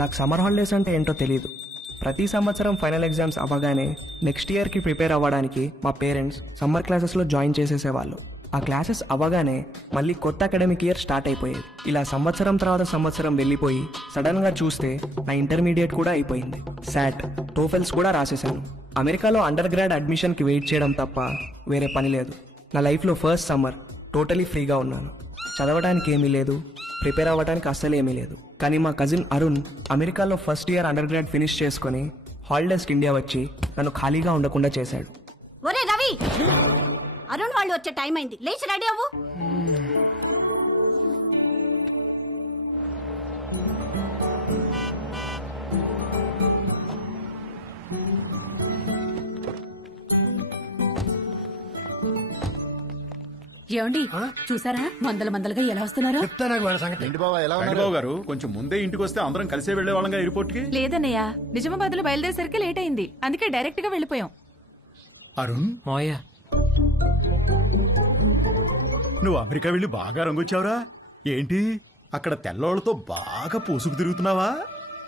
నాకు summer holidays అంటే ఏంటో తెలియదు. ప్రతి సంవత్సరం ఫైనల్ ఎగ్జామ్స్ అవ్వగానే నెక్స్ట్ ఇయర్కి ప్రిపేర్ అవ్వడానికి మా పేరెంట్స్ సమ్మర్ క్లాసెస్లో జాయిన్ చేసేసేవాళ్ళు. ఆ క్లాసెస్ అవ్వగానే మళ్ళీ కొత్త అకాడమిక్ ఇయర్ స్టార్ట్ అయిపోయేది. ఇలా సంవత్సరం తర్వాత సంవత్సరం వెళ్ళిపోయి సడన్గా చూస్తే నా ఇంటర్మీడియట్ కూడా అయిపోయింది. శాట్, టోఫెల్స్ కూడా రాసేసాను. అమెరికాలో అండర్ గ్రాడ్ అడ్మిషన్కి వెయిట్ చేయడం తప్ప వేరే పని లేదు. నా లైఫ్లో ఫస్ట్ సమ్మర్ టోటలీ ఫ్రీగా ఉన్నాను. చదవడానికి ఏమీ లేదు, ప్రిపేర్ అవ్వడానికి అస్సలు ఏమీ లేదు. కానీ మా కజిన్ అరుణ్ అమెరికాలో first year under grad finish చేసుకుని హాలిడేస్కి ఇండియా వచ్చి నన్ను ఖాళీగా ఉండకుండా చేశాడు. ఒరే రవి, అరుణ్ వాళ్ళు వచ్చే టైం అయింది, లేచి రెడీ అవ్వు. ఏమండి చూసారా మందలుగా ఎలా వస్తున్నారు? చెప్తా నాకు వాళ్ళ సంగతి. ఏంటి బావ ఎలా ఉన్నారు? బావ గారు కొంచెం ముందే ఇంటికి వస్తే అందరం కలిసే వెళ్లే వాళ్ళంగా ఎయిర్పోర్ట్ కి. లేదన్నయ్య, నిజామాబాద్ లో బయలుదేరేసరికి లేట్ అయింది, అందుకే డైరెక్ట్ గా వెళ్ళిపోయాం. అరుణ్, మాయా, నువ్వు అమెరికా వెళ్ళి బాగా రంగొచ్చావురా. ఏంటి అక్కడ తెల్లోళ్ళతో బాగా పూసుకు తిరుగుతున్నావా?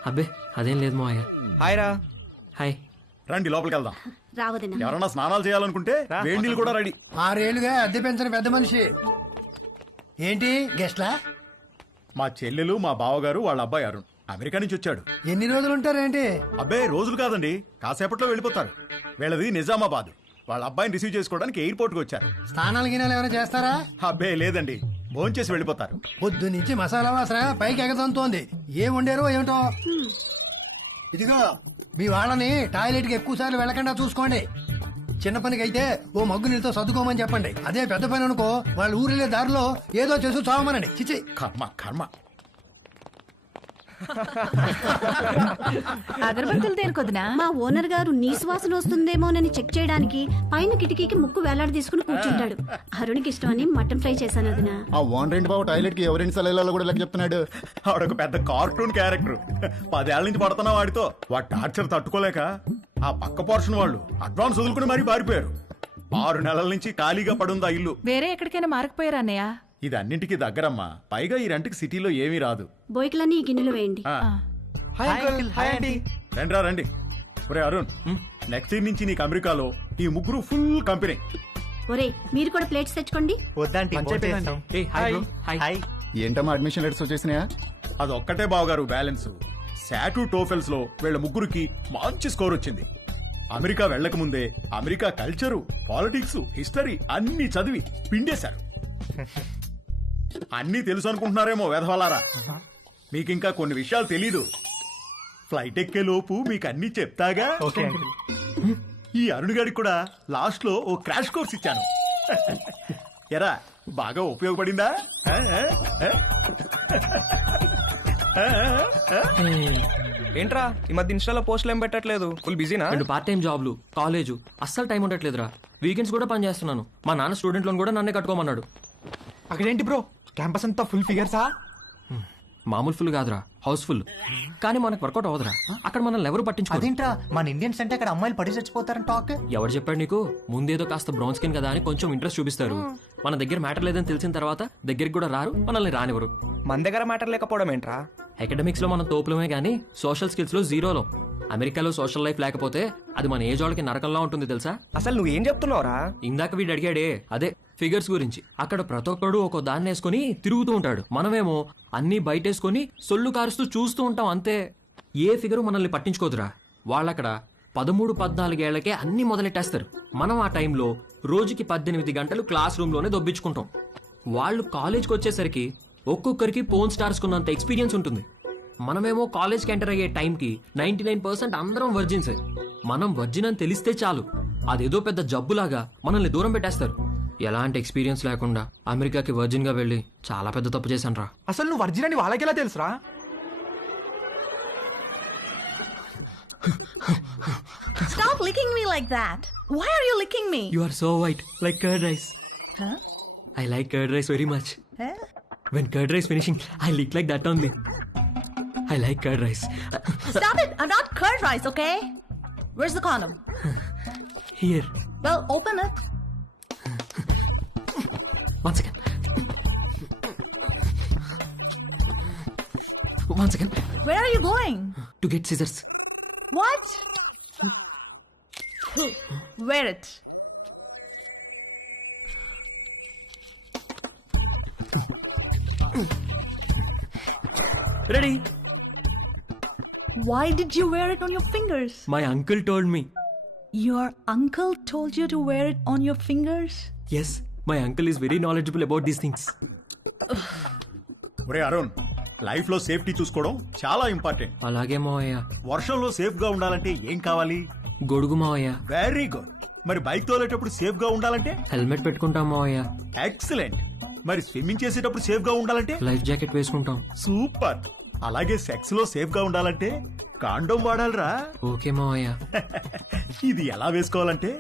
అబ్బే అదేం లేదు మావయ్య. హాయ్ రా. హాయ్. రండి లోపలికి వెళ్దాం. రావదినా ఎవరన్నా స్నానాలు చేయాలనుకుంటే వేడి నీళ్ళు కూడా రెడీ. 6 ఏళ్లుగా అద్దె పెంచిన పెద్ద మనిషి. ఏంటి గెస్ట్లా? మా చెల్లెలు, మా బావగారు, వాళ్ళ అబ్బాయి అరుణ్ అమెరికా నుంచి వచ్చాడు. ఎన్ని రోజులు ఉంటారేంటి? అబ్బాయి రోజులు కాదండి, కాసేపట్లో వెళ్ళిపోతారు. వీళ్ళది నిజామాబాద్. వాళ్ళ అబ్బాయిని రిసీవ్ చేసుకోవడానికి ఎయిర్పోర్ట్ కి వచ్చారు. స్నానాలు గినాలు ఏమైనా చేస్తారా? అబ్బాయి లేదండి, భోంచేసి వెళ్ళిపోతారు. పొద్దు నుంచి మసాలా వాసన పైకి ఎగతంతోంది. ఏం వండారో ఏమిటో. ఇదిగో మీ వాళ్ళని టాయిలెట్ కి ఎక్కువ సార్లు వెళ్ళకుండా చూసుకోండి. చిన్న పనికి అయితే ఓ మగ్గు నీళ్ళతో సర్దుకోమని చెప్పండి. అదే పెద్ద పని అనుకో, వాళ్ళ ఊరిలే దారిలో ఏదో చేసి చావమనండి. చిచి కర్మ కర్మ. అగరబత్తులు దేనికొద్దునా? మా ఓనర్ గారు నీ సువాసన వస్తుందేమోనని చెక్ చేయడానికి పైన కిటికీకి ముక్కు వేలాడి తీసుకుని కూర్చుంటాడు. అరుణ్కి ఇష్టమని మటన్ ఫ్రై చేశాను వదినా. ఆ ఓన్ రెంట్ బాబు టాయిలెట్ కి ఎవరింటి సెలవులలో కూడా లెక్క చెప్తున్నాడు. ఆవిడొక పెద్ద కార్టూన్ క్యారెక్టర్. 10 ఏళ్ల నుంచి పడుతున్నా వాడితో. వాడి టార్చర్ తట్టుకోలేక ఆ పక్క పోర్షన్ వాళ్ళు అడ్వాన్స్ వదులుకుని మరీ పారిపోయారు. 6 నెలల నుంచి ఖాళీగా పడుంది ఆ ఇల్లు. వేరే ఎక్కడికైనా మారకపోయారా అన్నయ్య? ఇది అన్నింటికి దగ్గరమ్మా. పైగా ఈ రెంట్కి సిటీలో ఏమీ రాదు. బోయికలన్నీ ఈ గిన్నెలు వేయండి. రండి రండి. ఒరే అరుణ్, నెక్స్ట్ ఇయర్ నుంచి నీకు అమెరికాలో ఈ ముగ్గురు ఫుల్ కంపెనీ. ఒరే మీరు కూడా ప్లేట్స్ తెచ్చుకోండి. ఏంటమ్మా అడ్మిషన్ లెటర్స్ వచ్చేసినాయా? అదొక్కటే బావగారు బ్యాలెన్స్. శాటు టోఫెల్స్ లో వీళ్ళ ముగ్గురికి మంచి స్కోర్ వచ్చింది. అమెరికా వెళ్లక ముందే అమెరికా కల్చరు, పాలిటిక్స్, హిస్టరీ అన్ని చదివి పిండేశారు. అన్నీ తెలుసు అనుకుంటున్నారేమో వెధవలారా. మీకింకా కొన్ని విషయాలు తెలీదు. ఫ్లైట్ ఎక్కే లోపు మీకు అన్ని చెప్తాగా. ఈ అరుణ్ గారికి కూడా లాస్ట్ లో ఓ క్రాష్ కోర్స్ ఇచ్చాను. ఎరా బాగా ఉపయోగపడిందా? ఏంట్రా ఈ మధ్య ఇన్స్టాలో పోస్టులు ఏం పెట్టట్లేదు? ఫుల్ బిజీనా? 2 పార్ట్ టైం జాబ్లు, కాలేజు, అస్సలు టైం ఉండట్లేదురా. వీకెండ్స్ కూడా పని చేస్తున్నాను. మా నాన్న స్టూడెంట్ లోన్ కూడా నన్నే కట్టుకోమన్నాడు. అక్కడేంటి బ్రో, క్యాంపస్ అంతా ఫుల్ ఫిగర్సా? మామూలు ఫుల్ కాదురా, హౌస్ఫుల్. కానీ మనకు వర్కౌట్ అవ్వదురా. అక్కడ మనల్ని ఎవరు పట్టించుకోరు. అదేంట్రా, మన ఇండియన్స్ అంటే అక్కడ అమ్మాయిలు పడి చచ్చిపోతారని టాక్. ఎవరు చెప్పాడు నీకు? ముందేదో కాస్త బ్రౌన్ స్కిన్ కదా అని కొంచెం ఇంట్రెస్ట్ చూపిస్తారు. మన దగ్గర మ్యాటర్ లేదని తెలిసిన తర్వాత దగ్గరికి కూడా రారు, మనల్ని రానివ్వరు. మన దగ్గర మ్యాటర్ లేకపోవడం ఏంట్రా? అకాడమిక్స్ లో మనం తోపులమే గానీ సోషల్ స్కిల్స్ లో జీరోలో. అమెరికాలో సోషల్ లైఫ్ లేకపోతే అది మన ఏజ్ వాళ్ళకి నరకంలా ఉంటుంది తెలుసా? అసలు నువ్వేం చెప్తున్నావురా? ఇందాక వీడు అడిగాడే అదే ఫిగర్స్ గురించి. అక్కడ ప్రతి ఒక్కడు ఒక దాన్ని వేసుకుని తిరుగుతూ ఉంటాడు. మనమేమో అన్ని బయటేసుకుని సొల్లు కారుస్తూ చూస్తూ ఉంటాం అంతే. ఏ ఫిగరు మనల్ని పట్టించుకోదురా. వాళ్ళక్కడ 13-14 ఏళ్లకే అన్ని మొదలెట్టేస్తారు. మనం ఆ టైంలో రోజుకి 18 గంటలు క్లాస్ రూమ్ లోనే దొబ్బించుకుంటాం. వాళ్ళు కాలేజ్కి వచ్చేసరికి ఒక్కొక్కరికి పోన్ స్టార్స్ కున్నంత ఎక్స్పీరియన్స్ ఉంటుంది. మనమేమో కాలేజ్కి ఎంటర్ అయ్యే టైంకి 99% అందరం వర్జిన్స్. మనం వర్జిన్ అని తెలిస్తే చాలు, అదేదో పెద్ద జబ్బులాగా మనల్ని దూరం పెట్టేస్తారు. ఎలాంటి ఎక్స్పీరియన్స్ లేకుండా అమెరికాకి వర్జిన్ గా వెళ్ళి చాలా పెద్ద తప్పు చేశాను రా. అసలు నువ్వు వర్జిన్ అని వాళ్ళకెలా తెలుసురా? Stop licking me like that. Why are you licking me? You are so white, like curd rice. Huh? I like curd rice very much. Huh? When curd rice finishing, I lick like that only. I like curd rice. Stop it. I'm not curd rice, okay? Where's the condom? Here. Well, open it. One second. 1 second. Where are you going? To get scissors. What? Wear it. Ready? Why did you wear it on your fingers? My uncle told me. Your uncle told you to wear it on your fingers? Yes, my uncle is very knowledgeable about these things. ఒరే Arun, life లో safety చూసుకోవడం చాలా important. అలాగే మావయ్య. వర్షంలో safe గా ఉండాలంటే ఏం కావాలి? గొడుగు మావయ్య. Very good. మరి బైక్ తోలేటప్పుడు సేఫ్ గా ఉండాలంటే? హెల్మెట్ పెట్టుకుంటాం మావయ్య. ఎక్సలెంట్. మరి స్విమ్మింగ్ చేసేటప్పుడు సేఫ్ గా ఉండాలంటే? లైఫ్ జాకెట్ వేసుకుంటాం. సూపర్. అలాగే సెక్స్ లో సేఫ్ గా ఉండాలంటే కాండోమ్ వాడాలిరా. ఓకే మావయ్య. ఇది ఎలా వేసుకోవాలంటే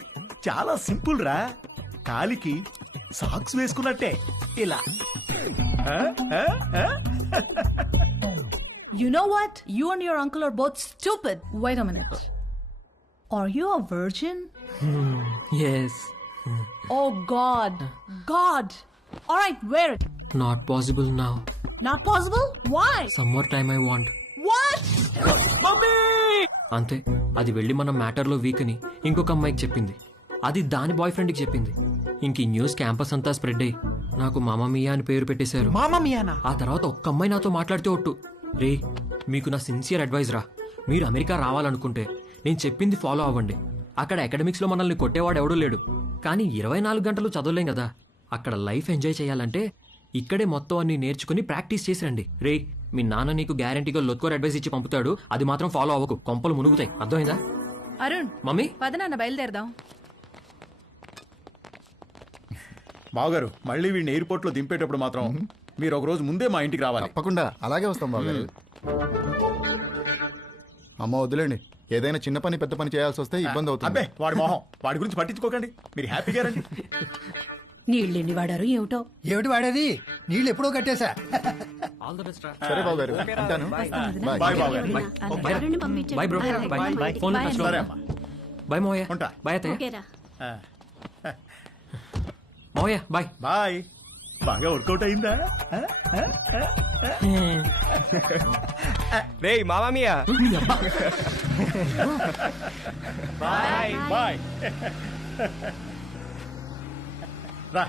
చాలా సింపుల్ రా. కాలికి సాక్స్ వేసుకున్నట్టే ఇలా. You know what? You and your uncle are both stupid. Wait a minute. Are you a virgin? Yes. Oh God. God. All right, wear it. Not possible now. Not possible? Why? Some more time I want. What? అంతే. అది వెళ్ళి మన మ్యాటర్లో week అని ఇంకొక అమ్మాయికి చెప్పింది. అది దాని బాయ్ ఫ్రెండ్కి చెప్పింది. ఇంక ఈ న్యూస్ క్యాంపస్ అంతా స్ప్రెడ్ అయ్యి నాకు మామా మియా అని పేరు పెట్టేశారు. మామా మియానా? ఆ తర్వాత ఒక్క అమ్మాయి నాతో మాట్లాడితే ఒట్టు, రే మీకు నా సిన్సియర్ అడ్వైజ్ రా, మీరు అమెరికా రావాలనుకుంటే నేను చెప్పింది ఫాలో అవ్వండి. అక్కడ అకాడమిక్స్లో మనల్ని కొట్టేవాడు ఎవడూ లేడు, కానీ 24 గంటలు చదవలేం కదా. అక్కడ లైఫ్ ఎంజాయ్ చేయాలంటే ఇక్కడే మొత్తం అన్ని నేర్చుకుని ప్రాక్టీస్ చేసిరండి. రే మీ నాన్న నీకు గ్యారంటీగా లొత్కోర్ అడ్వైస్ ఇచ్చి పంపుతాడు, అది మాత్రం ఫాలో అవ్వకు, కొంపలు మునుగుతాయి. అర్థమైందా? అరుణ్, మమ్మీ పద నాన్న బయలుదేరదాం. బావగారు, మళ్ళీ వీడిని ఎయిర్పోర్ట్ లో దింపేటప్పుడు మాత్రం మీరు ఒక రోజు ముందే మా ఇంటికి రావాలి. తప్పకుండా అలాగే వస్తాం బావగారు. అమ్మ వదిలేండి, ఏదైనా చిన్న పని పెద్ద పని చేయాల్సి వస్తే ఇబ్బంది అవుతుంది. అబ్బే వాడి మొహం, వాడి గురించి పట్టించుకోకండి, మీరు హ్యాపీగా రండి. నీళ్ళెన్ని వాడారు ఏమిటో. ఏమిటి వాడేది? నీళ్ళు ఎప్పుడో కట్టేశా. ఆల్ ద బెస్ట్ రా. సరే బావగారు, ఉంటాను. బాయ్. బాయ్ బావగారు. అరుణ్ని పంపించండి. Bye bro. అలాగే. బాయ్. Phone bye. సరే అమ్మా. బాయ్ మోయా. ఉంటా. బాయ్ అత్తయ్య. ఓకేరా. మోయా బాయ్. బాయ్. బాగా వర్కౌట్ అయిందా? రే మామా మియా. Bye bye. రా.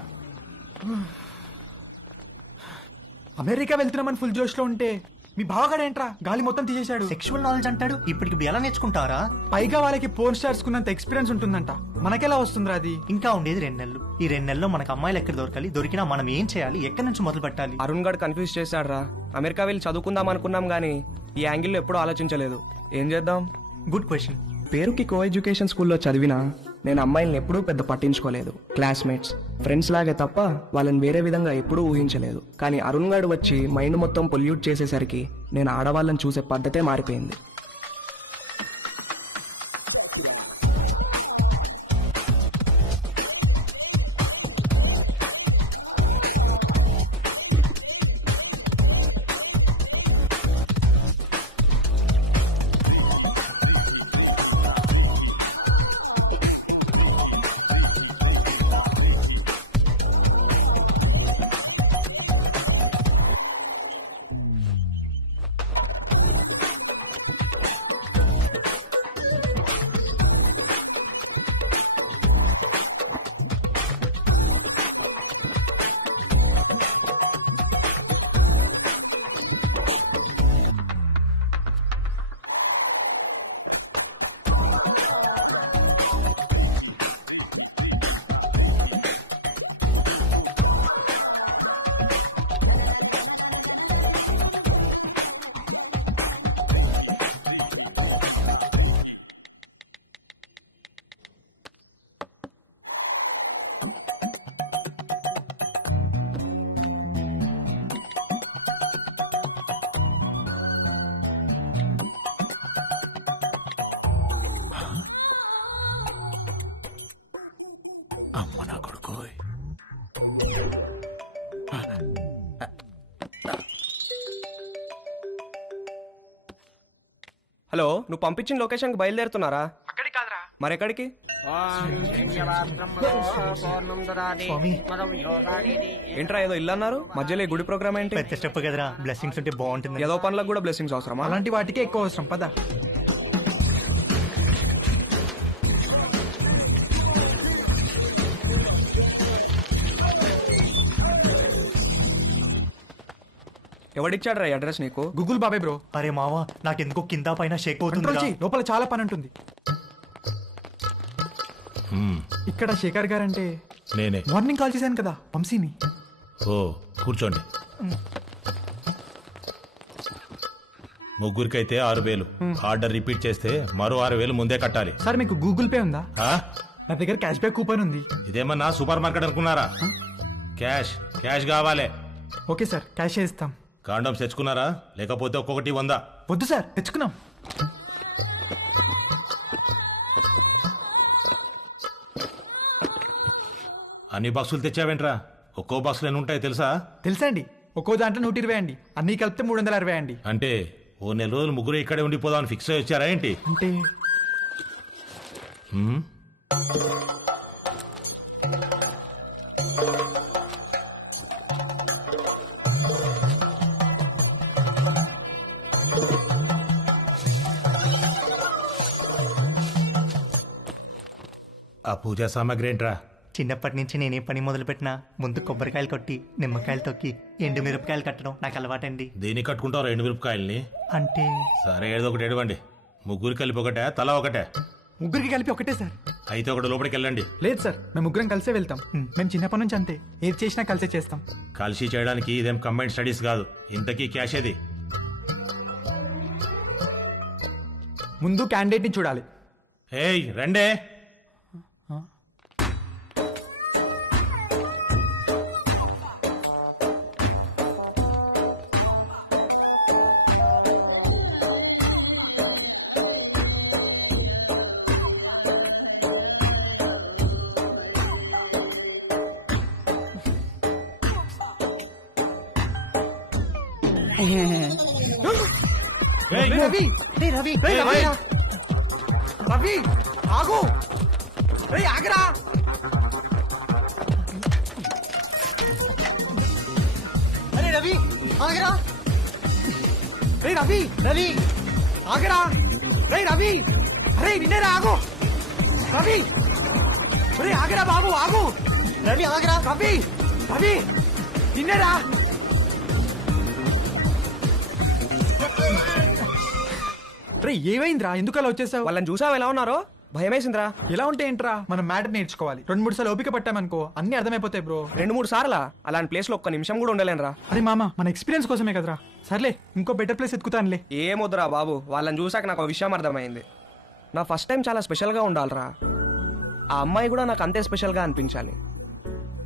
అమెరికా వెళ్తున్నామని ఫుల్ జోష్ లో ఉంటే మీ బావగాడేంట్రా గాలి మొత్తం తీసేశాడు. సెక్షువల్ నాలెడ్జ్ అంటాడు. ఇప్పటికి ఎలా నేర్చుకుంటారా? పైగా వాళ్ళకి పోర్న్ స్టార్స్ కున్నంత ఎక్స్పీరియన్స్ ఉంటుందంట. మనకెలా వస్తుందిరా అది? ఇంకా ఉండేది 2 నెలలు. ఈ 2 నెలల్లో మనకు అమ్మాయిలు ఎక్కడ దొరకాలి, దొరికినా మనం ఏం చేయాలి, ఎక్కడి నుంచి మొదలు పెట్టాలి? అరుణ్ గడ్ కన్ఫ్యూజ్ చేశాడు రా. అమెరికా వెళ్ళి చదువుకుందాం అనుకున్నాం గానీ ఈ యాంగిల్లో ఎప్పుడూ ఆలోచించలేదు. ఏం చేద్దాం? Good question. పేరుకి కో ఎడ్యుకేషన్ స్కూల్లో చదివినా నేను అమ్మాయిల్ని ఎప్పుడూ పెద్ద పట్టించుకోలేదు. క్లాస్మేట్స్, ఫ్రెండ్స్ లాగే తప్ప వాళ్ళని వేరే విధంగా ఎప్పుడూ ఊహించలేదు. కానీ అరుణ్ గాడు వచ్చి మైండ్ మొత్తం పొల్యూట్ చేసేసరికి నేను ఆడవాళ్ళని చూసే పద్ధతే మారిపోయింది. అమ్మ నా కొడుకు. హలో, నువ్వు పంపించిన లొకేషన్కి బయలుదేరుతున్నారా? అక్కడికి కాదురా, మరెక్కడికి? స్వామి ఏంట్రా ఏదో ఇల్లు అన్నారు మధ్యలో ఈ గుడి ప్రోగ్రామ్ ఏంటి? పెద్ద స్టెప్ కదరా, బ్లెస్సింగ్స్ ఉంటే బాగుంటుంది. ఏదో పనులకు కూడా బ్లెస్సింగ్స్ అవసరమా? అలాంటి వాటికే ఎక్కువ అవసరం పద. ఎవడిచ్చాడ్రా ఈ అడ్రస్ నీకు? గూగుల్ బాబాయ్ బ్రో. అరే మావా, నాకెందుకో కింద పైన షేక్ అవుతుంది. కంట్రోల్ చెయ్యి, లోపల చాలా పని ఉంటుంది. ఇక్కడ శేఖర్ గారు అంటే నేనే. మార్నింగ్ కాల్ చేశాను కదా వంశీని. ఓ కూర్చోండి. ముగ్గురికైతే 6,000. ఆర్డర్ రిపీట్ చేస్తే మరో 6,000 ముందే కట్టాలి. సార్ మీకు గూగుల్ పే ఉందా? ఆ? నా దగ్గర క్యాష్ బ్యాక్ కూపన్ ఉంది. ఇదేమన్నా సూపర్ మార్కెట్ అనుకున్నారా? క్యాష్ క్యాష్ కావాలి. ఓకే సార్, క్యాష్ ఇస్తాం. కాండమ్స్ తెచ్చుకున్నారా? లేకపోతే ఒక్కొక్కటి 100. వద్దు సార్, తెచ్చుకున్నాం. అన్ని బాక్సులు తెచ్చావేంట్రా? ఒక్కో బాక్సులు ఎన్ని ఉంటాయి తెలుసా? తెలుసా అండి, ఒక్కో దాంట్లో 120 అండి, అన్ని కలిపితే 360 అండి. అంటే ఓ నెల రోజులు ముగ్గురు ఇక్కడే ఉండిపోదామని ఫిక్స్ అయ్యి వచ్చారా ఏంటి? అంటే హ్మ్? ఆ పూజా సామాగ్రి ఏంట్రా? చిన్నప్పటి నుంచి నేనే పని మొదలు పెట్టినా ముందు కొబ్బరికాయలు కొట్టి నిమ్మకాయలు తొక్కి ఎండు మిరపకాయలు కట్టడం నాకు అలవాటండి. దేనికి కట్టుకుంటావు 2 మిరపకాయల్ని? అంటే సరే ఏదో ఒకటి ఎడవండి. ముగ్గురు కలిపి ఒకటే, తల ఒకటే? ముగ్గురికి కలిపి ఒకటే సార్. అయితే ఒకటి లోపలికి వెళ్ళండి. లేదు సార్, మేము ముగ్గురం కలిసే వెళ్తాం. మేము చిన్నప్పటి నుంచి అంతే, ఏది చేసినా కలిసే చేస్తాం. కలిసి చేయడానికి ఇదేం కంబైన్డ్ స్టడీస్ కాదు. ఇంతకీ క్యాష్ ఏది? ముందు క్యాండిడేట్ ని చూడాలి. ఏయ్ రండే. రవి, రవి రవి ఆగు, రేయ్ ఆగరా. అరే రవి ఆగరా. రేయ్ రవి, రవి ఆగరా. రేయ్ రవి, అరే నిన్నేరా, ఆగు. రవి, రేయ్ ఆగరా బాబు, ఆగు. రవి ఆగరా. రవి, రవి నిన్నేరా. రే ఏమైందిరా, ఎందుకు అలా వచ్చేసావు? వాళ్ళని చూసావు ఎలా ఉన్నారో? భయమేసిందిరా. ఎలా ఉంటే ఏంట్రా, మనం మ్యాటర్ నేర్చుకోవాలి. 2-3 సార్లు ఓపిక పట్టామనుకో అన్ని అర్థమైపోతాయి బ్రో. 2-3 సార్లా? అలాంటి ప్లేస్ లో ఒక్క నిమిషం కూడా ఉండలేనురా. అరే మామ, మన ఎక్స్పీరియన్స్ కోసమే కదరా. సర్లే, ఇంకో బెటర్ ప్లేస్ ఎత్తుకుతానులే. ఏమొద్దురా బాబు, వాళ్ళని చూసాక నాకు ఒక విషయం అర్థమైంది. నా ఫస్ట్ టైం చాలా స్పెషల్గా ఉండాలిరా. ఆ అమ్మాయి కూడా నాకు అంతే స్పెషల్గా అనిపించాలి.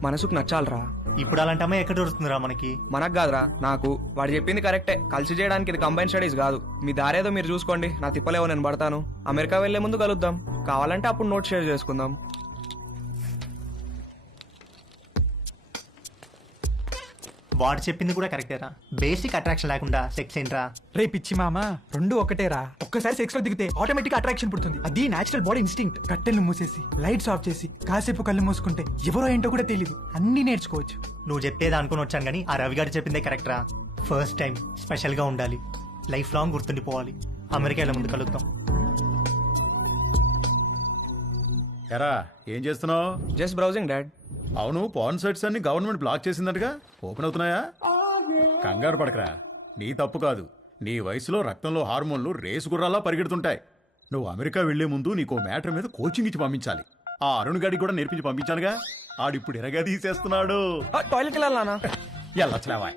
మనసుకు నచ్చాలిరా. ఇప్పుడు అలాంటి అమ్మాయి ఎక్కడ దొరుకుతుందిరా మనకి? మనకు కాదురా, నాకు. వాడు చెప్పింది కరెక్టే, కలిసి చేయడానికి ఇది కంబైన్ స్టడీస్ కాదు. మీ దారేదో మీరు చూసుకోండి, నా తిప్పలేవో నేను పడతాను. అమెరికా వెళ్లే ముందు కలుద్దాం, కావాలంటే అప్పుడు నోట్ షేర్ చేసుకుందాం. వాడు చెప్పింది కూడా కరెక్టేరా. బేసిక్ అట్రాక్షన్ లేకుండా సెక్స్ ఏంట్రా? రే పిచ్చి మామ, 2 ఒకటేరా. ఒక్కసారి సెక్స్ లో దిగితే ఆటోమేటిక్ అట్రాక్షన్ పుడుతుంది. అది నేచురల్ బాడీ ఇన్స్టింక్ట్. కట్టెలు మూసేసి లైట్స్ ఆఫ్ చేసి కాసేపు కళ్ళు మూసుకుంటే ఎవరో ఏంటో కూడా తెలియదు, అన్ని నేర్చుకోవచ్చు. నువ్వు చెప్పేది అనుకుని వచ్చాను కానీ ఆ రవి గారు చెప్పిందే కరెక్టరా. ఫస్ట్ టైం స్పెషల్ గా ఉండాలి, లైఫ్ లాంగ్ గుర్తుండిపోవాలి. అమెరికాలో ముందు కలుద్దాం. ఎరా ఏం చేస్తున్నావు? Just browsing dad. అవును, పాన్ సైట్స్ అన్ని గవర్నమెంట్ బ్లాక్ చేసిందటగా, ఓపెన్ అవుతున్నాయా? కంగారు పడకరా, నీ తప్పు కాదు. నీ వయసులో రక్తంలో హార్మోన్లు రేసు గుర్రాలా పరిగెడుతుంటాయి. నువ్వు అమెరికా వెళ్లే ముందు నీకు మ్యాటర్ మీద కోచింగ్ ఇచ్చి పంపించాలి. ఆ అరుణ్ గాడికి కూడా నేర్పించి పంపించానుగా, ఆడిప్పుడు ఎరగా తీసేస్తున్నాడు. టాయిలెట్కి వెళ్ళాలనా? ఎల్లచ్చులేవా,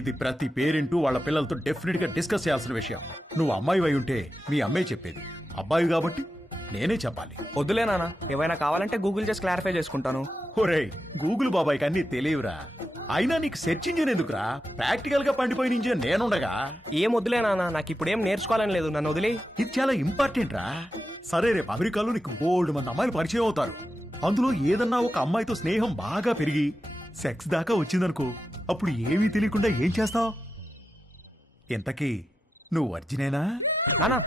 ఇది ప్రతి పేరెంట్ వాళ్ళ పిల్లలతో డెఫినెట్ గా డిస్కస్ చేయాల్సిన విషయం. నువ్వు అమ్మాయి అయి ఉంటే మీ అమ్మాయి చెప్పేది, అబ్బాయి కాబట్టి నేనే చెప్పాలి. వద్దులే నాన్న, ఏమైనా కావాలంటే గూగుల్ చేసి క్లారిఫై చేసుకుంటాను. ఒరేయ్, గూగుల్ బాబాయ్కి అన్ని తెలియవురా. అయినా నీకు సెర్చ్ ఇంజిన్ ఎందుకురా? ప్రాక్టికల్ గా పండిపోయిన ఇంజిన్ నేనుండగా. ఏం వద్దులే నాన్న, నాకు ఇప్పుడేం నేర్చుకోవాలని లేదు, నన్ను వదిలే. ఇది చాలా ఇంపార్టెంట్ రా. సరే, రేపు అమెరికాలో నీకు బోల్డ్ మంది అమ్మాయిలు పరిచయం అవుతారు. అందులో ఏదన్నా ఒక అమ్మాయితో స్నేహం బాగా పెరిగి సెక్స్ దాకా వచ్చిందనుకో, అప్పుడు ఏమీ తెలియకుండా ఏం చేస్తావు? ఇంతకీ నువ్వు వర్జినేనా? నానా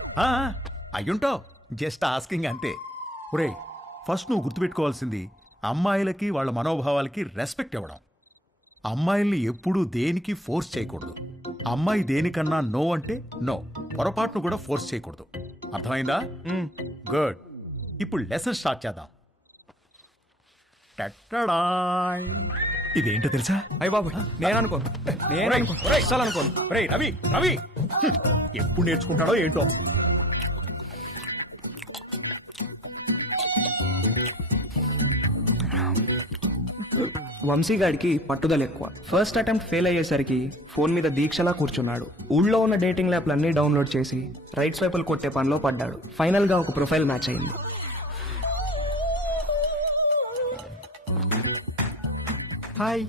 అయ్యుంటావు, జస్ట్ ఆస్కింగ్ అంతే. ఒరే, ఫస్ట్ నువ్వు గుర్తుపెట్టుకోవాల్సింది అమ్మాయిలకి వాళ్ళ మనోభావాలకి రెస్పెక్ట్ ఇవ్వడం. అమ్మాయిల్ని ఎప్పుడూ దేనికి ఫోర్స్ చేయకూడదు. అమ్మాయి దేనికన్నా నో అంటే నో, పొరపాటును కూడా ఫోర్స్ చేయకూడదు. అర్థమైందా? గుడ్. ఇప్పుడు లెసన్ స్టార్ట్ చేద్దాం. టట్టడాయ్. ఇదేంటో తెలుసా? అయ్య బాబు నేను అస్సలు అనుకోను. రేయ్ రవి, రవి ఎప్పుడు నేర్చుకుంటాడో ఏంటో. వంశీగాడికి పట్టుదల ఎక్కువ. ఫస్ట్ అటెంప్ట్ ఫెయిల్ అయ్యేసరికి ఫోన్ మీద దీక్షలా కూర్చున్నాడు. ఊళ్ళో ఉన్న డేటింగ్ యాప్లన్నీ డౌన్లోడ్ చేసి రైట్ స్వైపులు కొట్టే పనిలో పడ్డాడు. ఫైనల్ గా ఒక ప్రొఫైల్ మ్యాచ్ అయింది. హాయ్.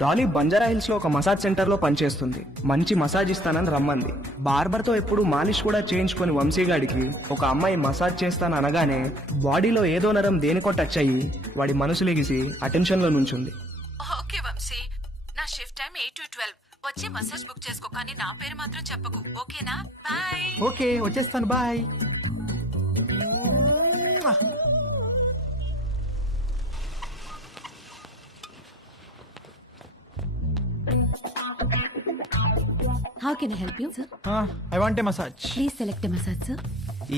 డాలీ బంజారా హిల్స్ లో ఒక మసాజ్ సెంటర్ లో పనిచేస్తుంది. మంచి మసాజ్ ఇస్తానని రమ్మంది. బార్బర్ తో ఎప్పుడు మాలిష్ కూడా చేయించుకొని వంశీగాడికి ఒక అమ్మాయి మసాజ్ చేస్తాను అనగానే బాడీలో ఏదో నరం దేనికో టచ్ అయ్యి వాడి మనసు లెగిసి అటెన్షన్ లో నుంచుంది. ఓకే వంశీ, నా షిఫ్ట్ టైం 8 to 12. వచ్చి మసాజ్ బుక్ చేసుకో, కానీ నా పేరు మాత్రం చెప్పకు, ఓకేనా? బాయ్. ఓకే, వచ్చేస్తాను. Bye. How can I help you sir? I want a massage. Please select massage sir.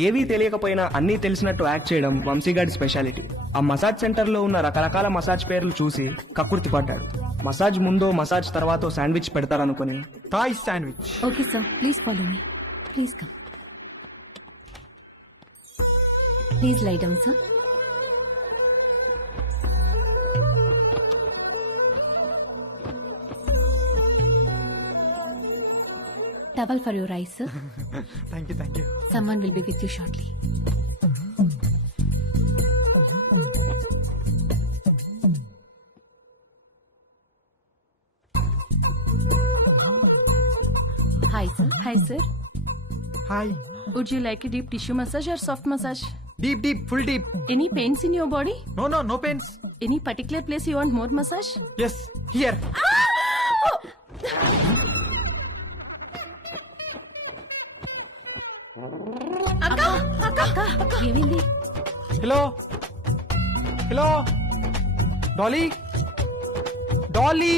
ఏవీ తెలియకపోయినా అన్నీ తెలిసినట్టు యాక్ట్ చేయడం వంశీగాడి స్పెషాలిటీ. ఆ మసాజ్ సెంటర్ లో ఉన్న రకరకాల మసాజ్ పేర్లు చూసి కక్కుర్తి పడ్డాడు. మసాజ్ ముందో మసాజ్ తర్వాతో శాండ్విచ్ పెడతారనుకుని Thai sandwich. Okay sir, please follow me. Please come. Please lie down sir. Towel for your eyes, sir. Thank you. Someone will be with you shortly. Hi, sir. Hi, sir. Hi. Would you like a deep tissue massage or soft massage? Deep, full deep. Any pains in your body? No pains. Any particular place you want more massage? Yes, here. ఏమైంది? Hello, Dolly.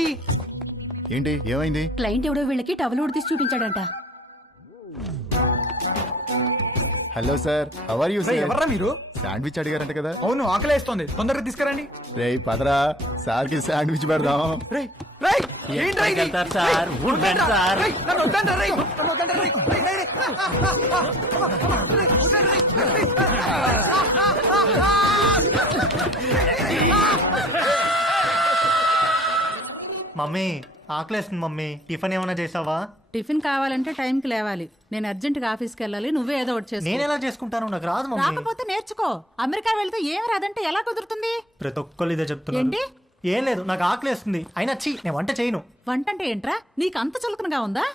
ఏంటి ఏమైంది? Client ఎవడో వీళ్ళకి towel ఉడి తీసి చూపించాడంట. Hello sir, how are you sir? ఎవర్రా మీరు? శాండ్విచ్ అడిగారంట కదా? అవును, ఆకలేస్తోంది. తొందరగా తీసుకురండి. రేయ్ పదరా, సార్ కి శాండ్విచ్ పెడదాం. రేయ్ ఏంట్రా ఇది? సార్ రేయ్, నన్ను వద్దండ్రా, రేయ్. నన్ను వద్దండ్రా, రేయ్. రేయ్. మమ్మీ ఆకలేస్తుంది మమ్మీ, టిఫిన్ ఏమైనా చేసావా? టిఫిన్ కావాలంటే టైంకి లేవాలి. నేను అర్జెంట్ గా ఆఫీస్కి వెళ్ళాలి. నువ్వే ఏదో ఒకటి చేసుకో. నేను ఎలా చేసుకుంటాను? నాకు రాదు మమ్మీ. రాకపోతే నేర్చుకో. అమెరికా వెళ్తే ఏం రాదంటే ఎలా కుదురుతుంది? ప్రతి ఒక్కళ్ళు ఇదే చెప్తున్నారు. ఏంటి? ఏం లేదు, నాకు ఆకలేస్తుంది. అయినా నేను వంట చేయను. వంట అంటే ఏంట్రా? నీకు అంత చులకనగా ఉందా?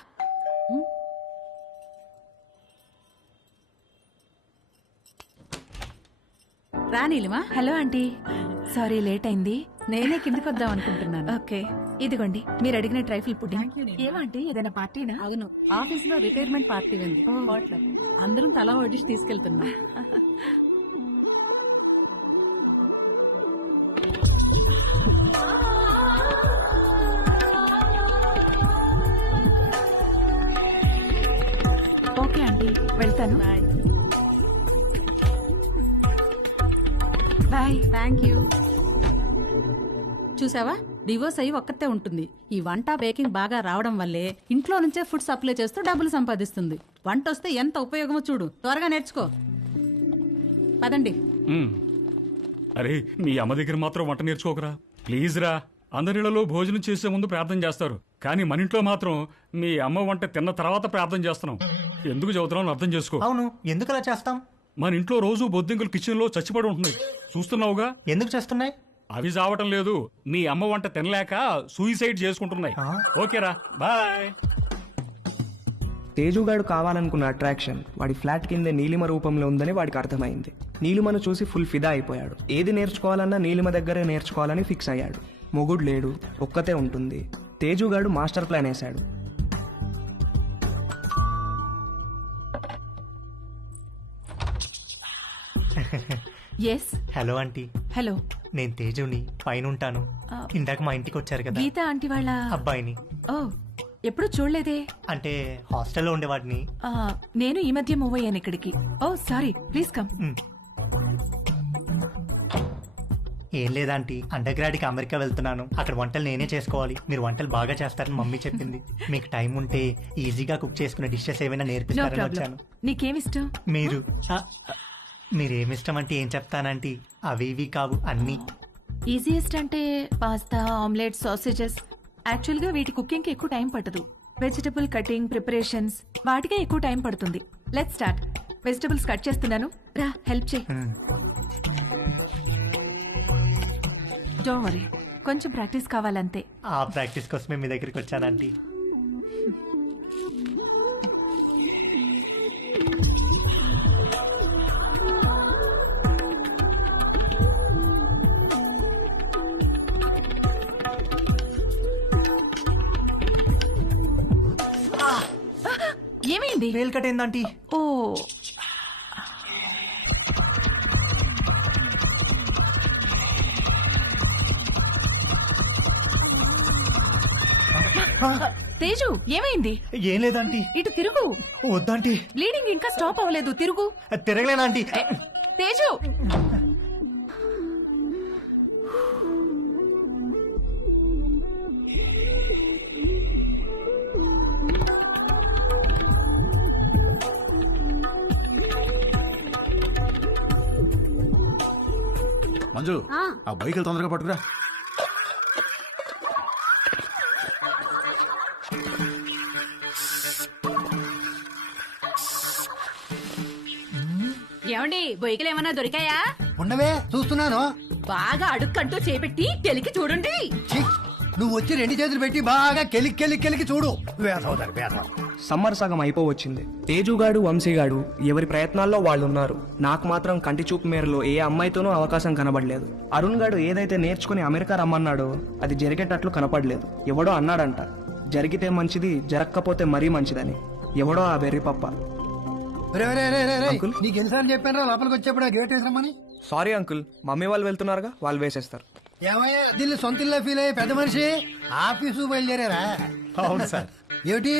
రానీలిమా. హలో ఆంటీ, సారీ లేట్ అయింది. నేనే కిందికి వద్దాం అనుకుంటున్నాను. ఓకే, ఇదిగోండి మీరు అడిగిన ట్రైఫుల్ పుడ్డింగ్. ఏమంటే ఏదైనా పార్టీనా? అవును, ఆఫీస్ లో రిటైర్మెంట్ పార్టీ ఉంది. అందరం తలా వడ్డిసి తీసుకెళ్తున్నాం. ఓకే ఆంటీ, వెళ్తాను. బాయ్. Thank you. చూసావా, డివోర్స్ అయ్యి ఒక్కతే ఉంటుంది. ఈ వంట బేకింగ్ బాగా రావడం వల్లే ఇంట్లో నుంచే ఫుడ్ సప్లై చేస్తూ డబ్బులు సంపాదిస్తుంది. వంట వస్తే ఎంత ఉపయోగమో చూడు. త్వరగా నేర్చుకో. పదండి. అరే, మీ అమ్మ దగ్గర మాత్రం వంట నేర్చుకోకరా ప్లీజ్ రా. అందరిలో భోజనం చేసే ముందు ప్రార్థన చేస్తారు, కానీ మన ఇంట్లో మాత్రం మీ అమ్మ వంట తిన్న తర్వాత ప్రార్థన చేస్తున్నాం. ఎందుకు చదువుతున్నాం అర్థం చేసుకో. అవును, ఎందుకు అలా చేస్తాం? మన ఇంట్లో రోజు బొద్దింకలు కిచెన్ లో చచ్చిపడి ఉంటున్నాయి, చూస్తున్నావుగా. ఎందుకు చేస్తున్నాయి? అవి చావటం లేదు, మీ అమ్మ వంట తినలేక సూయిసైడ్ చేసుకుంటున్నాయి. ఓకేరా, బాయ్. తేజుగాడు కావాలనుకున్న అట్రాక్షన్ వాడి ఫ్లాట్ కిందే నీలిమ రూపంలో ఉందని వాడికి అర్థమైంది. నీలిమను చూసి ఫుల్ ఫిదా అయిపోయాడు. ఏది నేర్చుకోవాలన్నా నీలిమ దగ్గరే నేర్చుకోవాలని ఫిక్స్ అయ్యాడు. మొగుడు లేడు, ఒక్కతే ఉంటుంది. తేజుగాడు మాస్టర్ ప్లాన్ వేశాడు. ఎస్ హలో ఆంటీ, హలో, నేను తేజుని, పైన ఉంటాను. ఇందాక మా ఇంటికి వచ్చారు కదా గీత ఆంటీ వాళ్ళ అబ్బాయిని. ఓ, ఎప్పుడు చూడలేదే. అంటే హాస్టల్లో ఉండేవాడిని. ఆ, నేను ఈ మధ్య మూవ్ అయ్యాను ఇక్కడికి. ఓ సారీ, ప్లీజ్ కమ్. ఏం లేదాంటీ, అండర్ గ్రాడ్కి అమెరికా వెళ్తున్నాను. అక్కడ వంటలు నేనే చేసుకోవాలి. మీరు వంటలు బాగా చేస్తారని మమ్మీ చెప్పింది. మీకు టైం ఉంటే ఈజీగా కుక్ చేసుకునే డిషెస్ ఏమైనా నో నేర్పిస్తారని ప్రాబ్లం. వచ్చాను. నీకేమిష్టం? మీరు మీరేమిష్టం అంటే ఏం చెప్తానంటీ, అవి ఇవి కావు అన్నీ. ఈజియెస్ట్ అంటే పాస్తా, ఆమ్లెట్, సాసేజెస్. యాక్చువల్గా వీటి కుకింగ్కి ఎక్కువ టైం పట్టదు. వెజిటబుల్ కటింగ్, ప్రిపరేషన్స్ వాటికే ఎక్కువ టైం పడుతుంది. Let's start. వెజిటబుల్స్ కట్ చేస్తున్నాను, రా హెల్ప్ చేయి. డోంట్ వరీ, కొంచెం ప్రాక్టీస్ కావాలంతే. ఆ ప్రాక్టీస్ కోసమే మీ దగ్గరికి వచ్చానంటీ. ఏమైంది? వేలు కట్టేందంటీ. ఓ, తేజు ఏమైంది? ఏం లేదంటీ. ఇటు తిరుగు. వద్దంటీ. బ్లీడింగ్ ఇంకా స్టాప్ అవ్వలేదు, తిరుగు. తిరగలేనంటీ. తేజు, మంజు, ఆ బైక్ తొందరగా పట్టుకురా. ఏమండి బొయ్యకలు ఏమన్నా దొరికాయా? ఉండవే చూస్తున్నాను. బాగా అడుక్కంటూ చేపెట్టి కెలికి చూడండి. ఛీ, నువ్వు వచ్చి 2 చేతులు పెట్టి బాగా కెలికి చూడు. వేసవుతారు వేసవు. సమ్మర్ సగం అయిపోవచ్చింది. తేజుగాడు, వంశీగాడు ఎవరి ప్రయత్నాల్లో వాళ్ళు ఉన్నారు. నాకు మాత్రం కంటి చూపు మేరలో ఏ అమ్మాయితోనూ అవకాశం కనబడలేదు. అరుణ్ గాడు ఏదైతే నేర్చుకుని అమెరికా రమ్మన్నాడో అది జరిగేటట్లు కనపడలేదు. ఎవడో అన్నాడంట, జరిగితే మంచిది, జరగకపోతే మరీ మంచిదని. ఎవడో ఆ బెర్రి పప్ప. నీకు ఎన్నిసార్లు చెప్పాను లోపలికి వచ్చేప్పుడు గేట్ వేసామని. సారీ అంకుల్, మమ్మీ వాళ్ళు వెళ్తున్నారుగా, వాళ్ళు వేసేస్తారు. ఏమయ్యా దీన్ని సొంత ఇల్లు ఫీల్ అయ్యే పెద్ద మనిషి ఆఫీసు బయలుదేరారా? అవును సార్. ఏమిటి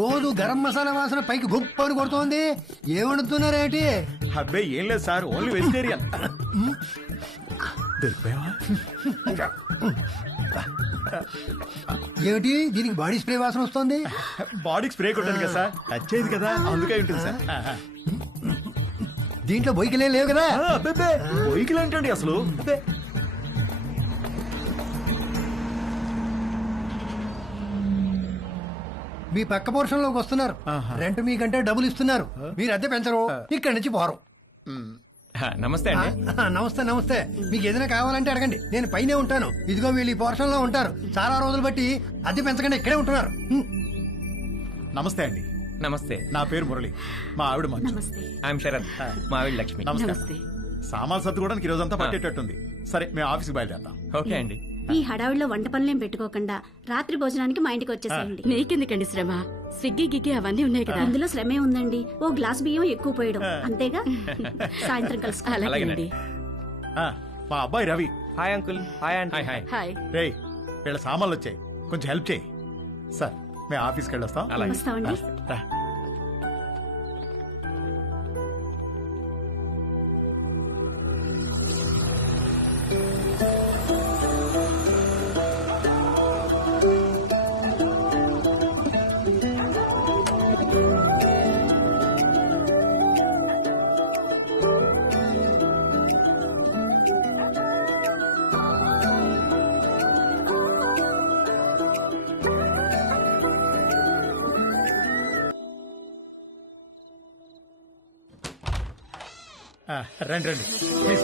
రోజు గరం మసాలా వాసన పైకి గొప్పని కొడుతోంది? ఏమడుతున్నారేంటి? అబ్బే ఏం లేదు సార్, ఓన్లీ వెజిటేరియన్. దొరికిపోయావా? ఏమిటి దీనికి బాడీ స్ప్రే వాసన వస్తుంది? బాడీకి స్ప్రే కొట్టాను కదా సార్, టచ్ అయ్యింది కదా, అందుకే ఉంటుంది సార్. దీంట్లో బొయ్యికలే లేవు కదా? బొయ్యికలు ఏంటండి అసలు? మీ పక్క పోర్షన్ లోకి వస్తున్నారు. రెంట్ మీకంటే డబ్బులు ఇస్తున్నారు. మీరు అద్దె పెంచరు, ఇక్కడి నుంచి పోరు. నమస్తే అండి. నమస్తే నమస్తే. మీకు ఏదైనా కావాలంటే అడగండి, నేను పైనే ఉంటాను. ఇదిగో వీళ్ళు ఈ పోర్షన్ లో ఉంటారు. చాలా రోజులు బట్టి అద్దె పెంచకుండా ఇక్కడే ఉంటున్నారు. నమస్తే అండి. నమస్తే. నా పేరు మురళి, మా ఆవిడ మంజు. ఐఎమ్ శరత్, మా ఆవిడ లక్ష్మి. నమస్తే. సామాన్ సర్దుకోవడానికి ఈ రోజంతా పట్టేటట్టుంది. సరే మేము ఆఫీస్కి బయలుదేరుతాం. ఓకే అండి. ఈ హడావిడిలో వంట పనులేం పెట్టుకోకుండా రాత్రి భోజనానికి మా ఇంటికి వచ్చేసేయండి. నీకెందుకండి శ్రమ? స్విగ్గీ గిగ్గి అవన్నీ ఉన్నాయి కదా. అందులో శ్రమే ఉందండి. ఓ గ్లాస్ బియ్యం ఎక్కువ పోయడం అంతేగా. సాయంత్రం కలుసుకో. అలాగేనండి. మా అబ్బాయి Ravi. Hi uncle. Hi aunty. Hi. రే వీళ్ళ సామాన్లు వచ్చాయి, కొంచెం హెల్ప్ చేయి. సార్ మేము ఆఫీస్కి వెళ్ళొస్తాం. వస్తామండి. రా. రండి రండి, ప్లీజ్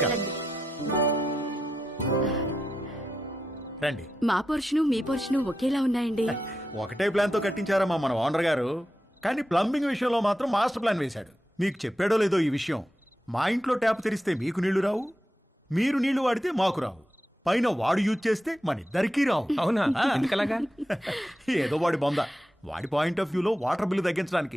రండి. మా పోర్షను మీ పోర్షను ఒకేలా ఉన్నాయండి. ఒకటే ప్లాన్ తో కట్టించారమ్మా మన ఓనర్ గారు, కానీ ప్లంబింగ్ విషయంలో మాత్రం మాస్టర్ ప్లాన్ వేశాడు. మీకు చెప్పాడో లేదో ఈ విషయం, మా ఇంట్లో ట్యాప్ తెరిస్తే మీకు నీళ్లు రావు, మీరు నీళ్లు వాడితే మాకు రావు, పైన వాడు యూజ్ చేస్తే మన ఇద్దరికీ రావు. అవునా? ఎందుకలాగా? ఏదో వాడి బొంద, వాడి పాయింట్ ఆఫ్ వ్యూలో వాటర్ బిల్లు తగ్గించడానికి.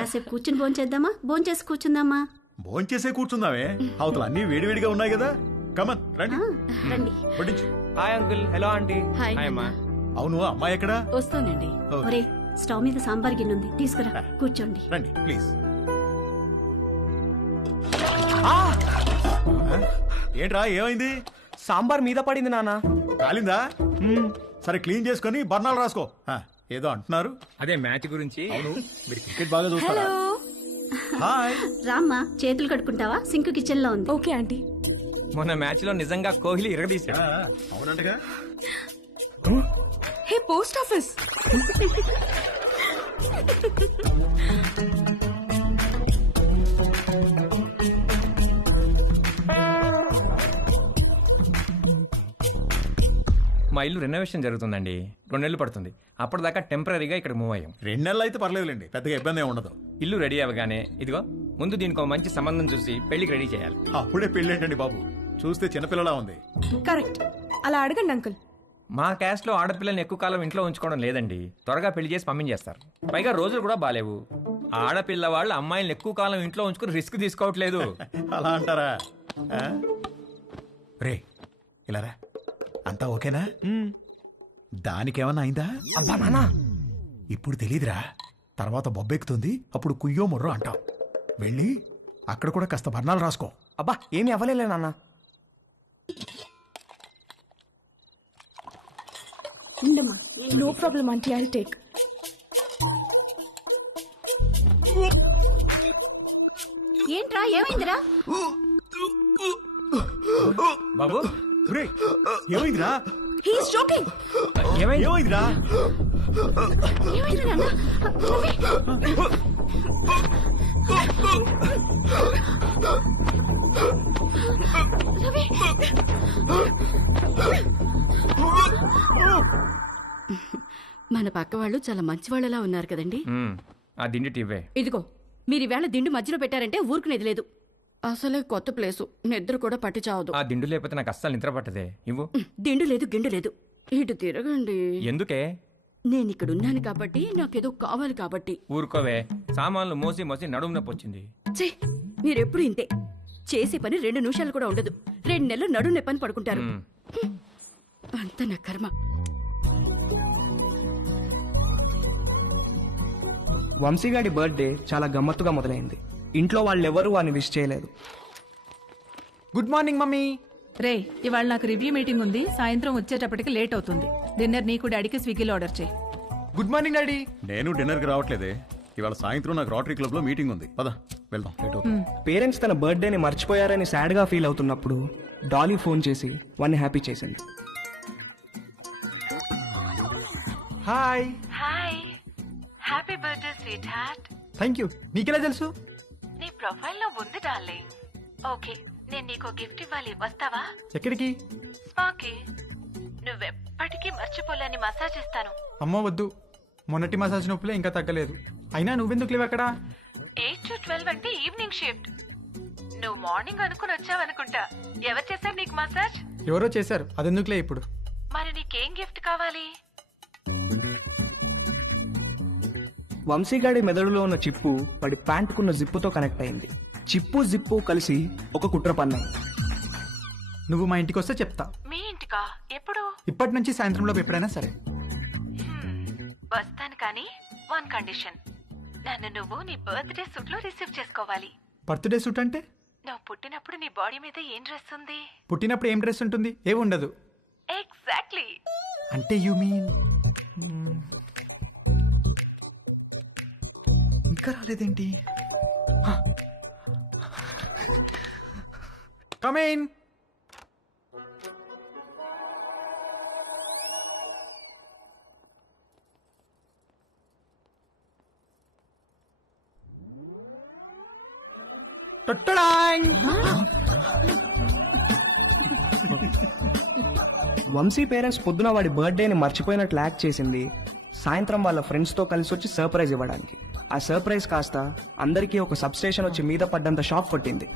కాసేపు కూర్చుని భోంచేద్దామా? భోంచేసి కూర్చుందామా? భోంచేసే కూర్చుందామే, అవతల అన్ని వేడివేడిగా ఉన్నాయి కదా. కమన్ రండి. రండి. వడ్డించు. Hi uncle. Hello aunty. Hi అమ్మా. అవును, అమ్మాయి ఎక్కడా? వస్తానండి. ఒరే స్టవ్ మీద సాంబార్ గిన్నె ఉంది, తీసుకురా. కూర్చోండి. రండి ప్లీజ్. ఏంట్రా ఏమైంది? సాంబార్ మీద పడింది నాన్న. కాలిందా? సరే క్లీన్ చేసుకొని బర్ణాలు రాసుకో. ఏదో అంటున్నారు. అదే మ్యాచ్ గురించి. అవును, మీరు క్రికెట్ బాగా చూస్తారా? హాయ్. రామ్మా, చేతులు కడుక్కుంటావా? సింక్ కిచెన్ లో ఉంది. Okay aunty. మొన్న మ్యాచ్ లో నిజంగా కోహ్లీ ఇరగదీశాడు. అవునంటగా. Hey post office. మా ఇల్లు రెనోవేషన్ జరుగుతుందండి, 2 నెలలు పడుతుంది. అప్పటిదాకా టెంపరీగా ఇక్కడ మూవ్ అయ్యాం. 2 నెలలు అయితే పర్లేదులేండి, పెద్దగా ఇబ్బంది ఏమి ఉండదు. ఇల్లు రెడీ అవ్వగానే ఇదిగో ముందు దీనికి ఒక మంచి సంబంధం చూసి పెళ్లికి రెడీ చేయాలి. అప్పుడే పెళ్లి ఏంటండి బాబు, చూస్తే చిన్నపిల్లలా ఉంది. కరెక్ట్, అలా అడగండి అంకుల్. మా క్యాస్ట్ లో ఆడపిల్లల్ని ఎక్కువ కాలం ఇంట్లో ఉంచుకోవడం లేదండి, త్వరగా పెళ్లి చేసి పంపించేస్తారు. పైగా రోజులు కూడా బాలేవు. ఆడపిల్ల వాళ్ళు అమ్మాయిలను ఎక్కువ కాలం ఇంట్లో ఉంచుకుని రిస్క్ తీసుకోవట్లేదు. అలా అంటారా? రే ఇలా రా, అంతా ఓకేనా? దానికేమన్నా అయిందా? అబ్బా నాన్న, ఇప్పుడు తెలీదురా, తర్వాత బొబ్బెక్కుతుంది, అప్పుడు కుయ్యో మొర్రో అంటాం. వెళ్ళి అక్కడ కూడా కాస్త బర్ణాలు రాసుకో. అబ్బా ఏమి అవ్వలేలే నాన్న. ఉండమ్మా. No problem aunty, I take. ఏంట్రా ఏమైందిరా? బాబు ఏమైందిరా? He's joking. ఏమైందిరా? ఏమైంది నాన్న? రవి. మన పక్క వాళ్ళు చాలా మంచి వాళ్ళలా ఉన్నారు కదండి. ఆ దిండి టీవే. ఇదిగో మీరు ఈవేళ దిండు మధ్యలో పెట్టారంటే ఊరుకునేది లేదు. అసలే కొత్త ప్లేసు, నిద్ర కూడా పట్టి చావదు. ఆ దిండు లేకపోతే నాకు అస్సలు నిద్ర పట్టదే. ఇవ్వు. దిండు లేదు గిండు లేదు, ఇటు తిరగండి. ఎందుకే? నేను ఇక్కడ ఉన్నాను కాబట్టి, నాకేదో కావాలి కాబట్టి. ఊరుకోవే, సామాన్లు మోసి మోసి నడుము నొప్పి వచ్చింది. ఛే, మీరెప్పుడు ఇంతే. చేసే పని 2 నిమిషాలు కూడా ఉండదు. 2 నెలలు నడుము నొప్పని పడుకుంటారు. అంత నా కర్మ. వంశీగాడి బర్త్డే చాలా గమ్మత్తుగా మొదలైంది. ఇంట్లో వాళ్ళెవరూ వాడిని విష్ చేయలేదు. Good morning mummy. రే, ఇవాళ నాకు రివ్యూ మీటింగ్ ఉంది, సాయంత్రం వచ్చేటప్పటికి లేట్ అవుతుంది. డిన్నర్ నీకు డాడీకి స్విగ్గీలో ఆర్డర్ చేయి. Good morning daddy. నేను డిన్నర్కి రావట్లేదే, ఇవాళ సాయంత్రం నాకు రోటరీ క్లబ్ లో మీటింగ్ ఉంది. పద వెళ్దాం. పేరెంట్స్ తన బర్త్డేని మర్చిపోయారని సాడ్గా ఫీల్ అవుతున్నప్పుడు డాలీ ఫోన్ చేసి వాడిని హ్యాపీ చేసింది. Hi. Hi, happy birthday sweet heart. Thank you. నీకెలా తెలుసు? నీ ప్రొఫైల్ లో ఉంది డార్లింగ్. ఓకే, నేను నీకు గిఫ్ట్ ఇవ్వాలి, వస్తావా? ఎక్కడికి? స్పాకి. నువ్వెప్పటికీ మర్చిపోలేని మసాజ్ ఇస్తాను. అమ్మో వద్దు, మొన్నటి మసాజ్ నొప్పులే ఇంకా తగ్గలేదు. అయినా నువ్వెందుకు లేవు అక్కడ? 8 to 12 అంటే ఈవినింగ్ షిఫ్ట్. నువ్వు మార్నింగ్ అనుకుని వచ్చావనుకుంటా. ఎవరు చేశారు నీకు మసాజ్? ఎవరో చేశారు, అదెందుకులే ఇప్పుడు. మరి నీకేం గిఫ్ట్ కావాలి? వంశీగాడి మెదడులో ఉన్న చిప్పు వాడి ప్యాంటుకున్న జిప్పుతో కనెక్ట్ అయింది. చిప్పు జిప్పు కలిసి ఒక కుట్ర పన్నాయి. నువ్వు మా ఇంటికి వస్తే చెప్తా. మీ ఇంటికా? ఎప్పుడు? ఇప్పటి నుంచి సాయంత్రంలోపు ఎప్పుడైనా సరే. వస్తాను, కానీ 1 కండిషన్. నన్ను నువ్వు నీ బర్త్డే సూట్ లో రిసీవ్ చేసుకోవాలి. బర్త్డే సూట్ అంటే? నువ్వు పుట్టినప్పుడు నీ బాడీ మీద ఏం డ్రెస్ ఉంది? పుట్టినప్పుడు ఏం డ్రెస్ ఉంటుంది? ఏమి ఉండదు. ఎగ్జాక్ట్లీ. అంటే యూ మీన్ ఇంకా రాలేదేంటి? Come in. వంశీ పేరెంట్స్ పొద్దున వాడి బర్త్డేని మర్చిపోయినట్లు యాక్ట్ చేసింది సాయంత్రం వాళ్ళ ఫ్రెండ్స్తో కలిసి వచ్చి సర్ప్రైజ్ ఇవ్వడానికి. ఆ సర్ప్రైజ్ కాస్త అందరికీ ఒక సబ్స్టేషన్ వచ్చి మీద పడ్డంత షాక్ కొట్టింది.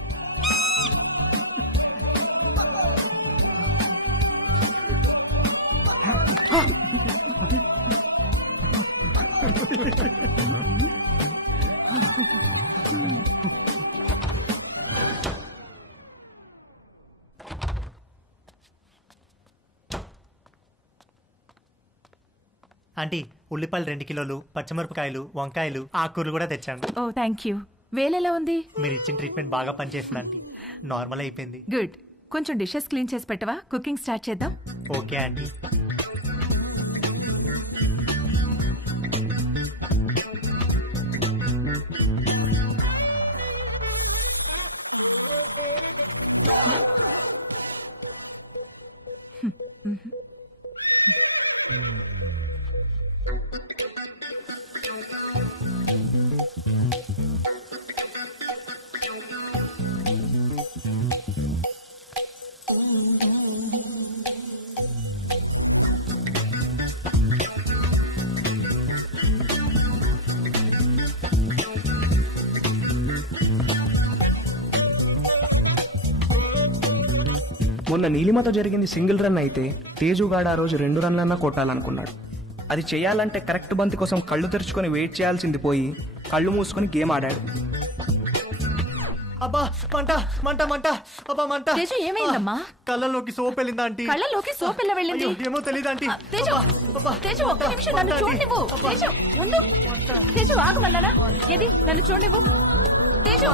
ఆంటీ ఉల్లిపాయలు 2 కిలోలు, పచ్చిమిరపకాయలు, వంకాయలు, ఆకుకూరలు కూడా తెచ్చాను. ఓ థ్యాంక్ యూ. వేలెలా ఉంది? మీరు ఇచ్చిన ట్రీట్మెంట్ బాగా పనిచేసింది ఆంటీ. నార్మల్ అయిపోయింది. గుడ్. కొంచెం డిషెస్ క్లీన్ చేసి పెట్టవా? కుకింగ్ స్టార్ట్ చేద్దాం. Okay aunty. మొన్న నీలిమతో జరిగింది సింగిల్ రన్ అయితే తేజుగాడు ఆ రోజు 2 రన్లన్నా కొట్టాలనుకున్నాడు. అది చేయాలంటే కరెక్ట్ బంతి కోసం కళ్ళు తెరుచుకొని వెయిట్ చేయాల్సింది పోయి కళ్ళు మూసుకొని గేమ్ ఆడాడు. అబ్బా మంట మంట మంట, అబ్బా మంట. తేజు ఏమైందమ్మా? కళ్ళలోకి సోప్ వెళ్ళిందా ఆంటీ? కళ్ళలోకి సోప్ ఎలా వెళ్ళింది? అయ్యో, ఏమో తెలియదు ఆంటీ. తేజు, తేజు ఒక్క నిమిషం నన్ను చూడనివ్వు. తేజు ఉండు. తేజు ఆగమన్నానా? ఏది నన్ను చూడనివ్వు. తేజు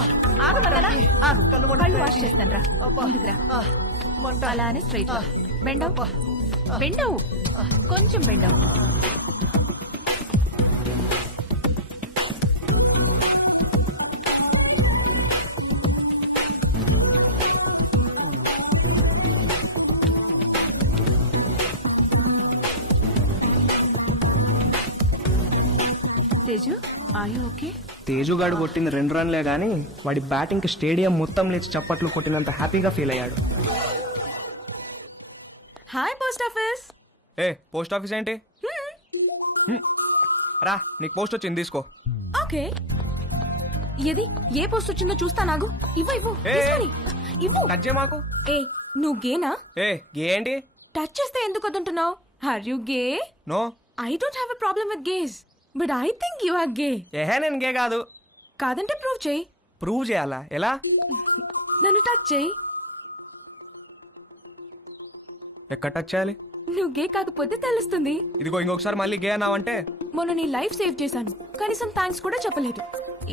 ఆగమన్నానా? ఆగు. కళ్ళు వాష్ చేస్తాను రా. ముందుకురా. అలానే స్ట్రైట్ బెండవు. బెండవు కొంచెం బెండవు. Teju are you okay? తేజుగాడు కొట్టింది 2 రన్లే గానీ వాడి బ్యాటింగ్కి స్టేడియం మొత్తం లేచి చప్పట్లు కొట్టినంత హ్యాపీగా ఫీల్ అయ్యాడు. Hi post office. Post office ఏంటి? రా, నీకు పోస్ట్ వచ్చింది, తీసుకో. ఓకే, ఏది ఏ పోస్ట్ వచ్చిందో చూస్తా. నాగు ఇవ్వు ఇవ్వు తీసుకొని ఇవ్వు. టచ్ చేయ మాకు. ఏ నువ్వు గేనా? గే ఏంటి? టచ్ చేస్తే ఎందుకు వద్దంటున్నావు? Are you gay? No, I don't have a problem with gays, but I think you are gay. నేను గే కాదు. కాదంటే ప్రూవ్ చేయి. ప్రూవ్ చేయాలా? ఎలా? నన్ను టచ్ చేయి. ఎక్కడ టచ్ చేయాలి? నువ్వు గే కాకపోతే తెలుస్తుంది. ఇదిగో ఇంకొకసారి మళ్ళీ గే అన్నావంటే. మొన్న నీ లైఫ్ సేవ్ చేశాను, కనీసం థ్యాంక్స్ కూడా చెప్పలేదు.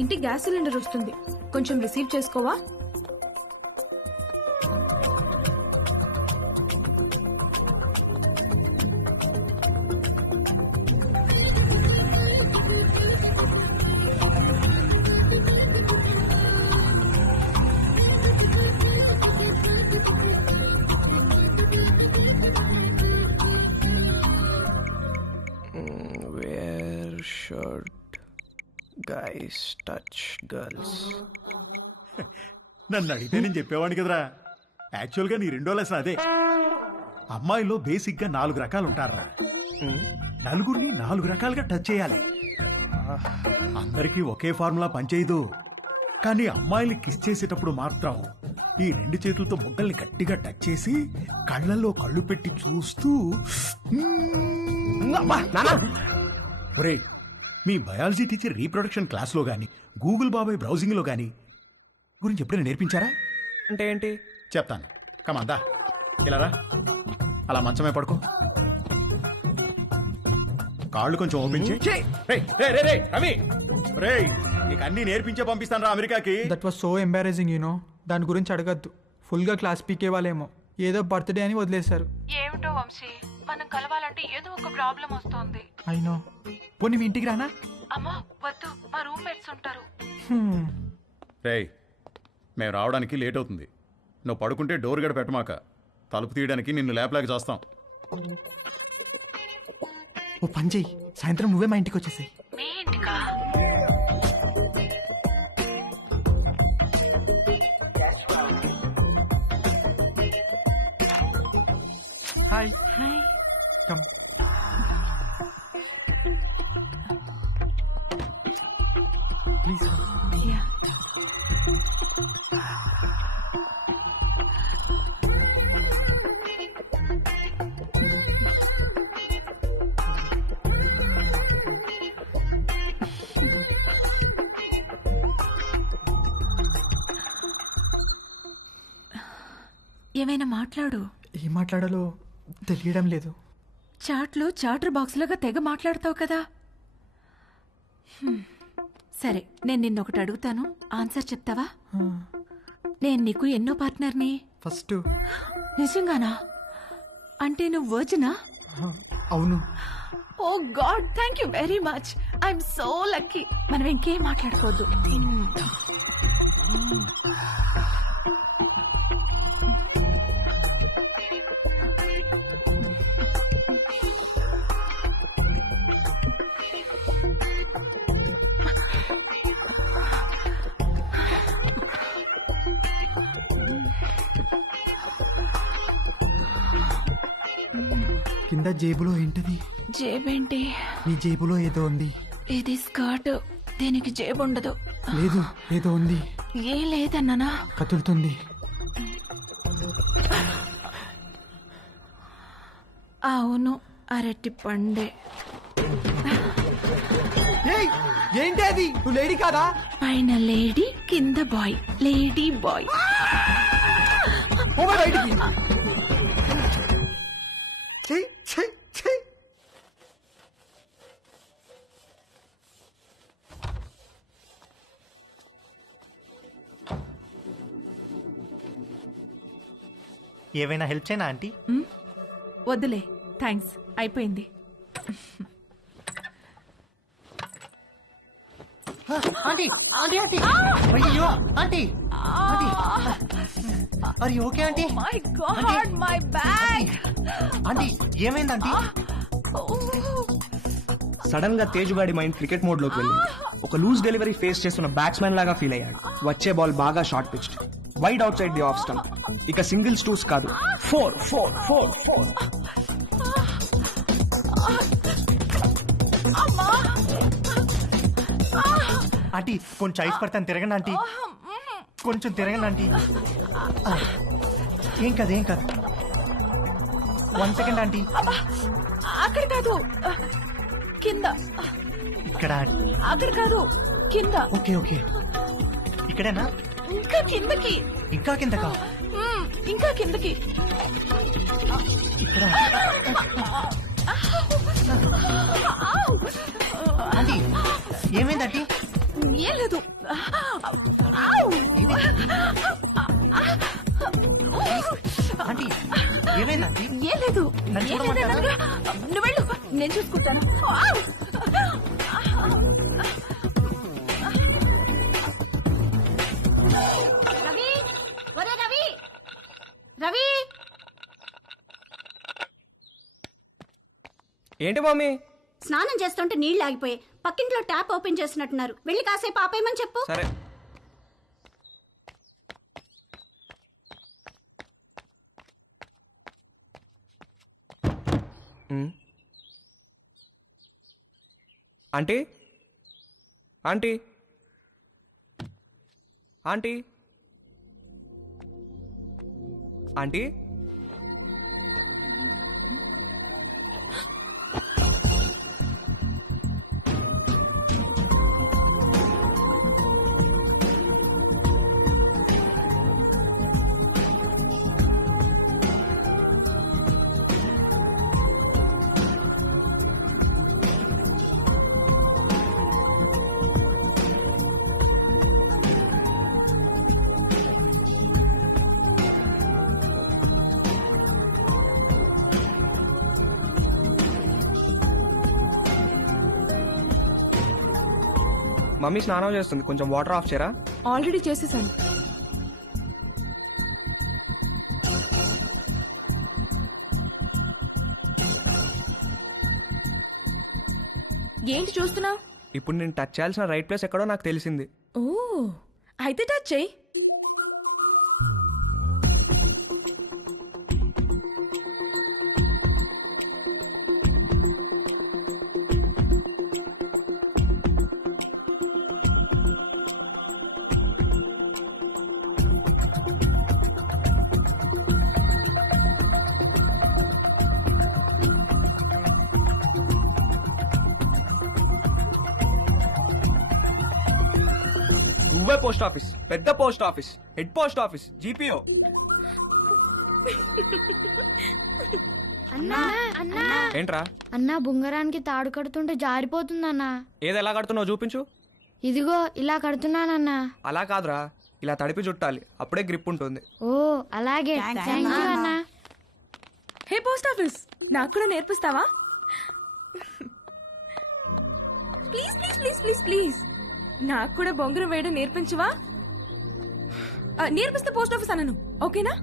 ఇంటి గ్యాస్ సిలిండర్ వస్తుంది, కొంచెం receive చేసుకోవా? Where should guys touch girls? నన్ను అడిగితే నేను చెప్పేవాడిని కదరా. యాక్చువల్గా నీ 2వ లెసన్ అదే. అమ్మాయిలో బేసిక్గా 4 రకాలు ఉంటారా. నలుగురిని 4 రకాలుగా టచ్ చేయాలి. అందరికీ ఒకే ఫార్ములా పనిచేయదు. కానీ అమ్మాయిలు కిస్ చేసేటప్పుడు మాత్రం ఈ 2 చేతులతో బొగ్గల్ని గట్టిగా టచ్ చేసి కళ్ళల్లో కళ్ళు పెట్టి చూస్తూ ఒరేయ్, మీ బయాలజీ టీచర్ రీప్రొడక్షన్ క్లాస్లో గానీ గూగుల్ బాబాయ్ బ్రౌజింగ్లో గానీ గురించి ఎప్పుడైనా నేర్పించారా? అంటే ఏంటి చెప్తాను. కమాందా ఇలా రా, అలా మంచమే పడుకో, కాళ్ళు కొంచెం ఓపెన్ చేయి. నీకు అన్ని నేర్పించే పంపిస్తాను రా అమెరికాకి. That was so embarrassing you know. దాని గురించి అడగద్దు. ఫుల్గా క్లాస్ పీకే వాళ్ళేమో ఏదో బర్త్డే అని వదిలేశారు. ఏమిటో వంశీ, మనం కలవాలంటే ఏదో ఒక ప్రాబ్లం వస్తోంది. అయినో. పోనీ మీ ఇంటికి రానా? అమ్మా వద్దు, మా రూమ్మేట్స్ ఉంటారు. రేయ్, మేము రావడానికి లేట్ అవుతుంది. నువ్వు పడుకుంటే డోర్ గడ పెట్టమాక. తలుపు తీయడానికి నిన్ను లేపలేక చేస్తాం. ఓ పని చెయ్యి, సాయంత్రం నువ్వే మా ఇంటికి వచ్చేసాయి. మీ ఇంటికా? Hi hi. Come. Please. Yeah. ఏమైనా మాట్లాడు. ఏం మాట్లాడాలో తెలియడం లేదు. చాట్లో చాటర్ బాక్స్ లాగా తెగ మాట్లాడతావు కదా. సరే, నేను నిన్నొకటి అడుగుతాను, ఆన్సర్ చెప్తావా? నేను నీకు ఎన్నో పార్ట్నర్ని? ఫస్ట్. నిజంగానా? అంటే నువ్వు వర్జినా? అవును. Oh god, thank you very much. I'm so lucky. మనం ఇంకేం మాట్లాడుకోవద్దు. కింద జేబులో ఏంటది? జేబేంటి? నీ జేబులో ఏదో ఉంది. ఇది స్కర్ట్, దీనికి జేబు ఉండదు. లేదు, ఏదో ఉంది. ఏం లేదన్నానా? కదులుతుంది. అవును, అరటి పండే. ఏంటి అది? నువ్వు లేడీ కాదా? పైన లేడీ, కింద బాయ్. Lady bye. బయటికి. చెయ్ చెయ్ చెయ్. ఏవైనా హెల్ప్ చేయనా ఆంటీ? వద్దులే, థ్యాంక్స్, అయిపోయింది. ఆంటీ ఆంటీ ఆంటీ అయ్యో aunty aunty are you okay aunty? My god, my bag. Aunty ఏమైంది ఆంటీ? సడన్ గా తేజుగాడి మైండ్ క్రికెట్ మోడ్ లోకి వెళ్ళింది. ఒక లూజ్ డెలివరీ ఫేస్ చేస్తున్న బ్యాట్స్మెన్ లాగా ఫీల్ అయ్యాడు. వచ్చే బాల్ బాగా short pitched, wide outside the off stump. ఇక సింగిల్స్ టూస్ కాదు, 4 4 4 4. ఆంటీ కొంచెం ఐస్ పడతాను, తిరగండి ఆంటీ, కొంచెం తిరగండి ఆంటీ. ఏం కాదు ఏం కాదు. 1 సెకండ్ ఆంటీ. అక్కడ కాదు, కింద. ఇక్కడ. అక్కడ కాదు, కింద. ఓకే ఓకే, ఇక్కడేనా? ఇంకా కిందకి. ఇంకా కిందకా? ఇంకా కిందకి. ఇక్కడ. ఆంటీ ఏమైందంటీ? ఏం లేదు. ఆంటీ ఏమైందంటీ? ఏం లేదు. నన్ను ఏం చూడమంటారా? లేదనగా. నువ్వు వెళ్ళు, నేను చూసుకుంటాను. రవి, ఒరే రవి, రవి. ఏంటి మమ్మీ? స్నానం చేస్తుంటే నీళ్లు ఆగిపోయాయి. పక్కింట్లో ట్యాప్ ఓపెన్ చేస్తున్నట్టున్నారు. వెళ్ళి కాసేపు ఆపేయమని చెప్పు. సరే. Aunty aunty aunty aunty mummy స్నానం చేస్తుంది, కొంచెం వాటర్ ఆఫ్ చేయరా? ఆల్రెడీ చేసేసాను. ఏంటి చూస్తున్నావు? ఇప్పుడు నేను టచ్ చేయాల్సిన రైట్ ప్లేస్ ఎక్కడో నాకు తెలిసింది. ఓ, అయితే టచ్ చెయ్యి. నువ్వే పోస్ట్ ఆఫీస్, పెద్ద post office, head post office, GPO. అన్నా అన్నా ఏంట్రా అన్నా బుంగరానికి తాడు కడుతుంటే జారిపోతుందన్నా. ఏది ఎలా కడుతున్నావు చూపించు. ఇదిగో ఇలా కడుతున్నానన్నా. అలా కాదురా, ఇలా తడిపి చుట్టాలి, అప్పుడే గ్రిప్ ఉంటుంది. ఓ అలాగే థ్యాంక్ యూ అన్నా. హే పోస్ట్ ఆఫీస్, నాకు కూడా నేర్పిస్తావా? Please please please please please నాకు కూడా బొంగరం వేయడం నేర్పించవా? నేర్పిస్తే పోస్ట్ ఆఫీస్ అన్నాను, ఓకేనా?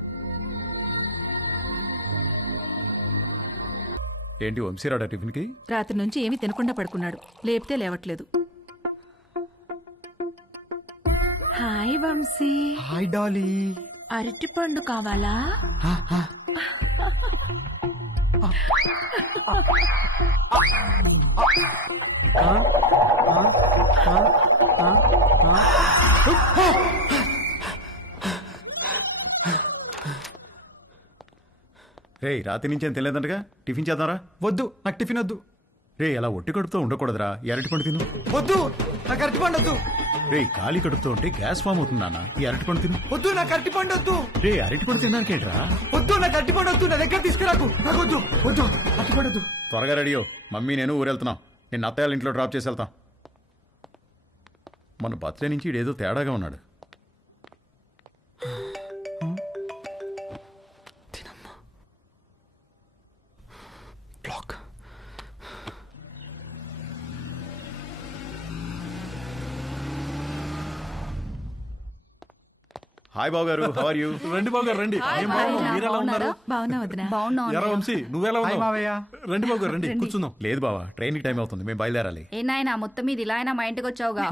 ఏంటి వంశీరాడా టిఫిన్కి? రాత్రి నుంచి ఏమీ తినకుండా పడుకున్నాడు, లేపితే లేవట్లేదు. హాయ్ వంశీ. Hi Dolly. అరటి పండు కావాలా? రే రాత్రి నుంచి ఏం తెలియదంటగా, టిఫిన్ చేద్దాంరా. వద్దు, నాకు టిఫిన్ వద్దు. రే అలా ఒట్టి కడుపుతో ఉండకూడదురా, ఈ అరటిపండు తిను. వద్దు, నాకు అరటిపండు వద్దు. రే ఖాళీ కడుపుతో ఉంటే గ్యాస్ ఫామ్ అవుతుంది నాన్న, ఈ అరటిపండు తిను. వద్దు, నాకు అరటిపండు వద్దు. రే అరటిపండు తినడానికేంట్రా? వద్దు, నాకు అరటిపండు వద్దు, నా దగ్గర తీసుకురాకు. నాకు వద్దు, వద్దు, అరటిపండు వద్దు. త్వరగా రెడీ అయ్యో, మమ్మీ నేను ఊరెళ్తున్నాం. నేను అత్తయ్య ఇంట్లో డ్రాప్ చేసి వెళ్తాం. మన బర్త్డే నుంచి ఇడేదో తేడాగా ఉన్నాడు. హాయ్ బాబు గారు, హౌ ఆర్ యు? రండి బాబు గారు రండి. ఏం బాబు మీరు ఎలా ఉన్నారు? బాగున్నా వదినా. ఎరా వంశీ నువ్వెలా హాయ్ ఉన్నావు? మావయ్య. రండి బాబు గారు రండి, కూర్చుందాం. లేదు బావా, ట్రైన్ కి టైం అవుతుంది, మేము బయలుదేరాలి. ఏ నాయనా మొత్తం మీద ఇలా అయినా మా ఇంటికి వచ్చావుగా.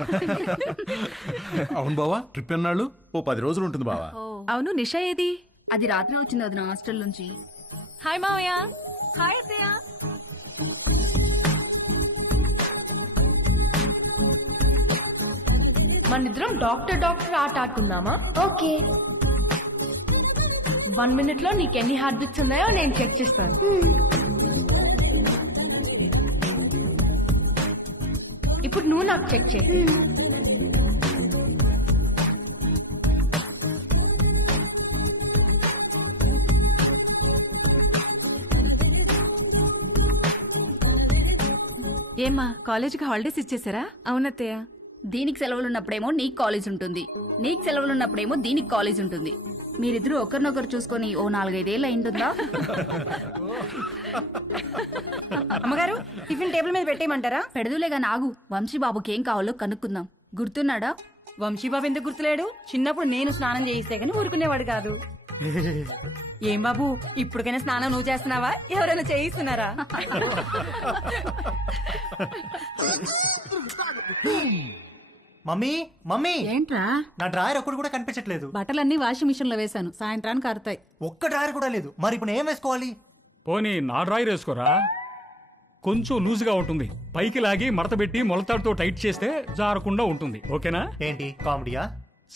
అవును బావా, ట్రిప్ ఎన్నాళ్ళు? ఓ 10 రోజులు ఉంటుంది బావా. అవును, నిషా ఏది? అది రాత్రి వచ్చింది వదిన హాస్టల్ నుంచి. హాయ్ మావయ్య. హాయ్ అత్తయ్య. మనిద్దరం డాక్టర్ ఆట ఆడుకుందామా? ఓకే. 1 minute లో నీకు ఎన్ని హార్ట్ బీట్స్ ఉన్నాయో నేను చెక్ చేస్తాను. ఇప్పుడు నువ్వు నాకు చెక్ చేయి. ఏమ్మా, కాలేజీకి హాలిడేస్ ఇచ్చేసారా? అవునత్తయ్య. దీనికి సెలవులు ఉన్నప్పుడేమో నీకు కాలేజ్ ఉంటుంది, నీకు సెలవులు ఉన్నప్పుడేమో దీనికి కాలేజ్ ఉంటుంది. మీరిద్దరూ ఒకరినొకరు చూసుకొని ఓ 4-5 ఏళ్ళు అయింటుందా? అమ్మగారు, టిఫిన్ టేబుల్ మీద పెట్టేయమంటారా? పెడదులేగా నాగు, వంశీబాబుకి ఏం కావాలో కనుక్కుందాం. గుర్తున్నాడా? వంశీబాబు ఎందుకు గుర్తులేడు? చిన్నప్పుడు నేను స్నానం చేయిస్తే గానీ ఊరుకునేవాడు కాదు. ఏం బాబు, ఇప్పటికైనా స్నానం నువ్వు చేస్తున్నావా, ఎవరైనా చేయిస్తున్నారా? మమ్మీ మమ్మీ, ఏంట్రా? నా డ్రాయర్ ఒక్కడు కూడా కనిపించట్లేదు. బట్టలన్నీ వాషింగ్ మిషన్ లో వేశాను, సాయంత్రానికి ఆరుతాయి. ఒక్క డ్రాయర్ కూడా లేదు. మరి ఇప్పుడు ఏం వేసుకోవాలి? పోనీ నా డ్రాయర్ వేసుకోరా, కొంచెం లూజ్గా ఉంటుంది. పైకి లాగి మడతబెట్టి మొలతాడుతో టైట్ చేస్తే జారకుండా ఉంటుంది. ఓకేనా? ఏంటి కామెడీయా?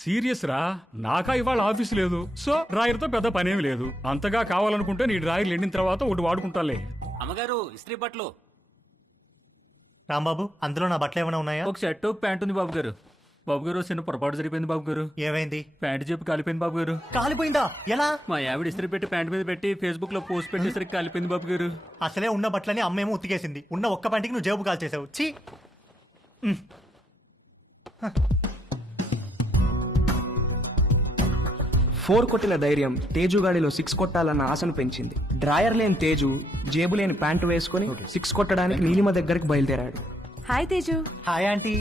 సీరియస్ రా, నాకా ఇవాళ ఆఫీస్ లేదు, సో డ్రాయర్ తో పెద్ద పనేమి లేదు. అంతగా కావాలనుకుంటే నీ డ్రాయర్లు ఎండిన తర్వాత ఒకటి వాడుకుంటాలే. అమ్మగారు ఇస్త్రీ బట్టలు. రాంబాబు, అందులో నా బట్టలు ఏమైనా ఉన్నాయా? ఒక షర్ట్ ప్యాంట్ ఉంది బాబు గారు. బాబు గారు చిన్న పొరపాటు జరిగిపోయింది బాబు గారు. ఏమైంది? ప్యాంట్ చెప్పి కాలిపోయింది బాబు గారు. కాలిపోయిందా? ఎలా? మా ఆవిడ ఇస్త్రీ పెట్టి ప్యాంట్ మీద పెట్టి ఫేస్బుక్ లో పోస్ట్ పెట్టేసరికి కాలిపోయింది బాబు గారు. అసలే ఉన్న బట్టలని అమ్మేమో ఉతికేసింది. ఉన్న ఒక్క పంటికి నువ్వు జేబు కాల్చేసావు. ఛీ! 4 కొట్టిన ధైర్యం తేజుగాడిలో 6 కొట్టాలన్న ఆశను పెంచింది. డ్రాయర్ లేని తేజు జేబు లేని ప్యాంటు వేసుకుని 6 కొట్టడానికి నీలిమ దగ్గరికి బయలుదేరాడు. హాయ్ తేజు. Hi aunty.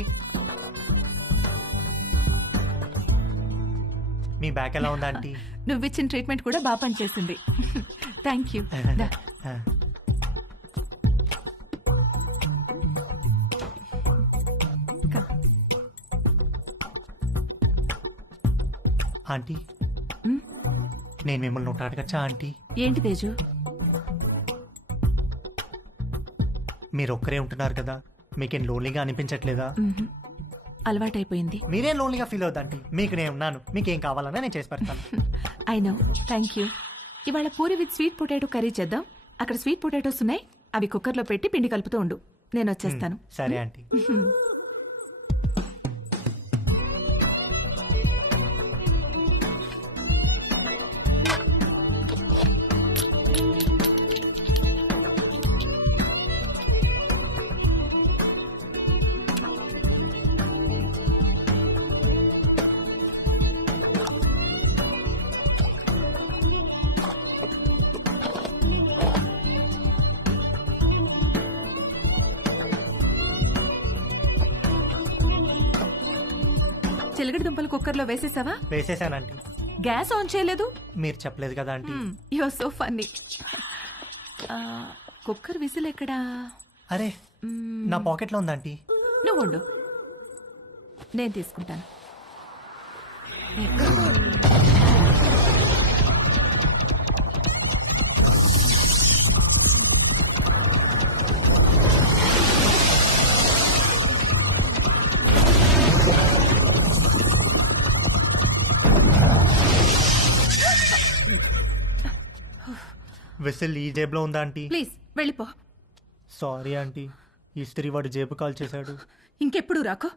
మీ బ్యాక్ ఎలా ఉందా ఆంటీ? నువ్విచ్చిన ట్రీట్మెంట్ కూడా బాగా పనిచేసింది. Thank you. ఆంటీ, నేను మిమ్మల్ని ఒకటి అడగచ్చా ఆంటీ? ఏంటి తేజు? మీరు ఒక్కరే ఉంటున్నారు కదా, మీకేం లోన్లీగా అనిపించట్లేదా? అలవాటైపోయింది. మీరేం లోన్లీగా ఫీల్ అవుతాంటీ, మీకు నేను ఉన్నాను. మీకేం కావాలన్నా నేను చేసి పెడతాను. I know, thank you. ఇవాళ puri with sweet potato curry చేద్దాం. అక్కడ స్వీట్ పొటాటోస్ ఉన్నాయి, అవి కుక్కర్లో పెట్టి పిండి కలుపుతూ ఉండు, నేను వచ్చేస్తాను. సరే ఆంటీ. చిలకడ దుంపలు కుక్కర్లో వేసేసావా? వేసేసానంటీ. గ్యాస్ ఆన్ చేయలేదు? మీరు చెప్పలేదు కదా aunty. You are so funny. Cooker whistle ఎక్కడా? అరే నా పాకెట్లో ఉందంటీ. నువ్వు ఉండు, నేను తీసుకుంటాను. విసిల్ ఈ జేబులో ఉందా ఆంటీ? ప్లీజ్ వెళ్ళిపో. సారీ ఆంటీ, ఇస్త్రీ వాడు జేబు కాల్ చేశాడు. ఇంకెప్పుడు రాకో.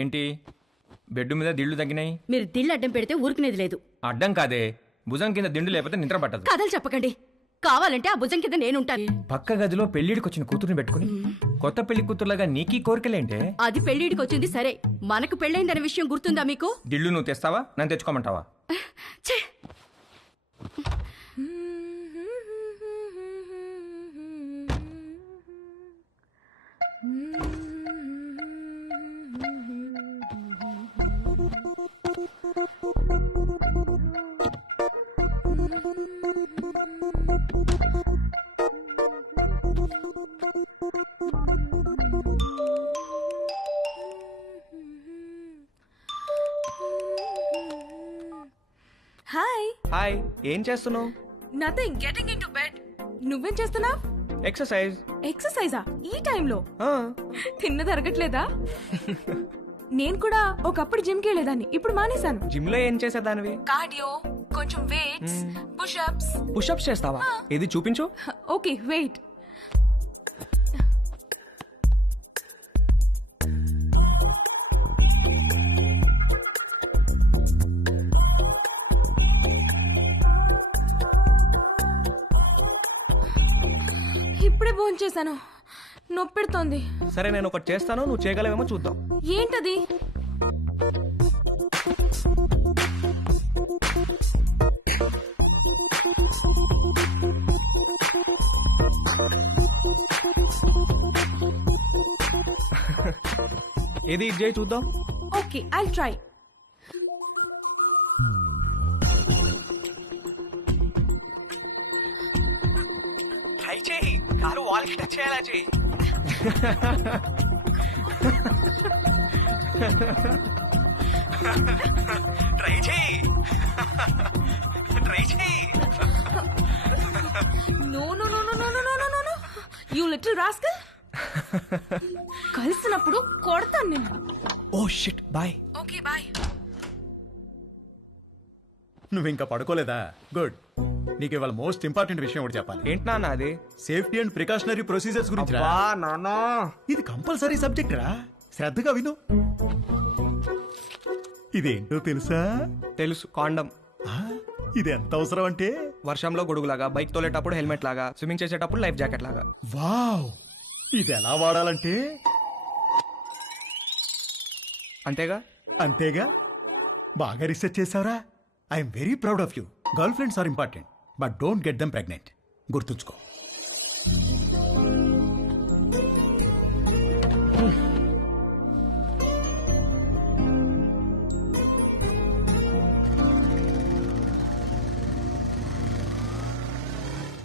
ఏంటి బెడ్ మీద దిళ్ళు తగ్గినాయి? మీరు దిళ్ళు అడ్డం పెడితే ఊరుకునేది లేదు. అడ్డం కాదే, భుజం కింద దిండు లేకపోతే నిద్ర పట్టదు. కథలు చెప్పకండి, కావాలంటే ఆ భుజం కింద నేనుంటాను. పక్క గదిలో పెళ్లిడికి వచ్చిన కూతురుని పెట్టుకుని కొత్త పెళ్లి కూతురులాగా నీకీ కోరికలేంటే? అది పెళ్లిడికి వచ్చింది సరే, మనకు పెళ్ళైందనే విషయం గుర్తుందా మీకు? దిళ్ళు నువ్వు తెస్తావా, నన్ను తెచ్చుకోమంటావా? ఛే! హాయ్. హాయ్, ఏం చేస్తున్నావు? Nothing, getting into bed. నువ్వేం చేస్తున్నావ్? ఎక్సర్సైజ్. ఎక్సర్సైజా ఈ టైంలో? తిన్నది అరగట్లేదా? నేను కూడా ఒకప్పుడు జిమ్కి వెళ్ళేదాన్ని, ఇప్పుడు మానేశాను. జిమ్ లో ఏం చేసేదానివి? కార్డియో, కొంచెం వెయిట్స్, పుషప్స్. పుషప్స్ చేస్తావా? ఇది చూపించు. Okay wait. ఇప్పుడే భోంచేశాను, నొప్పెడుతోంది. సరే నేను ఒకటి చేస్తాను, నువ్వు చేయగలవేమో చూద్దాం. ఏంటది? ఏది ఇది చేయి చూద్దాం. Okay I'll try. ట్రై చేయి, కారు వాల్కి టచ్ చేయాలా చేయి. ట్రై చేయి, ట్రై చేయి. No no no no no no no no no, you little rascal. కలిసినప్పుడు కొడతాను నేను. Oh shit, bye. Okay bye. నువ్వు ఇంకా పడుకోలేదా? గుడ్. నీకు ఇవాళ మోస్ట్ ఇంపార్టెంట్ విషయం ఒకటి చెప్పాలి. ఏంటి నాన్న అది? సేఫ్టీ అండ్ ప్రికాషనరీ ప్రొసీజర్స్ గురించి రా. నాన్న ఇది కంపల్సరీ సబ్జెక్ట్ రా, శ్రద్ధగా విను. ఇదేంటో తెలుసా? తెలుసు, కాండం. ఇది ఎంత అవసరం అంటే వర్షంలో గొడుగులాగా, బైక్ తోలేటప్పుడు హెల్మెట్ లాగా, స్విమ్మింగ్ చేసేటప్పుడు లైఫ్ జాకెట్ లాగా. వావ్, ఇది ఎలా వాడాలంటే అంతేగా? అంతేగా. బాగా రీసెర్చ్ చేసావురా. I'm very proud of you. Girlfriends are important, but don't get them pregnant. గుర్తుంచుకో.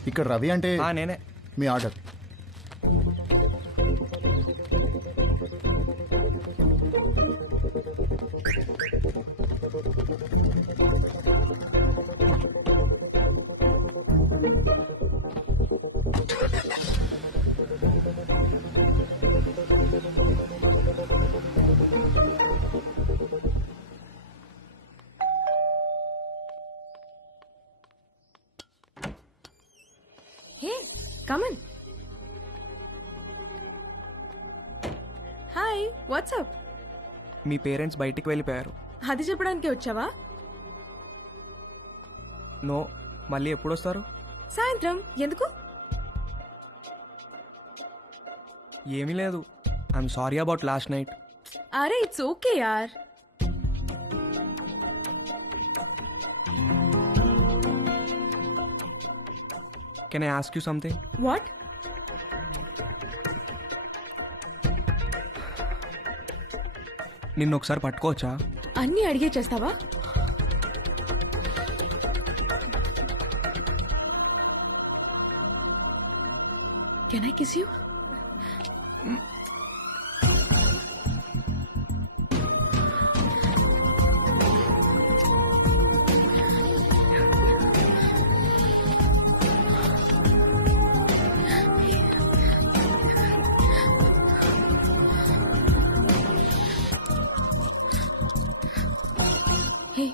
ఇక్కడ రవి అంటే నేనే. మీ order. Hey, come in. Hi, what's up? మీ పేరెంట్స్ బయటికి వెళ్ళిపోయారు. అది చెప్పడానికి వచ్చావా? నో, మళ్ళీ ఎప్పుడు వస్తారు? సాయంత్రం. ఎందుకు? ఏమీ లేదు. I'm sorry about last night. అరే ఇట్స్ ఓకే యార్. Can I ask you something? What? నిన్ను ఒకసారి పట్టుకోవచ్చా? అన్నీ అడిగే చేస్తావా? Can I kiss you? Hey,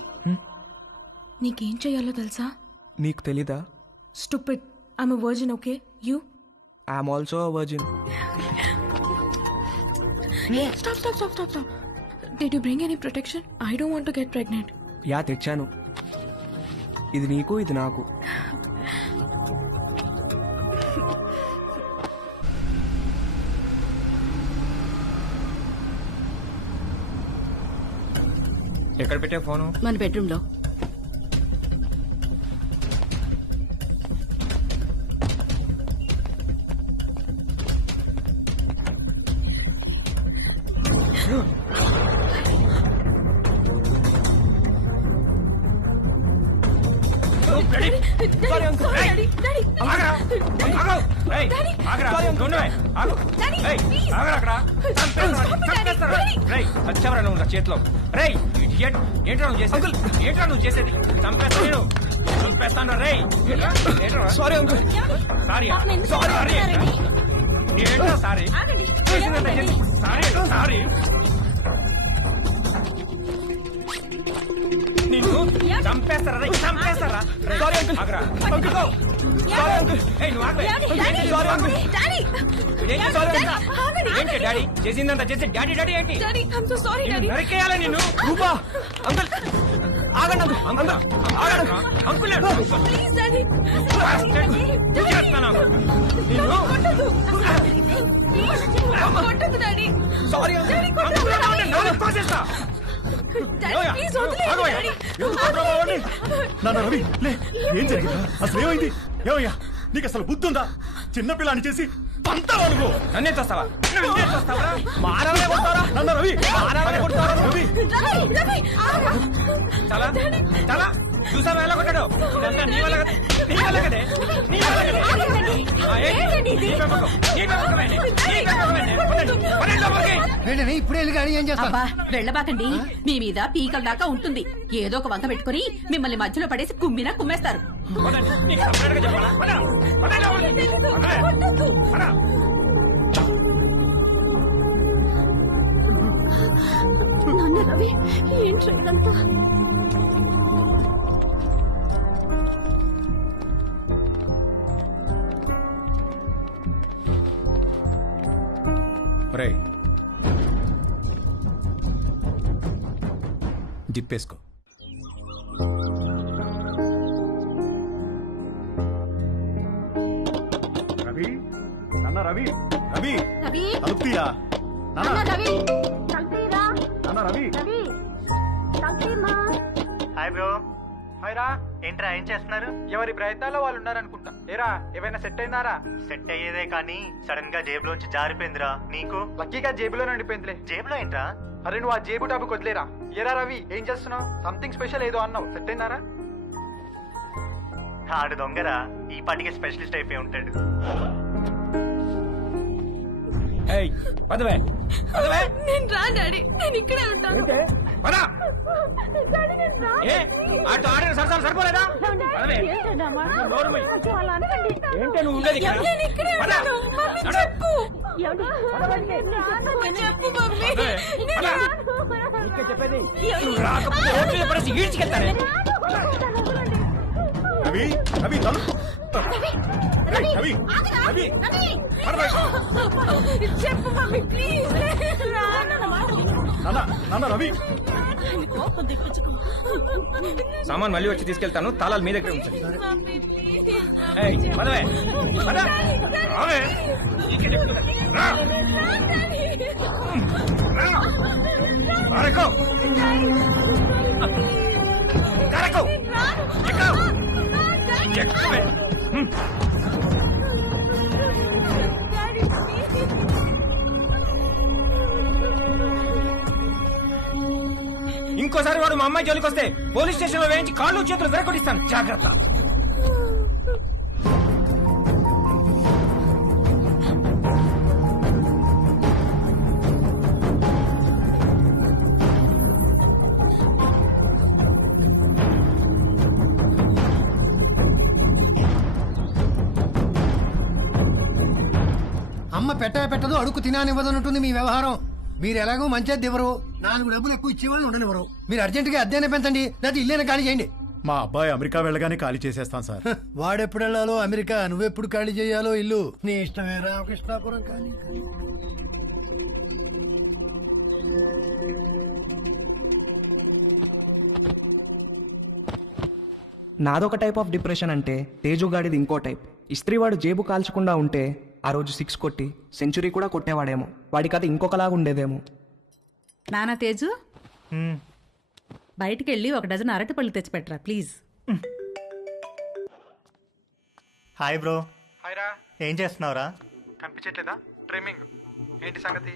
నీకేం చెయ్యాలో తెలుసా? నీకు తెలీదా? Stupid. I'm a virgin. Okay, you? I'm also a virgin. Stop. Did you bring any protection? I don't want to get pregnant. Yeah, తెచ్చాను. ఇది నీకు, ఇది నాకు. ఎక్కడ పెట్టే ఫోను? మన బెడ్రూమ్ లో. చేతిలో ఏంట్రా నువ్వు చేసేది? చంపేస్తాను రే. Sorry uncle. సారీ ఏంట్రా సారీ? సారీ నిన్ను చంపేస్తారా? చంపేస్తారా? ఏంటి డాడీ చేసిందంతా చేసి డాడీ డాడీ ఏంటి? నరికేయాలా నిన్ను? అంకుల్ ఆగండి. అంకుల్ సారీ కోసేస్తా. నాన్న రవి, లే, ఏం జరిగిందా? అసలు ఏమైంది? ఏమయ్యా, నీకు అసలు బుద్ధుందా? చిన్నపిల్లని చేసి పంతావా నువ్వు? నన్నే చూస్తావా? మానవే కొడతారా? నాన్న రవి, మానవే కొడతారా? రవి చాలా చూసావా ఎలా కొట్టాడు? ఇదంతా నీ వల్ల కదే. ఇప్పుడే ఏం చేస్తా? వెళ్ళబాకండి. మీ మీద పీకల దాకా ఉంటుంది. ఏదో ఒక వంక పెట్టుకుని మిమ్మల్ని మధ్యలో పడేసి కుమ్మినా కుమ్మేస్తారు. నాన్న రవి, ఏంట్రా ఇదంతా? జిప్పేసుకో. రవి, నాన్న రవి, రవి రవి, తలుపుతీయా? నాన్న రవి, తలుపుతీరా? నాన్న రవి. Hi bro. హాయ్ రా. ఏంట్రా ఏం చేస్తున్నారు? ఎవరి ప్రయత్నాల్లో వాళ్ళు ఉన్నారనుకుంటా. ఏరా, ఏమైనా సెట్ అయిందారా? సెట్ అయ్యేదే కానీ సడన్ గా జేబులోంచి జారిపోయిందిరా. నీకు? లక్కీగా జేబులో నడిపోయిందిలే. జేబులో ఏంట్రా? అరే నువ్వు ఆ జేబు టాపిక్ వదిలేరా. ఏరా రవి, ఏం చేస్తున్నావు? సంథింగ్ స్పెషల్ ఏదో అన్నావు. సెట్ అయిందారా? ఆడు దొంగరా. ఈ పాటికి స్పెషలిస్ట్ అయిపోయి ఉంటాడు. నేను రా డాడీ, నేను ఇక్కడే ఉంటాను. సరిపోలేదా? ఏంటే నువ్వు ఉండేది? చెప్పేది రాకపోతే ఈడ్చికెళ్తానే. రవి, రవి తలు. రవి, రవి, చెప్పు మమ్మీ ప్లీజ్. నాన్న రవి సామాన్ మళ్ళీ వచ్చి తీసుకెళ్తాను, తాళాలు మీ దగ్గర ఉంచండి. ఏయ్, పదవే, పద. రావే. రా. రా, ఎక్కు. కరెక్కు. ఎక్కు. ఎక్కువే. ఇంకోసారి వాడు మా అమ్మాయి జోలికి వస్తే పోలీస్ స్టేషన్ లో వేయించి కాళ్ళు చేతులు విరగొట్టిస్తాను, జాగ్రత్త. అమ్మ పెట్టదు అడుగు తినానివ్వదన్నట్టుంది మీ వ్యవహారం. మీరు ఎలాగో మంచిది ఇవ్వరు, 4 డబ్బులు ఎక్కువ ఇచ్చేవాళ్ళు ఉండనివ్వరు. మీరు అర్జెంటుగా అద్దెనే పెంచండి, లేదా ఇల్లేనే ఖాళీ చేయండి. మా అబ్బాయి అమెరికా వెళ్ళగానే ఖాళీ చేసేస్తాం సార్. వాడెప్పుడు వెళ్ళాలో అమెరికా, నువ్వెప్పుడు ఖాళీ చేయాలో ఇల్లు నీ ఇష్టమే. రామకృష్ణాపురం ఖాళీ. నాదొక టైప్ ఆఫ్ డిప్రెషన్ అంటే తేజుగాడిది ఇంకో టైప్. ఇస్త్రీవాడు జేబు కాల్చకుండా ఉంటే ఆ రోజు 6 కొట్టి సెంచరీ కూడా కొట్టేవాడేమో. వాడి కథ ఇంకొకలాగా ఉండేదేమో. నానా తేజు, బయటికి వెళ్ళి 1 డజన్ అరటిపళ్ళు తెచ్చిపెట్టరా ప్లీజ్. Hi bro. హాయ్ రా. ఏం చేస్తున్నావురా? కనిపించట్లేదా? ట్రిమ్మింగ్. ఏంటి సంగతి?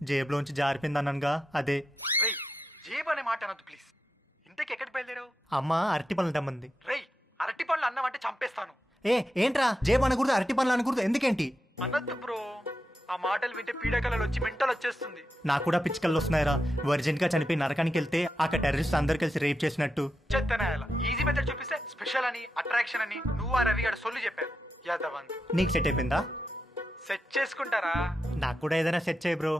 జేబులోంచి జారిపోయిందనగా అదే. జేబు అనే మాట అనొద్దు ప్లీజ్. ఇంతకి ఎక్కడికి బయలుదేరావు? అమ్మ అరటి పనులు తెమ్మంది. రేయ్, అరటి పనులు అన్నావంటే చంపేస్తాను. ఏంట్రా జేబు అనకూడదు, అరటి పనులు అనకూడదు, ఎందుకేంటి? అనొద్దు బ్రో, ఆ మాటలు వింటే పీడకలలు వచ్చి మెంటల్ వచ్చేస్తుంది. నాకు కూడా పిచ్చికల్లో వస్తున్నాయిరా. వర్జిన్ గా చనిపోయి నరకానికి వెళ్తే అక్కడ టెర్రరిస్ట్ అందరు కలిసి రేప్ చేసినట్టు. చెత్తనాయాల ఈజీ మెథడ్ చూపిస్తే స్పెషల్ అని, అట్రాక్షన్ అని నువ్వు ఆ రవి గారు సొల్లు చెప్పారు. యాదవ్ నీకు సెట్ అయిపోయిందా? సెట్ చేసుకుంటారా? నాకు కూడా ఏదైనా సెట్ చేయి బ్రో.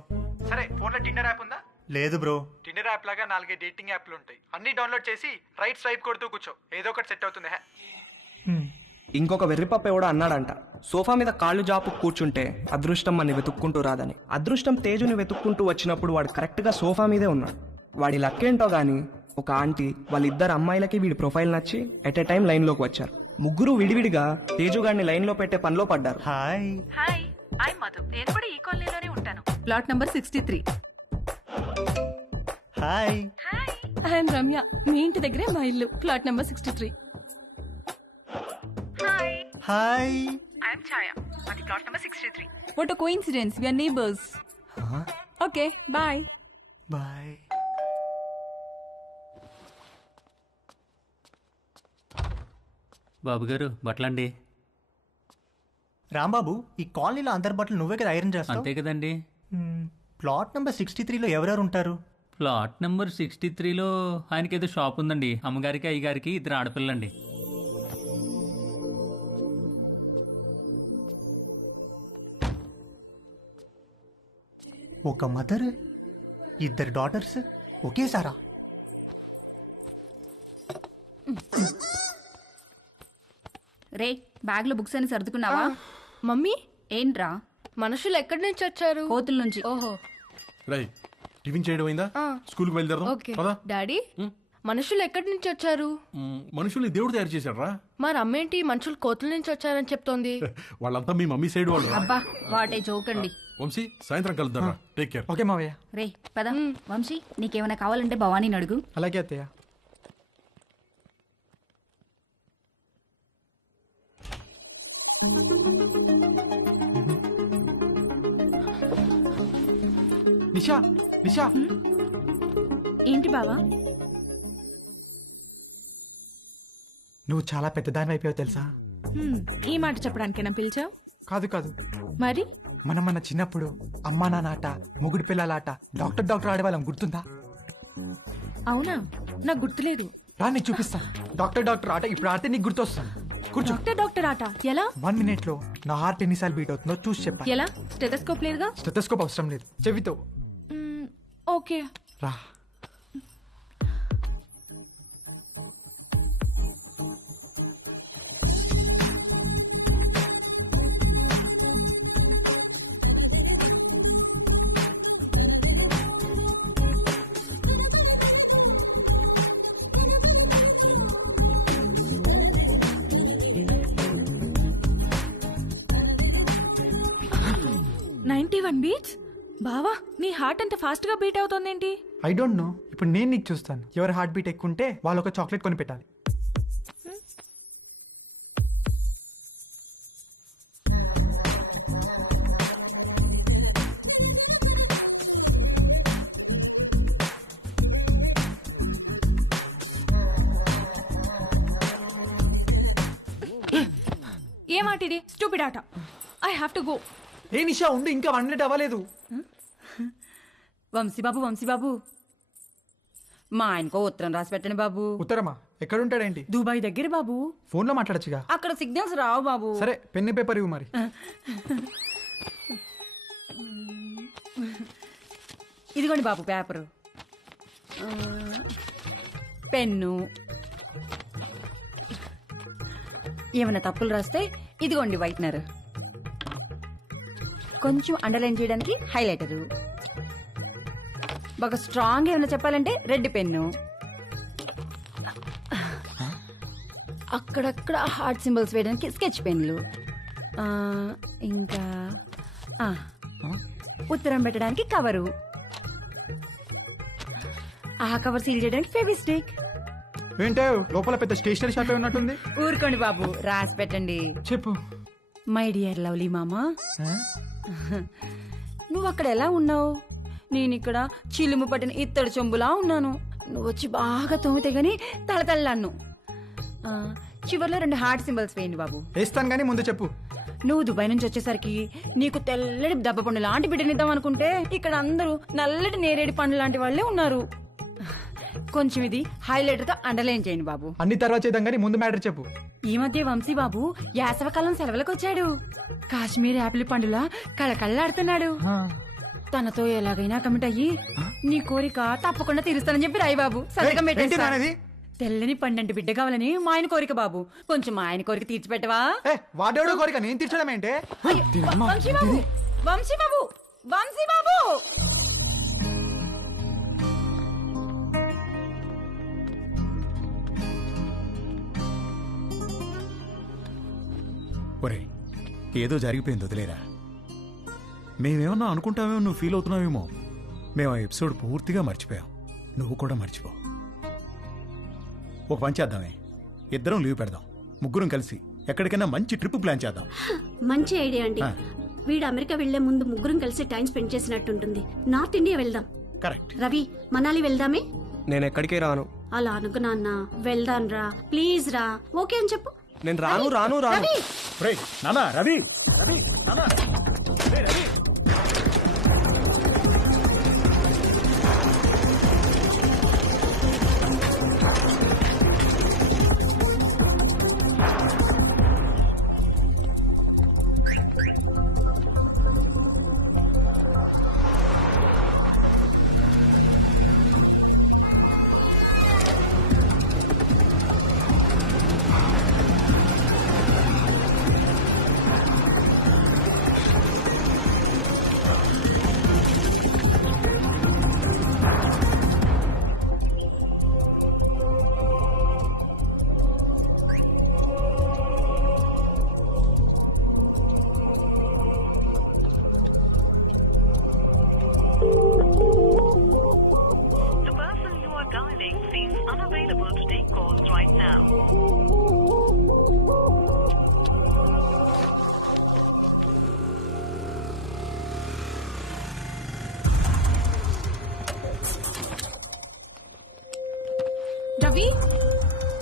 సరే, ఫోన్ లో టిండర్ యాప్ ఉందా? లేదు బ్రో. టిండర్ యాప్ లాగా 4 డేటింగ్ యాప్లు ఉంటాయి. అన్ని డౌన్లోడ్ చేసి రైట్ స్వైప్ కొడుతూ కూర్చో, ఏదో ఒకటి సెట్ అవుతుంది. ఇంకొక వెర్రిపప్ప ఎవడో అన్నాడంట, సోఫా మీద కాళ్ళు జాపు కూర్చుంటే అదృష్టం మనని వెతుక్కుంటూ రాదని. అదృష్టం తేజుని వెతుక్కుంటూ వచ్చినప్పుడు వాడు కరెక్ట్గా సోఫా మీదే ఉన్నాడు. వాడి లక్కేంటో గానీ ఒక ఆంటీ వాళ్ళిద్దరు అమ్మాయిలకి వీడి ప్రొఫైల్ నచ్చి ఎట్ ఎ టైం లైన్లోకి వచ్చారు. ముగ్గురు విడివిడిగా తేజుగాడిని లైన్లో పెట్టే పనిలో పడ్డారు. హాయ్. Hi, I Madhu. నేను కూడా ఈ కాలనీలోనే ఉంటాను. Plot number 63. Hi. I'm Ramya. మీ ఇంటి దగ్గరే మా ఇల్లు, plot number 63. Hi. Hi. I'm Chaya. అది plot number 63. What a coincidence, we are neighbours. Okay, bye. Bye. బాబు గారు బట్టలండి. రాంబాబు, ఈ కాలనీలో అందరి బట్టలు నువ్వే కదా ఐరన్ చేస్తావు? అంతే కదండి. ప్లాట్ నెంబర్ 63లో ఎవరెవరు ఉంటారు? ప్లాట్ నెంబర్ 63లో ఆయనకి ఏదో షాప్ ఉందండి. అమ్మగారికి అయ్యగారికి 2 ఆడపిల్లండి. ఒక మదర్, 2 డాటర్స్ ఒకేసారా? రే, బ్యాగ్ లో బుక్స్ అని సర్దుకున్నావా? మమ్మీ, ఏంట్రా? మనుషులు ఎక్కడి నుంచి వచ్చారు? కోతుల నుంచి. ఓహో. రై, టిఫిన్ చేయడం అయిందా? స్కూల్కి బయలుదేరదాం. ఓకే. పదా. డాడీ, మనుషులు ఎక్కడి నుంచి వచ్చారు? మనుషుల్ని దేవుడు తయారు చేశాడు రా. మరి అమ్మేంటి మనుషులు కోతుల నుంచి వచ్చారని చెప్తోంది? వాళ్ళంతా మీ మమ్మీ సైడ్ వాళ్ళు. అబ్బా, వాటే జోకండి. వంశీ, సాయంత్రం కలుద్దాం. Take care. ఓకే మావయ్య. రే పద. వంశీ, నీకేమైనా కావాలంటే భవానీని అడుగు. అలాగే అత్తయ్య. నిషా, నిషా. ఏంటి బావా? నువ్వు చాలా పెద్దదాని అయిపోయావు తెలుసా? ఈ మాట చెప్పడానికేనా పిలిచావు? కాదు కాదు, మరి మనం మన చిన్నప్పుడు అమ్మా నాన్న ఆట, మొగుడు పిల్లలాట, డాక్టర్ ఆడేవాళ్ళం, గుర్తుందా? అవునా, నాకు గుర్తులేదు. రా నీకు చూపిస్తా. డాక్టర్ ఆట ఇప్పుడు ఆడితే నీకు గుర్తొస్తాను. కూర్చో. డాక్టర్ ఆట ఎలా? 1 minute లో నా హార్ట్ ఎన్నిసార్లు బీట్ అవుతుందో చూసి చెప్పాలి. ఎలా? స్టెథోస్కోప్ లేదుగా? స్టెథోస్కోప్ అవసరం లేదు, చెవితో. ఓకే రా. బీట్స్. బావా, నీ హార్ట్ అంత ఫాస్ట్ గా బీట్ అవుతోందేంటి? I don't know. ఇప్పుడు నేను నీకు చూస్తాను. ఎవరి హార్ట్ బీట్ ఎక్కువ ఉంటే వాళ్ళు ఒక చాక్లెట్ కొని పెట్టాలి. ఏ మాట ఇది? స్టూపిడ్ ఆట. I have to go. ఏ నిషా ఉండు, ఇంకా 1 minute అవ్వలేదు. వంశీబాబు మా ఆయనకో ఉత్తరం రాసి పెట్టండి బాబు. ఉత్తరమా? ఎక్కడుంటాడేంటి? దుబాయ్ దగ్గర బాబు. ఫోన్ లో మాట్లాడచ్చుగా. అక్కడ సిగ్నల్స్ రావు బాబు. సరే, పెన్ను పేపర్ ఇవ్వు మరి. ఇదిగోండి బాబు పేపరు, పెన్ను. ఏమైనా తప్పులు రాస్తే ఇదిగోండి వైట్నర్, కొంచెం అండర్లైన్ చేయడానికి హైలైటరు, బాగా స్ట్రాంగ్ ఏమైనా చెప్పాలంటే రెడ్ పెన్ను, అక్కడక్కడ హార్ట్ సింబల్స్ వేయడానికి స్కెచ్ పెన్లు, ఇంకా ఉత్తరం పెట్టడానికి కవరు, ఆ కవర్ సీల్ చేయడానికి ఫెవిస్టిక్. ఏంటో లోపల పెద్ద స్టేషనరీ షాప్ ఉన్నట్టుంది. ఊరుకోండి బాబు, రాసి పెట్టండి. చెప్పు. మై డియర్ లవ్లీ మామా, నువ్వు అక్కడ ఎలా ఉన్నావు? నేను ఇక్కడ చిలుము పట్టిన ఇత్తడి చెంబులా ఉన్నాను. నువ్వు వచ్చి బాగా తోమితే గాని తలతల్లాను. చివర్లో 2 హార్ట్ సింబల్స్ వేయండి బాబు. వేస్తాను కానీ ముందు చెప్పు. నువ్వు దుబాయ్ నుంచి వచ్చేసరికి నీకు తెల్లటి దెబ్బ పండు లాంటి బిడ్డనిద్దాం అనుకుంటే ఇక్కడ అందరూ నల్లటి నేరేడి పండు లాంటి వాళ్ళే ఉన్నారు. కొంచెం ఇది హైలైటర్ తో అండర్లైన్ చేయండి బాబు. అన్ని తర్వాత చేద్దాం కానీ ముందు మ్యాటర్ చెప్పు. ఈ మధ్య వంశీ బాబు యాసవకాలం సెలవులకు వచ్చాడు. కాశ్మీర్ యాపిల్ పండులా కళకళ్ళాడుతున్నాడు. తనతో ఎలాగైనా కమిట్ అయ్యి నీ కోరిక తప్పకుండా తీరుస్తానని చెప్పి రాయి బాబు. సంతకం పెట్టేస్తా. తెల్లని పండంటి బిడ్డ కావాలని మా ఆయన కోరిక బాబు. కొంచెం మా ఆయన కోరిక తీర్చిపెట్టవా? వాడేవాడో కోరిక నేను తీర్చడం ఏంటే? వంశీ బాబు ఒరే, ఏదో జరిగిపోయింది, వదిలేరా. మేమేమన్నా అనుకుంటామేమో, నువ్వు ఫీల్ అవుతున్నావేమో. మేము ఆ ఎపిసోడ్ పూర్తిగా మర్చిపోయాం. నువ్వు కూడా మర్చిపో. ఒక పని చేద్దామే, ఇద్దరం లీవ్ పెడదాం, ముగ్గురం కలిసి ఎక్కడికైనా మంచి ట్రిప్ ప్లాన్ చేద్దాం. మంచి ఐడియా అండి. వీడు అమెరికా వెళ్లే ముందు ముగ్గురం కలిసి టైం స్పెండ్ చేసినట్టుంటుంది. నార్త్ ఇండియా వెళ్దాం. కరెక్ట్. రవి, మనాలి వెళ్దామే. నేను ఎక్కడికి రాను. అలా అనుకు నాన్న. వెళ్దాం రా, ప్లీజ్ రా. ఓకే అని చెప్పు. నేను రాను. నానా రవి,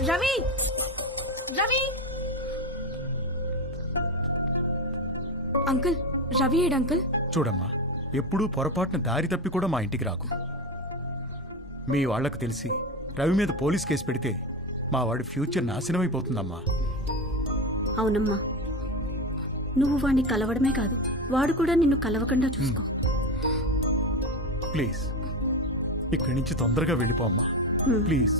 రవి రవి. అంకుల్ రవి ఏడు అంకుల్? చూడమ్మా, ఎప్పుడూ పొరపాటున దారి తప్పి కూడా మా ఇంటికి రాకు. మీ వాళ్లకు తెలిసి రవి మీద పోలీస్ కేసు పెడితే మా వాడి ఫ్యూచర్ నాశనమైపోతుందమ్మా. అవునమ్మా, నువ్వు వాడిని కలవడమే కాదు, వాడు కూడా నిన్ను కలవకుండా చూసుకో. ప్లీజ్ ఇక్కడి నుంచి తొందరగా వెళ్ళిపో అమ్మా, ప్లీజ్.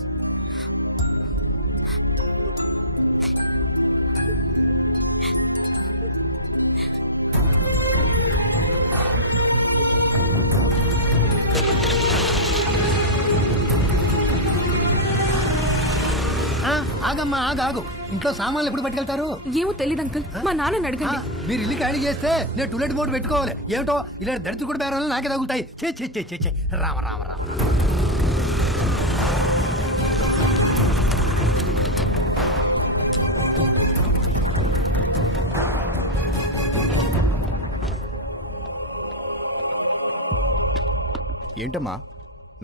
ఆగమ్మా, ఆగు. ఇంట్లో సామాన్లు ఎప్పుడు పట్టుకెళ్తారు? ఏమో తెలియదు అంకుల్, మా నాన్నని అడగండి. మీరు ఇల్లు ఖాళీ చేస్తే నేను టూలెట్ బోర్డు పెట్టుకోవాలి. ఏమిటో ఇలా దరిద్ర కూడా బేరాలు నాకే తగులుతాయి. చే రామ రామ రామ. ఏంటమ్మా,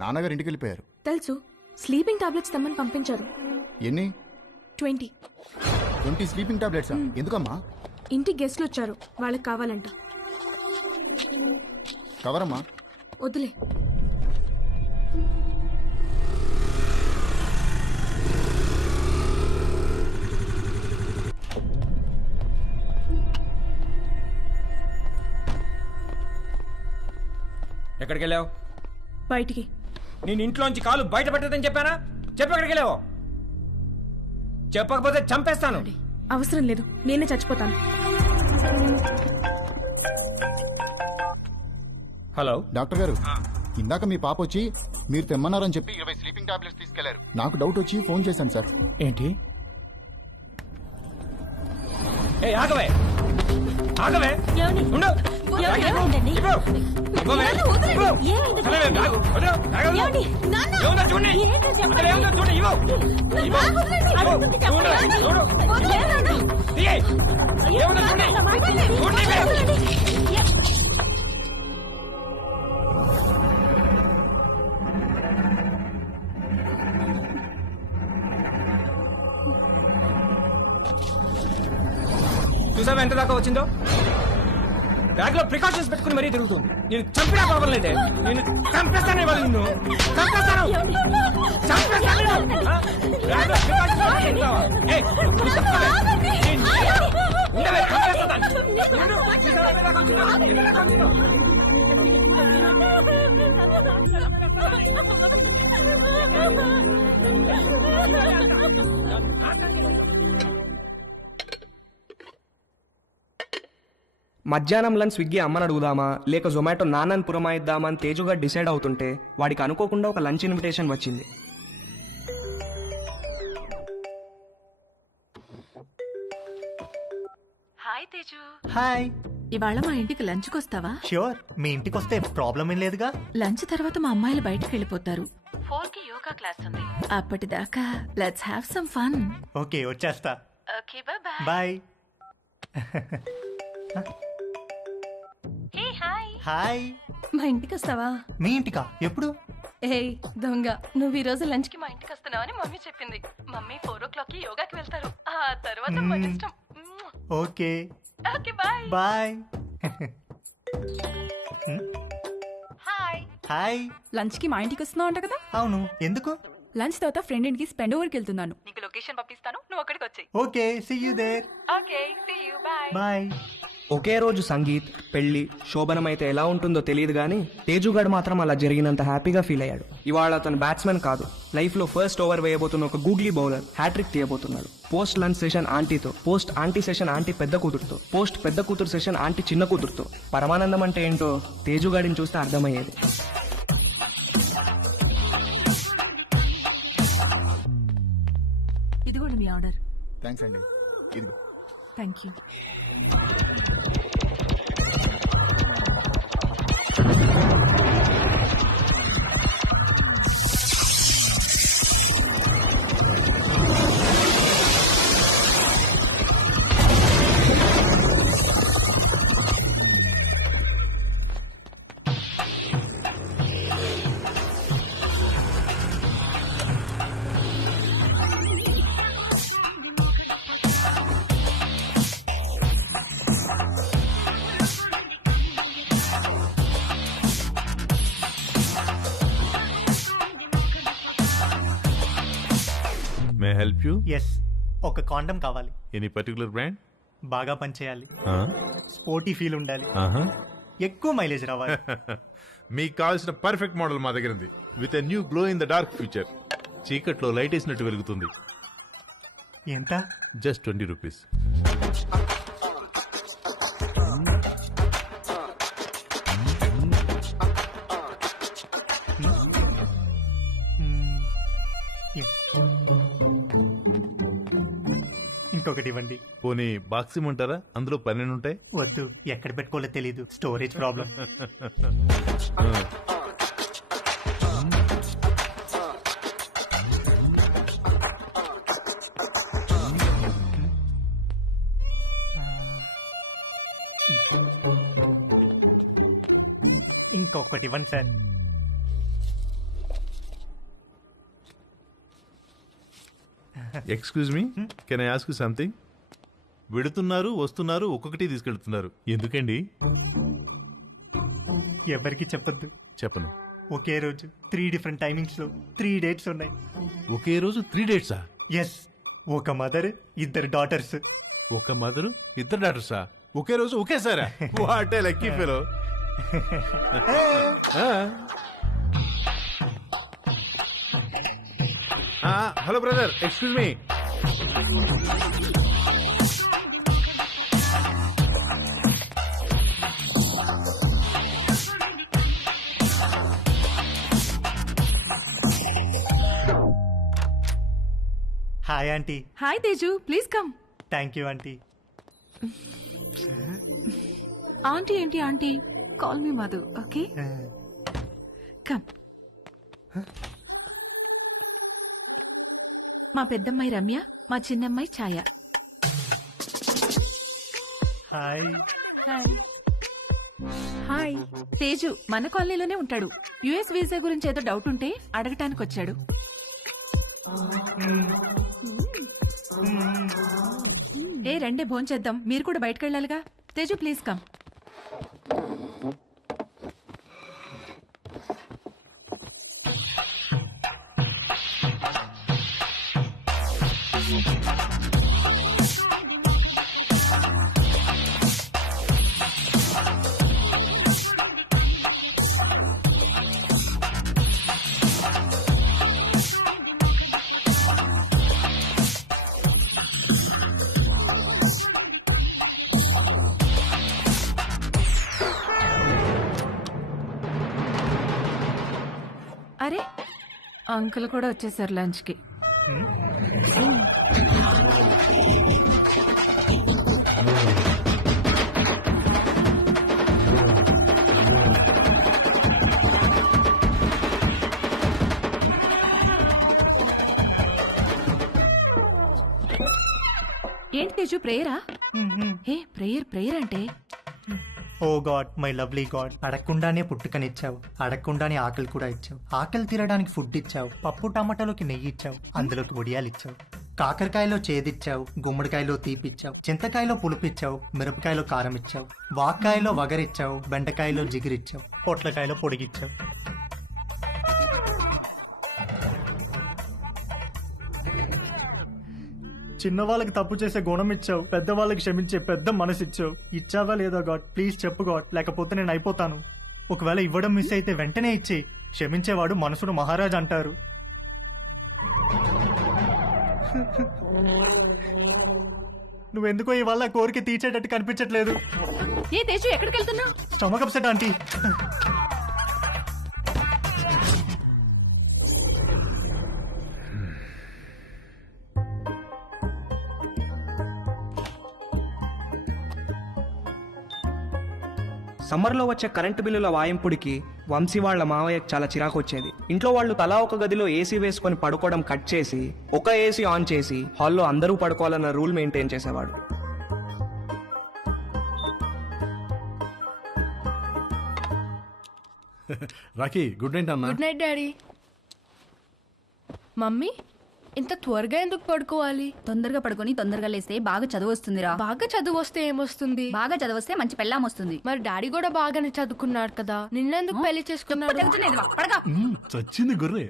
నాన్నగారు ఇంటికి వెళ్ళిపోయారు? తెలుసు, స్లీపింగ్ టాబ్లెట్స్ తెమ్మని పంపించారు. ఎన్ని? 20 స్లీపింగ్ టాబ్లెట్సా? ఎందుకమ్మా? ఇంటికి గెస్ట్లు వచ్చారు, వాళ్ళకి కావాలంట. కవరమ్మా. వద్దులే. ఎక్కడికి వెళ్ళావు? బయటికి. నేను ఇంట్లోంచి కాలు బయట పెట్టదని చెప్పానా? చెప్పు, ఎక్కడికి వెళ్ళావు? చెప్పకపోతే చంపేస్తాను. అవసరం లేదు, నేనే చచ్చిపోతాను. హలో డాక్టర్ గారు, ఇందాక మీ పాప వచ్చి మీరు తెమ్మన్నారని చెప్పి 20 స్లీపింగ్ టాబ్లెట్స్ తీసుకెళ్లారు. నాకు డౌట్ వచ్చి ఫోన్ చేశాను సార్. ఏంటి? ఆగవే ఉండు. చూసావా ఎంత దాకా వచ్చిందో? బ్యాగ్ లో ప్రికాషన్స్ పెట్టుకుని మరీ తిరుగుతుంది. నేను చంపినా పర్వాలేదే, నేను చంపేస్తాను. ఇవాళ నిన్ను చంపేస్తాను. మధ్యాహ్నం లంచ్ స్విగ్గీ అమ్మని అడుగుదామా లేక జొమాటో నాన్నని పురమాయిద్దామా అని తేజుగా డిసైడ్ అవుతుంటే వాడికి అనుకోకుండా ఒక లంచ్ ఇన్విటేషన్ వచ్చింది. హాయ్ తేజు. హాయ్. ఇవాళ మా ఇంటికి లంచ్కి వస్తావా? ష్యూర్, మీ ఇంటికి వస్తే ప్రాబ్లం ఏం లేదుగా. లంచ్ తర్వాత మా అమ్మాయిలు బయటకు వెళ్ళిపోతారు. 4కి యోగా క్లాస్ ఉంది. అప్పటిదాకా let's have some fun. Okay, వచ్చేస్తా. Okay, bye bye. Hey hi. Hi. మా ఇంటికి వస్తావా? మీ ఇంటికా? ఎప్పుడు? ఏయ్ దొంగ, నువ్వు ఈ రోజు లంచ్ కి మా ఇంటికి వస్తున్నావని మమ్మీ చెప్పింది. మమ్మీ 4 o'clockకి యోగాకి వెళ్తారు. ఆ తర్వాత మన ఇష్టం. Okay okay, bye bye. Hi. Lunch కి మా ఇంటికి వస్తున్నావు అంట కదా? అవును, ఎందుకు? లంచ్ తర్వాత ఫ్రెండ్ ఇంటికి స్పెండ్ ఓవర్కి వెళ్తున్నాను. నీకు లొకేషన్ పంపిస్తాను, నువ్వు అక్కడికి వచ్చేయ్. Okay, see you there. Okay, see you, bye bye. ఒకే రోజు సంగీత్, పెళ్లి, శోభనం అయితే ఎలా ఉంటుందో తెలియదు కానీ తేజుగాడు మాత్రం అలా జరిగినంత హ్యాపీగా ఫీల్ అయ్యాడు. ఇవాళ అతను బ్యాట్స్మెన్ కాదు, లైఫ్లో ఫస్ట్ ఓవర్ వేయబోతున్న ఒక గూగ్లీ బౌలర్ హ్యాట్రిక్ తీయబోతున్నాడు. పోస్ట్ లంచ్ సెషన్ ఆంటీతో, పోస్ట్ ఆంటీ సెషన్ ఆంటీ పెద్ద కూతురుతో, పోస్ట్ పెద్ద కూతురు సెషన్ ఆంటీ చిన్న కూతురుతో. పరమానందం అంటే ఏంటో తేజుగాడిని చూస్తే అర్థమయ్యేది. ఇదిగోండి మీ ఆర్డర్. థ్యాంక్స్ అండి. ఇదిగో. Thank you. Help you? Yes, ఒక కాండం కావాలి. Any particular brand? బాగా పనిచేయాలి, స్పోర్టీ ఫీల్ ఉండాలి, ఎక్కువ మైలేజ్ రావాలి. మీకు కావాల్సిన పర్ఫెక్ట్ మోడల్ మా దగ్గర ఉంది. With a new glow in the dark feature. చీకట్లో లైట్ వేసినట్టు వెలుగుతుంది. ఎంత? Just 20 rupees. ఇంకొకటి ఇవ్వండి. పోనీ బాక్స్ ఇమ్మంటారా? అందులో 12 ఉంటాయి. వద్దు, ఎక్కడ పెట్టుకోవాలో తెలీదు, స్టోరేజ్ ప్రాబ్లం. ఇంకొకటి ఇవ్వండి sir. Excuse me, can I ask you something? వెడుతున్నారు, వస్తున్నారు, ఒక్కొక్కటి తీసుకెళ్తున్నారు, ఎందుకండి? ఎవరికి చెప్పద్దు. చెప్పను. ఒకే రోజు 3 డిఫరెంట్ టైమింగ్స్ లో 3 డేట్స్ ఉన్నాయి. ఒకే రోజు 3 డేట్సా? ఎస్, ఒక మదర్, 2 డాటర్స్. ఒక మదరు, 2 డాటర్సా? ఒకే రోజు ఒకేసారా? What a lucky fellow. Hello brother, excuse me. Hi aunty. Hi Teju, please come. Thank you aunty. Aunty ఏంటి aunty? Call me Madhu, okay? Come. మా పెద్దమ్మాయి రమ్య, మా చిన్నమ్మాయి Chaya. Hi. Hi. Hi. Teju మన కాలనీలోనే ఉంటాడు. యుఎస్ వీసా గురించి ఏదో డౌట్ ఉంటే అడగటానికి వచ్చాడు. ఏ రండే భోంచేద్దాం, మీరు కూడా బయటకు వెళ్ళాలిగా. Teju please come. అరే, అంకుల్ కూడా వచ్చేసారు లంచ్కి. ఏంటి తేజు, ప్రేయరా? ఏ ప్రేయర్ అంటే? Oh god, my lovely god, అడగకుండానే పుట్టుకనిచ్చావు, అడగకుండానే ఆకలి కూడా ఇచ్చావు, ఆకలి తీరడానికి ఫుడ్ ఇచ్చావు, పప్పు టమాటాలోకి నెయ్యి ఇచ్చావు, అందులోకి వడియాలు ఇచ్చావు, కాకరకాయలో చేదిచ్చావు, గుమ్మడికాయలో తీపిచ్చావు, చింతకాయలో పులుపిచ్చావు, మిరపకాయలో కారం ఇచ్చావు, వాక్కాయలో వగరిచ్చావు, బెండకాయలో జిగిరిచ్చావు, పొట్లకాయలో పొడిగిచ్చావు. చిన్నవాళ్ళకి తప్పు చేసే గుణం ఇచ్చావు, పెద్దవాళ్ళకి క్షమించే పెద్ద మనసు ఇచ్చావు. ఇచ్చావా లేదా గాడ్? ప్లీజ్ చెప్పు గాడ్, లేకపోతే నేను అయిపోతాను. ఒకవేళ ఇవ్వడం మిస్ అయితే వెంటనే ఇచ్చి, క్షమించేవాడు మనసును మహారాజ్ అంటారు. నువ్వెందుకో ఇవాళ కోరిక తీర్చేటట్టు కనిపించట్లేదు. ఏ తేజు, ఎక్కడికి వెళ్తున్నావు? Stomach upset aunty. సమ్మర్లో వచ్చే కరెంటు బిల్లుల వాయింపుడికి వంశీ వాళ్ళ మావయ్యకు చాలా చిరాకు వచ్చేది. ఇంట్లో వాళ్ళు తలా ఒక గదిలో ఏసీ వేసుకొని పడుకోవడం కట్ చేసి ఒక ఏసీ ఆన్ చేసి హాల్లో అందరూ పడుకోవాలన్న రూల్ మెయింటైన్ చేసేవాడు. రాకీ, గుడ్ నైట్ అన్న. Good night daddy. మమ్మీ, ఇంత త్వరగా ఎందుకు పడుకోవాలి? తొందరగా పడుకొని తొందరగా లేస్తే బాగా చదువు వస్తుందిరా. బాగా చదువు వస్తే ఏమొస్తుంది? బాగా చదివస్తే మంచి పెళ్ళాం వస్తుంది. మరి డాడీ కూడా బాగానే చదువుకున్నాడు కదా, నిన్నెందుకు పెళ్లి చేసుకున్నాడు? చచ్చింది గుర్రే.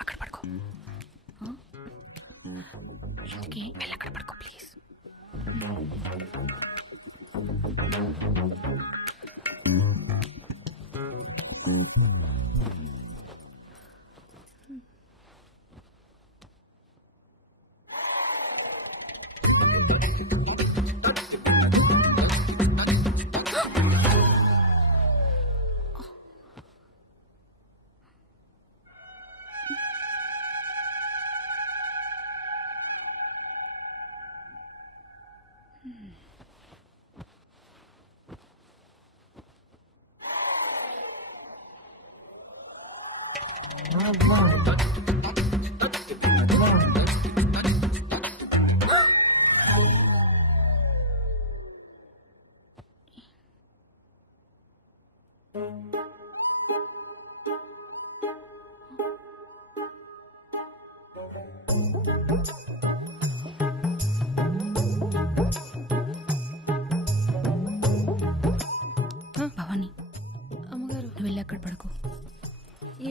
అక్కడ పడుకో. ఇంటికి వెళ్ళి అక్కడ పడుకో ప్లీజ్. భవాని, అమ్మగారు నువ్వు వెళ్ళి అక్కడ పడుకో.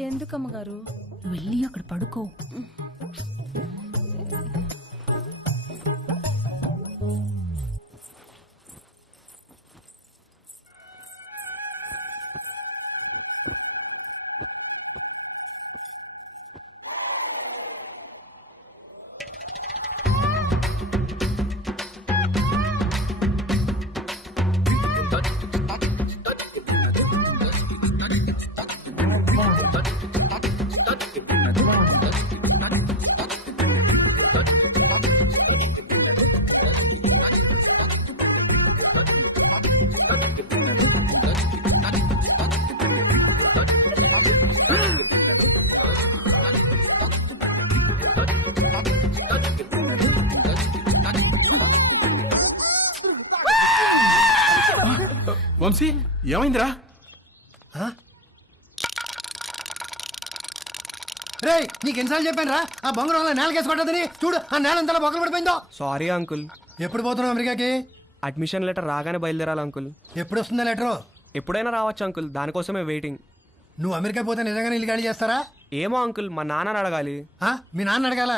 ఎందుకు అమ్మగారు? నువ్వు వెళ్ళి అక్కడ పడుకో. వంశీ ఏమైందిరా? రే నీకు ఎన్నిసార్లు చెప్పాను రా ఆ బొంగరం అలా నేలకేసి కొట్టదని. చూడు ఆ నేల అంతా బొక్కలు పడిపోయిందో. Sorry uncle. ఎప్పుడు పోతున్నావు అమెరికాకి? అడ్మిషన్ లెటర్ రాగానే బయలుదేరాలి అంకుల్. ఎప్పుడు వస్తుందా లెటరు? ఎప్పుడైనా రావచ్చు అంకుల్, దానికోసమే వెయిటింగ్. నువ్వు అమెరికా పోతే నిజంగానే ఇల్లు ఖాళీ చేస్తారా? ఏమో అంకుల్, మా నాన్నని అడగాలి. మీ నాన్న అడగాల?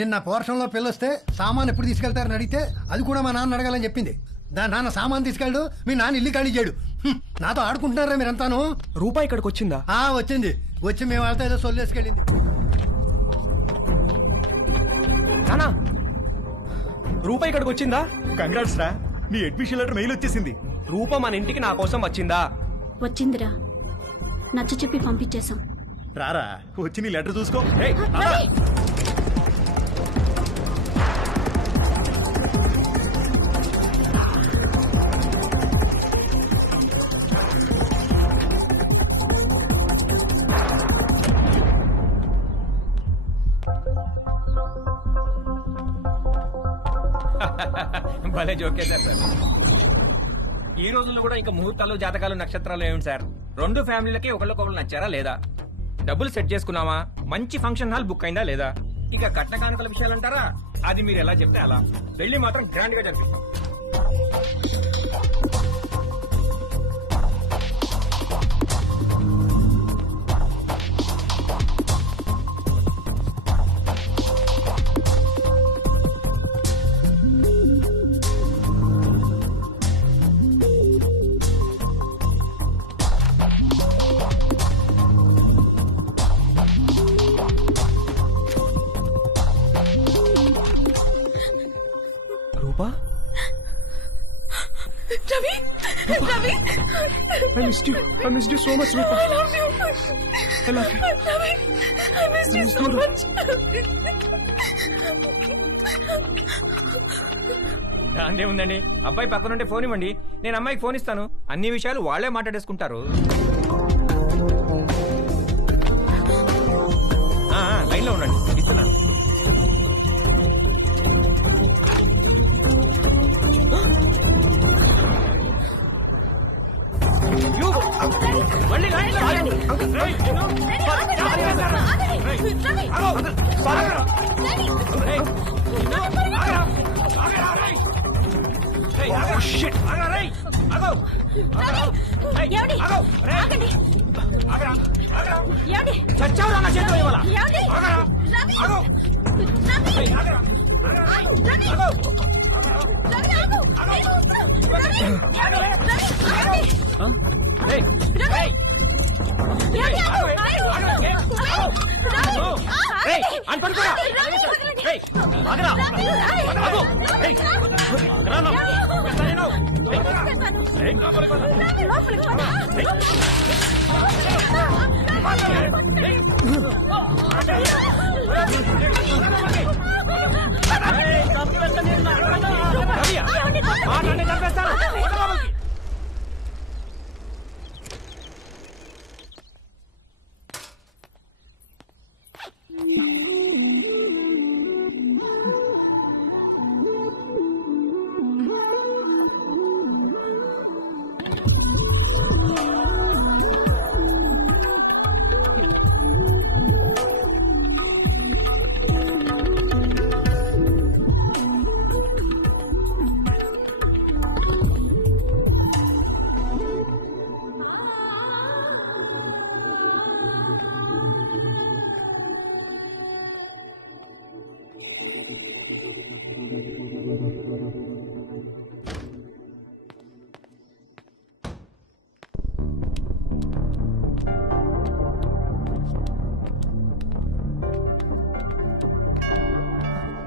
నిన్న పోర్షంలో పిల్లొస్తే సామాన్ ఎప్పుడు తీసుకెళ్తారని అడిగితే అది కూడా మా నాన్న అడగాలని చెప్పింది. దాని నాన్న సామాన్ తీసుకెళ్ళడు, మీ నాన్న ఇల్లు ఖాళీ చేయడు. నాతో ఆడుకుంటున్నారా మీరంతాను? రూపాయి ఇక్కడికి వచ్చిందా? వచ్చింది. వచ్చి మేము వాళ్ళతో ఏదో సొల్లేసుకెళ్ళింది. నానా, రూపాయి ఇక్కడికి వచ్చిందా? కంగ్రాట్స్ రా, నీ అడ్మిషన్ లెటర్ మెయిల్ వచ్చేసింది. రూప మన ఇంటికి నా కోసం వచ్చిందా? వచ్చిందిరా, నచ్చ చెప్పి పంపించేశాం. రారా వచ్చి నీ లెటర్ చూసుకో. భలే జోకేశారు సార్. ఈ రోజుల్లో కూడా ఇంకా ముహూర్తాలు జాతకాలు నక్షత్రాలు ఏమిటి సార్? రెండు ఫ్యామిలీలకి ఒకళ్ళకొకళ్ళు నచ్చారా లేదా? డబ్బులు సెట్ చేసుకున్నావా? మంచి ఫంక్షన్ హాల్ బుక్ అయిందా లేదా? ఇక కట్న కానుకల విషయాలు అంటారా? అది మీరు ఎలా చెప్తే అలా. పెళ్లి మాత్రం గ్రాండ్ గా జరిపిస్తాం. రూపా, Ravi Ravi I missed you so much, Rupa. I love you. I love you. Ravi, I missed you so much. దాందే ఉందండి. అబ్బాయి పక్కనుంటే ఫోన్ ఇవ్వండి, నేను అమ్మాయికి ఫోన్ ఇస్తాను. అన్ని విషయాలు వాళ్లే మాట్లాడేసుకుంటారు. లైన్ లో ఉండండి, ఇస్తున్నాను. మళ్ళీ లైన్ లో ఆగండి. చచ్చావురా నా చేతిలో ఇవాళ.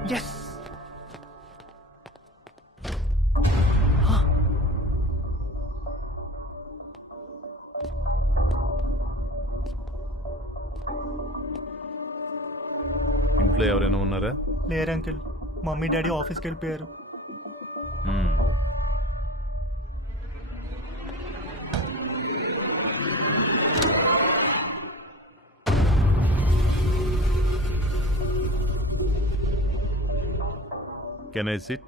Yes. ఇంట్లో ఎవరైనా ఉన్నారా? లేరు అంకుల్, మమ్మీ డాడీ ఆఫీస్కి వెళ్ళిపోయారు. Can I sit?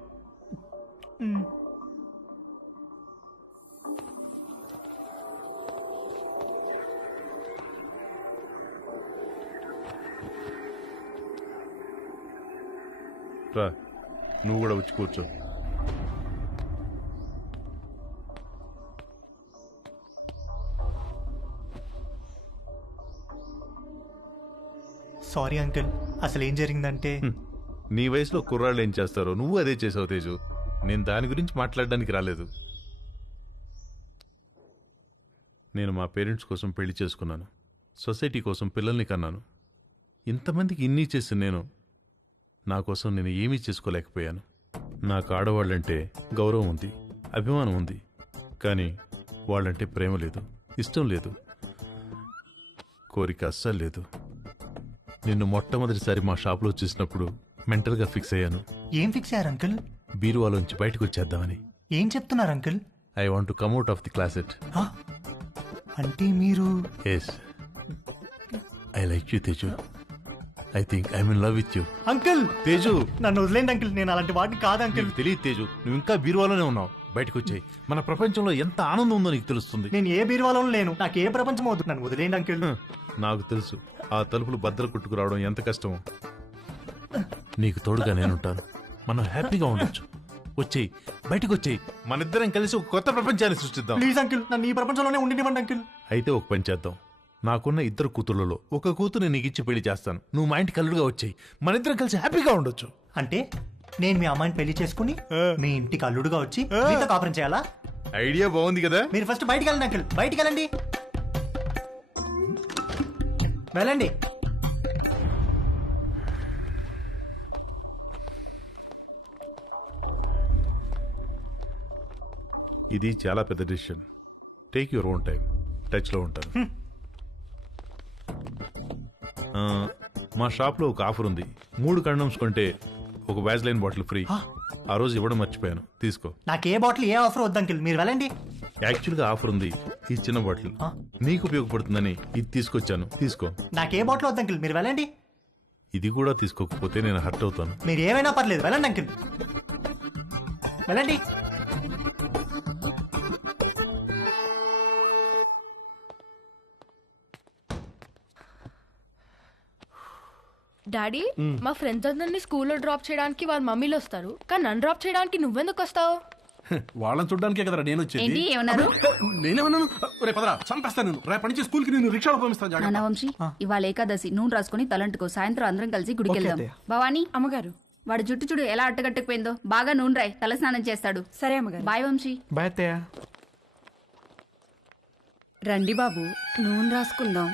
రా, నువ్వు కూడా వచ్చి కూర్చో. సారీ అంకుల్, అసలు ఏం జరిగిందంటే నీ వయసులో కుర్రాళ్ళు ఏం చేస్తారో నువ్వు అదే చేసావు తేజు. నేను దాని గురించి మాట్లాడడానికి రాలేదు. నేను మా పేరెంట్స్ కోసం పెళ్లి చేసుకున్నాను, సొసైటీ కోసం పిల్లల్ని కన్నాను. ఇంతమందికి ఇన్ని చేసి నేను నా కోసం నేను ఏమీ చేసుకోలేకపోయాను. నాకు ఆడవాళ్ళంటే గౌరవం ఉంది, అభిమానం ఉంది, కానీ వాళ్ళంటే ప్రేమ లేదు, ఇష్టం లేదు, కోరిక అస్సలు లేదు. నిన్ను మొట్టమొదటిసారి మా షాప్లో చూసినప్పుడు మెంటల్గా ఫిక్స్ అయ్యాను. ఏం ఫిక్స్ అయ్యారు అంకుల్? బీరువాలోంచి బయటకు వచ్చేద్దామని. ఏం చెప్తున్నారు uncle? I want to come out of the closet. అంటే మీరు? Yes, I like you Teju. I think I in love with you. Uncle Teju నన్ను వదిలేండి అంకుల్, నేను అలాంటి వాడిని కాదు అంకుల్. నీకు తెలియదు తేజు, నువ్వు ఇంకా బీరువాలోనే ఉన్నావు. బయటకు వచ్చాయి, మన ప్రపంచంలో ఎంత ఆనందం ఉందో నీకు తెలుస్తుంది. నేను ఏ బీరువాలో లేను, నాకు ఏ ప్రపంచం అవుతుంది, నన్ను వదిలేండి అంకుల్. నాకు తెలుసు ఆ తలుపులు బద్దలు కొట్టుకురావడం ఎంత కష్టమో. నీకు తోడుగా నేనుంటాను, మనం హ్యాపీగా ఉండొచ్చు. వచ్చేయి, బయటకు వచ్చేయి, మనిద్దరం కలిసి ఒక కొత్త ప్రపంచాన్ని సృష్టిద్దాం. ప్లీజ్ అంకుల్, నన్ను ఈ ప్రపంచంలోనే ఉండివ్వండి అంకుల్. అయితే ఒక పని చేద్దాం, నాకున్న 2 కూతుర్లలో ఒక కూతురు నీకు ఇచ్చి పెళ్లి చేస్తాను. నువ్వు మా ఇంటికి అల్లుడుగా వచ్చేయి, మనిద్దరం కలిసి హ్యాపీగా ఉండొచ్చు. అంటే నేను మీ అమ్మాయిని పెళ్లి చేసుకుని మీ ఇంటికి అల్లుడుగా వచ్చి మీతో కాపురం చేయాలా? ఐడియా బాగుంది కదా. మీరు ఫస్ట్ బయటికి వెళ్ళండి అంకుల్, బయటికి వెళ్ళండి. వెళ్ళండి. ఇది చాలా పెద్ద decision. Take your own time. టచ్లో ఉంటాను. మా షాప్లో ఒక ఆఫర్ ఉంది. 3 కండమ్స్ కొంటే ఒక వ్యాజ్లైన్ బాటిల్ ఫ్రీ. ఆ రోజు ఇవ్వడం మర్చిపోయాను, తీసుకో. నాకు ఏ బాటిల్ ఏ ఆఫర్ వద్దు అంకుల్, మీరు వెళ్ళండి. యాక్చువల్గా ఆఫర్ ఉంది, ఈ చిన్న బాటిల్ నీకు ఉపయోగపడుతుందని ఇది తీసుకొచ్చాను, తీసుకో. నాకే బాటిల్ వద్దు అంకుల్, మీరు వెళ్ళండి. ఇది కూడా తీసుకోకపోతే నేను హర్ట్ అవుతాను. మీరు ఏమైనా పర్లేదు, వెళ్ళండి అంకుల్, వెళ్ళండి. డాడీ, మా ఫ్రెండ్స్ అందరినీ స్కూల్లో డ్రాప్ చేయడానికి వాళ్ళ మమ్మీలు వస్తారు, కానీ నన్ను డ్రాప్ చేయడానికి నువ్వెందుకు వస్తావు? వాళ్ళని చూడడానికే కదరా నేను ఏంటి వచ్చేది. ఏమన్నారు? నేనేమన్నాను? రేపు పదరా చంపేస్తాను నేను. రేపటి నుంచి స్కూల్ కి నేను రిక్షాలో పంపిస్తాను. జాగ్రత్త. నానవంశీ, ఇవాళ ఏకాదశి, నూనె రాసుకుని తలంటుకో. సాయంత్రం అందరం కలిసి గుడికి వెళ్దాం. భవానీ, అమ్మగారు, వాడు జుట్టు చూడు ఎలా అట్టగట్టుకుపోయిందో. బాగా నూనె రాయి, తల స్నానం చేస్తాడు. సరే అమ్మగారు. బాయ్ వంశీ. బాయ్ అత్తయ్య. రండి బాబు, నూనె రాసుకుందాం.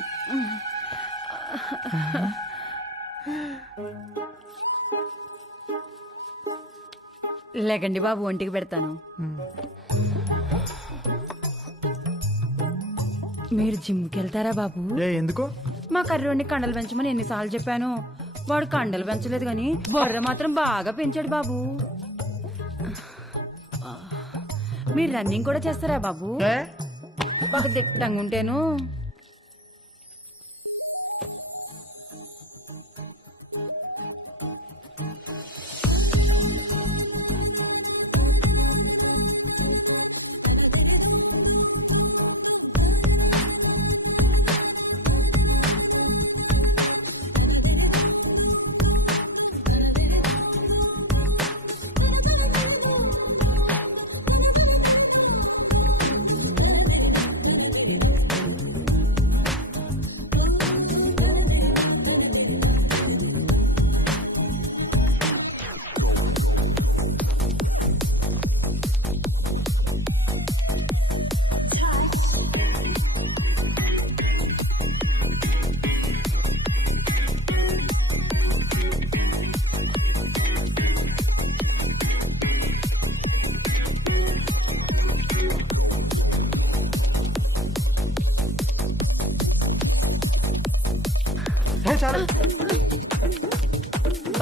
లేకండి బాబు, ఒంటికి పెడతాను. మీరు జిమ్కి వెళ్తారా బాబు? ఎందుకు? మా కర్రోడిని కండలు పెంచమని ఎన్నిసార్లు చెప్పాను. వాడు కండలు పెంచలేదు కానీ బొర్ర మాత్రం బాగా పెంచాడు బాబు. మీరు రన్నింగ్ కూడా చేస్తారా బాబు? బాగా దిట్టంగా ఉంటేను.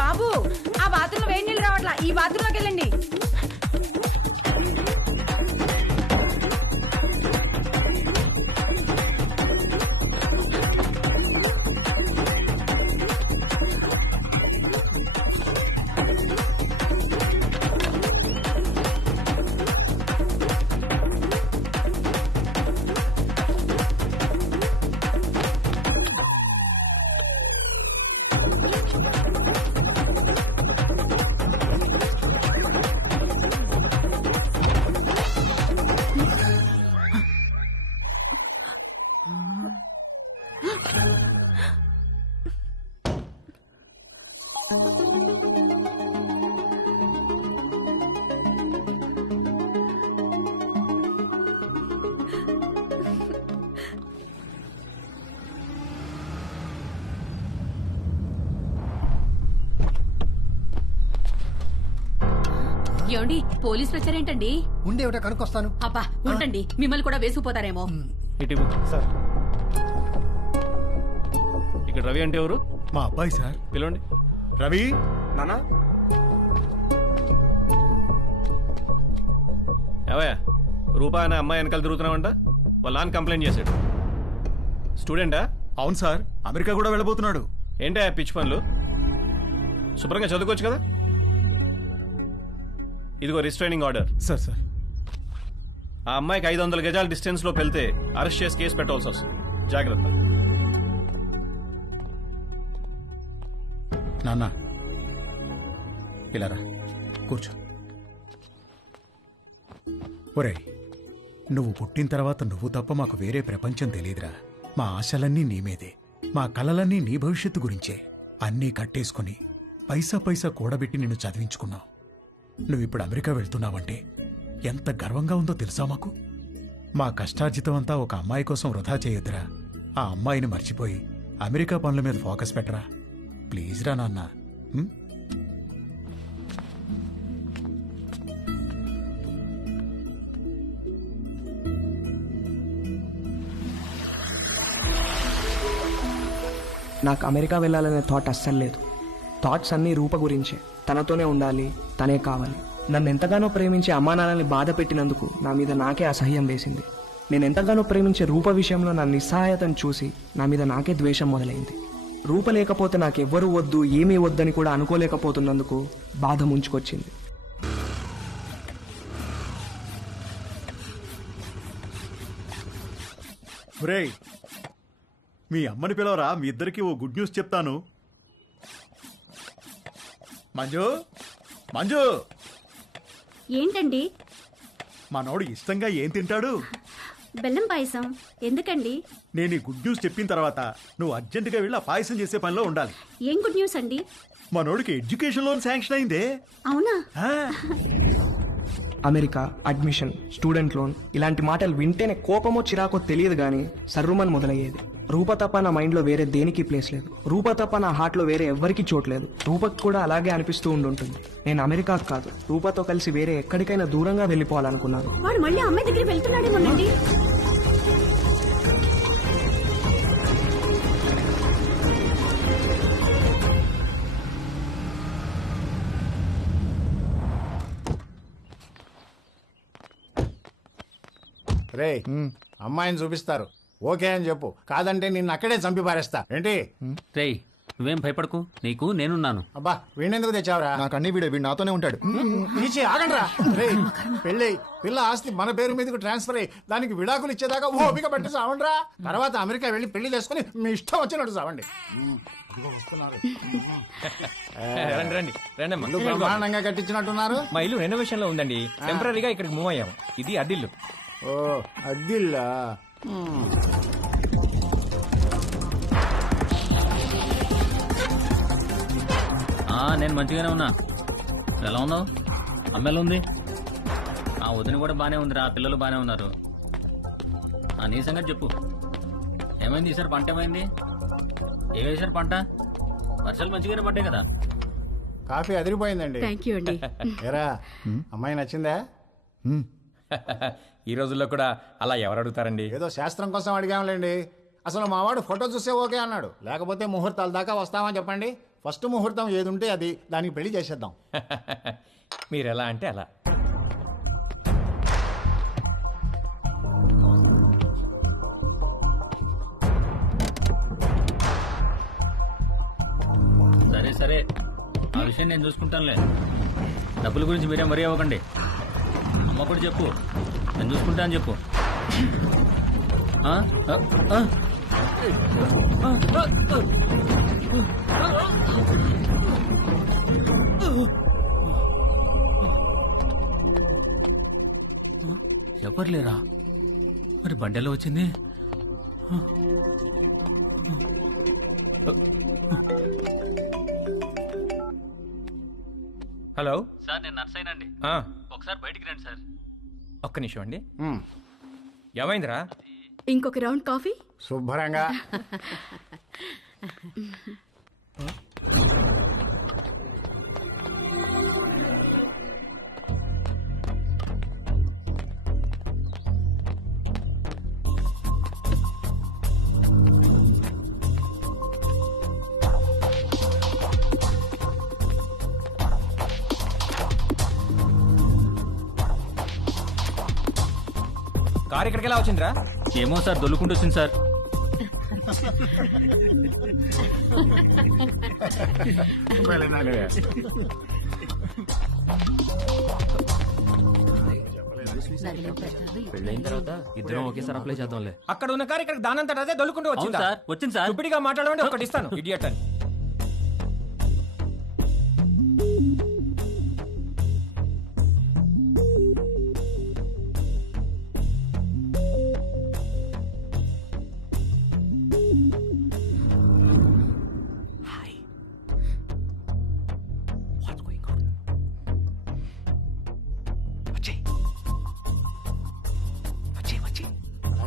బాబు, ఆ బాత్రూంలో వేడి నీళ్ళు రావట్లా, ఈ బాత్రూంలోకి వెళ్ళండి. ఏమండి, పోలీస్ ప్రెషర్ ఏంటండి? ఉండే ఒకటే కనుక్కొస్తాను. అబ్బా ఉండండి, మిమ్మల్ని కూడా వేసుకుపోతారేమో. సార్, ఇక్కడ రవి అంటే ఎవరు? మా అబ్బాయి సార్. పిలవండి. రవి నానా ఏవయ్యా, రూపా అనే అమ్మాయి వెనకాల తిరుగుతున్నావంట. వాళ్ళ నాన్న కంప్లైంట్ చేశాడు. స్టూడెంటా? అవును సార్, అమెరికా కూడా వెళ్ళబోతున్నాడు. ఏంటే పిచ్చి పనులు? శుభ్రంగా చదువుకోవచ్చు కదా. ఇదిగో రిస్ట్రైనింగ్ ఆర్డర్. సార్ సార్ ఆ అమ్మాయికి 500 గజాల డిస్టెన్స్ లోకి వెళ్తే అరెస్ట్ చేసి కేసు పెట్టాల్సి వస్తుంది. జాగ్రత్త. నాన్న ఇలా రా, కూర్చో. ఒరేయ్, నువ్వు పుట్టిన తర్వాత నువ్వు తప్ప మాకు వేరే ప్రపంచం తెలియదురా. మా ఆశలన్నీ నీ మీదే, మా కలలన్నీ నీ భవిష్యత్తు గురించే. అన్నీ కట్టేసుకుని పైసా పైసా కూడబెట్టి నిన్ను చదివించుకున్నావు. నువ్విప్పుడు అమెరికా వెళ్తున్నావంటే ఎంత గర్వంగా ఉందో తెలుసా మాకు. మా కష్టార్జితం అంతా ఒక అమ్మాయి కోసం వృధా చేయొద్దురా. ఆ అమ్మాయిని మర్చిపోయి అమెరికా పనుల మీద ఫోకస్ పెట్టరా. ప్లీజ్ రా నాన్న. నాకు అమెరికా వెళ్ళాలనే థాట్ అస్సలు లేదు. థాట్స్ అన్నీ రూప గురించే. తనతోనే ఉండాలి, తనే కావాలి. నన్ను ఎంతగానో ప్రేమించే అమ్మా నాన్నల్ని బాధ పెట్టినందుకు నా మీద నాకే అసహ్యం వేసింది. నేను ఎంతగానో ప్రేమించే రూప విషయంలో నా నిస్సహాయతను చూసి నా మీద నాకే ద్వేషం మొదలైంది. రూప లేకపోతే నాకెవ్వరూ వద్దు, ఏమీ వద్దని కూడా అనుకోలేకపోతున్నందుకు బాధ ముంచుకొచ్చింది. ఒరేయ్, మీ అమ్మని పిలవరా, మీ ఇద్దరికి ఓ గుడ్ న్యూస్ చెప్తాను. మంజు, మంజు, ఏంటండి? మనోడు ఇష్టంగా ఏం తింటాడు? బెల్లం పాయసం. ఎందుకండి? నేను ఈ గుడ్ న్యూస్ చెప్పిన తర్వాత నువ్వు అర్జెంటుగా వెళ్ళి ఆ పాయసం చేసే పనిలో ఉండాలి. ఏం గుడ్ న్యూస్ అండి? మనోడికి ఎడ్యుకేషన్ లోన్ శాంక్షన్ అయిందే. అవునా? అమెరికా, అడ్మిషన్, స్టూడెంట్ లోన్ ఇలాంటి మాటలు వింటేనే కోపమో చిరాకో తెలియదు కానీ సర్రుమని మొదలయ్యేది. రూప తప్ప నా మైండ్లో వేరే దేనికి ప్లేస్ లేదు. రూప తప్ప నా హార్ట్లో వేరే ఎవ్వరికి చోట్లేదు. రూపకు కూడా అలాగే అనిపిస్తూ ఉండుంటుంది. నేను అమెరికా కాదు, రూపతో కలిసి వేరే ఎక్కడికైనా దూరంగా వెళ్ళిపోవాలనుకున్నాను. వాడు మళ్ళీ అమ్మాయి దగ్గరికి వెళ్తున్నాడేమోనండి. రే, అమ్మాయిని చూపిస్తారు, ఓకే అని చెప్పు. కాదంటే నిన్ను అక్కడే చంపి పారేస్తా. ఏంటి? రేయ్, నువ్వేం భయపడకు, నీకు నేనున్నాను. అబ్బా, వీణెందుకు తెచ్చావురా? నాకు అన్ని వీడు నాతోనే ఉంటాడు. ఆగండ్రా. రే, పెళ్ళి పిల్ల ఆస్తి మన పేరు మీదకి ట్రాన్స్ఫర్ అయ్యి దానికి విడాకులు ఇచ్చేదాకా ఓపిక పట్టి చావండ్రా. తర్వాత అమెరికా వెళ్ళి పెళ్లి చేసుకుని మీ ఇష్టం వచ్చినట్టు చావండి. రండి రండి రండి అమ్మా. ఇల్లు బ్రహ్మాండంగా కట్టించినట్టున్నారు. మా ఇల్లు రెనోవేషన్ లో ఉందండి. టెంపరీగా ఇక్కడికి మూవ్ అయ్యాము. ఇది అద్దిల్లు. ఓ, అద్దిల్లా? నేను మంచిగానే ఉన్నా. ఎలా ఉన్నావు? అమ్మాయిలు ఉంది. ఆ వదిన కూడా బానే ఉందిరా, పిల్లలు బానే ఉన్నారు. నీ సంగతి చెప్పు. ఏమైంది ఈసారి? పంట ఏమైంది? ఏం వేసారు పంట? వర్షాలు మంచిగానే పడ్డాయి కదా. కాఫీ అదిరిపోయిందండి. థ్యాంక్ యూ అండి. ఏరా, అమ్మాయి నచ్చిందా? ఈ రోజుల్లో కూడా అలా ఎవరు అడుగుతారండి? ఏదో శాస్త్రం కోసం అడిగాంలేండి. అసలు మావాడు ఫోటో చూస్తే ఓకే అన్నాడు. లేకపోతే ముహూర్తాల దాకా వస్తామని చెప్పండి. ఫస్ట్ ముహూర్తం ఏది ఉంటే అది, దానికి పెళ్లి చేసేద్దాం. మీరు ఎలా అంటే అలా. సరే సరే, ఆ విషయం నేను చూసుకుంటానులే. డబ్బుల గురించి మీరేం మరీ అవ్వకండి. అమ్మ కూడా చెప్పు, నేను చూసుకుంటా అని చెప్పు. ఎవరు లేరా? మరి బండెలో వచ్చింది? హలో సార్, నేను నర్సైనండి. ఒకసారి బయటికి రండి సార్. ఒక్క నిమిషం అండి. ఏమైందిరా? ఇంకొక రౌండ్ కాఫీ. శుభ్రంగా. కారు ఇక్కడికి ఎలా వచ్చిందిరా? ఏమో సార్, దొల్లుకుంటూ వచ్చింది సార్. పెళ్ళైన తర్వాత ఇద్దరం ఒకేసారి అప్లై చేద్దాంలే. అక్కడ ఉన్న కారు ఇక్కడ దానంతట అదే దొల్లుకుంటూ వచ్చిందా? అవును సార్, వచ్చింది సార్. ఇప్పటిగా మాట్లాడమంటే ఒకటి ఇస్తాను ఇడియట్ అని.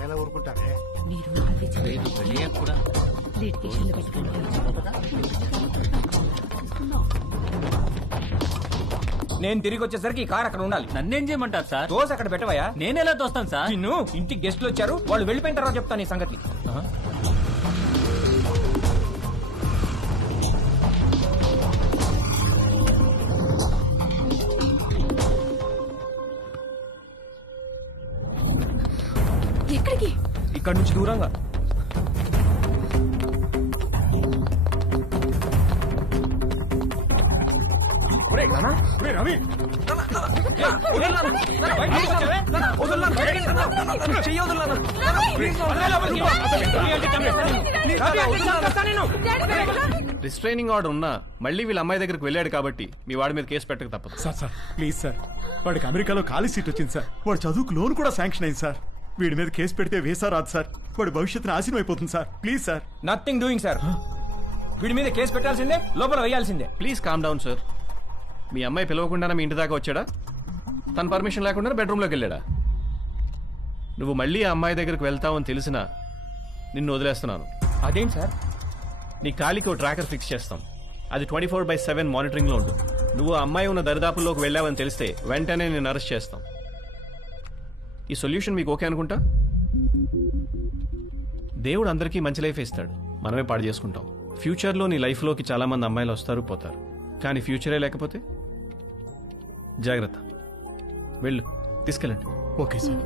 ఎలా ఊరుకుంటారే? నేను తిరిగి వచ్చేసరికి ఈ కార్ అక్కడ ఉండాలి. నన్నేం చేయమంటారు సార్? తోసి అక్కడ పెట్టవయా. నేను ఎలా తోస్తాను సార్? నిన్ను ఇంటికి గెస్ట్లు వచ్చారు, వాళ్ళు వెళ్ళిపోయిన తర్వాత చెప్తాను ఈ సంగతి. ఎక్కడికి? ఇక్కడ నుంచి దూరంగా. రిస్ట్రైనింగ్ ఆర్డర్ ఉన్నా మళ్ళీ వీళ్ళ అమ్మాయి దగ్గరికి వెళ్ళాడు కాబట్టి మీ వాడి మీద కేసు పెట్టక తప్పదు. సార్ ప్లీజ్ సార్, వాడికి అమెరికాలో ఖాళీ సీట్ వచ్చింది సార్. వాడు చదువుకు లోన్ కూడా శాంక్షన్ అయింది సార్. వీడి మీద కేసు పెడితే వేసా రాదు సార్. వాడి భవిష్యత్తు నాశనం అయిపోతుంది sir. Please sir. Nothing doing sir. వీడి మీద కేసు పెట్టాల్సిందే, లోపల వేయాల్సిందే. Please calm down sir. మీ అమ్మాయి పిలవకుండానే మీ ఇంటి దాకా వచ్చాడా? తన పర్మిషన్ లేకుండా బెడ్రూమ్లోకి వెళ్ళాడా? నువ్వు మళ్ళీ ఆ అమ్మాయి దగ్గరికి వెళ్తావని తెలిసినా నిన్ను వదిలేస్తున్నాను. అదేంటి సార్? నీ కాలికి ఓ ట్రాకర్ ఫిక్స్ చేస్తాం. అది 24/7 మానిటరింగ్లో ఉంటుంది. నువ్వు ఆ అమ్మాయి ఉన్న దరిదాపుల్లోకి వెళ్ళావని తెలిస్తే వెంటనే నేను అరెస్ట్ చేస్తాం. ఈ సొల్యూషన్ మీకు ఓకే అనుకుంటా? దేవుడు అందరికీ మంచి లైఫ్ ఇస్తాడు, మనమే పాడు చేసుకుంటాం. ఫ్యూచర్లో నీ లైఫ్లోకి చాలా మంది అమ్మాయిలు వస్తారు పోతారు, కానీ ఫ్యూచరే లేకపోతే జాగ్రత్త. వెళ్ళు, తీసుకెళ్ళండి. Okay sir.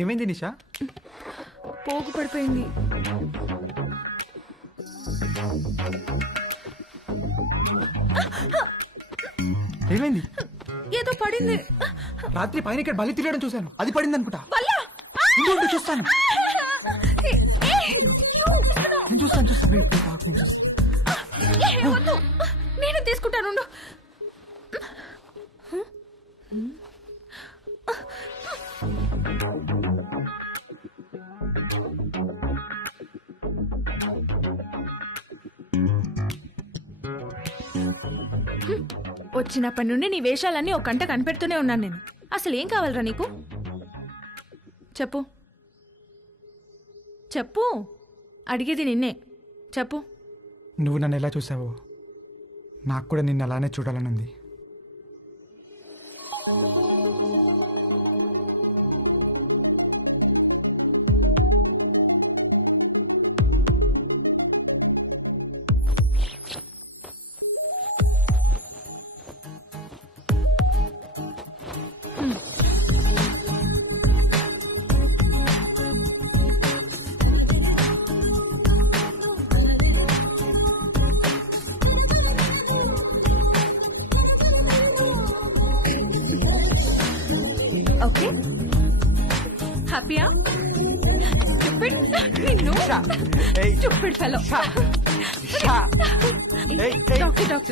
ఏమైంది నిషా? పోగు పడిపోయింది. ఏమైంది? ఏదో పడింది. రాత్రి పైన ఇక్కడ బలి తిరగడం చూశాను, అది పడింది అనుకుంటా. చూస్తాను, నేను చూస్తాను. నేను తీసుకుంటాను. వచ్చినప్పటి నుండి నీ వేషాలన్నీ ఒక గంట కనిపెడుతూనే ఉన్నాను నేను. అసలు ఏం కావాలరా నీకు? చెప్పు చెప్పు, అడిగేది నిన్నే. చెప్పు. నువ్వు నన్ను ఎలా చూసావో నాకు కూడా నిన్ను అలానే చూడాలని ఉంది. ఓకే, హ్యాపీయా? Stupid fellow. డాక్టర్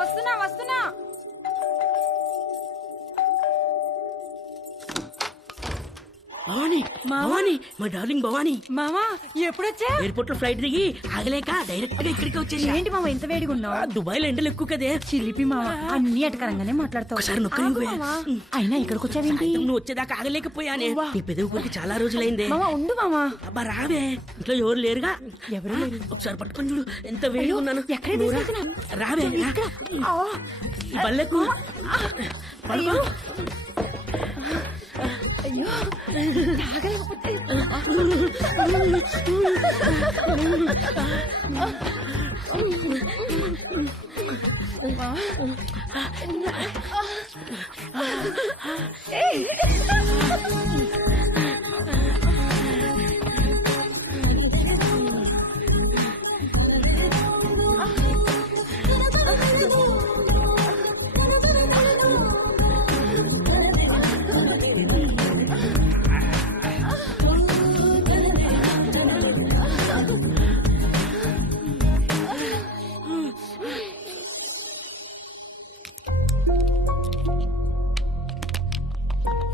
వస్తున్నా. భవానీ భవానీ మా డార్లింగ్ భవానీ మామా ఎప్పుడొచ్చా? ఎయిర్పోర్ట్ లో ఫ్లైట్ దిగి ఆగలేక డైరెక్ట్ గా ఇక్కడికి వచ్చేసి. ఏంటి మామ ఇంత వేడిగా ఉన్నావు? దుబాయ్ లో ఎండలు ఎక్కువ కదే. చిలిపి మామ అన్ని అటకరంగానే మాట్లాడతావు. ఒకసారి నొక్కని అయినా ఇక్కడికి వచ్చావేంటి? నువ్వు వచ్చేదాకా ఆగలేకపోయానే. నీ పెదవి కొరికి చాలా రోజులైందే. మామ ఉండు మామ. అబ్బా రావే, ఇంట్లో ఎవరు లేరుగా. ఎవరు లేరు. ఒకసారి పట్టుకొని చూడు ఎంత వేడిగా ఉన్నాను. ఎక్కడే తీసుకెళ్తున్నా? రావే ఈ బల్లెక్కు పడుకో. అయ్యో తాగలేకపోతే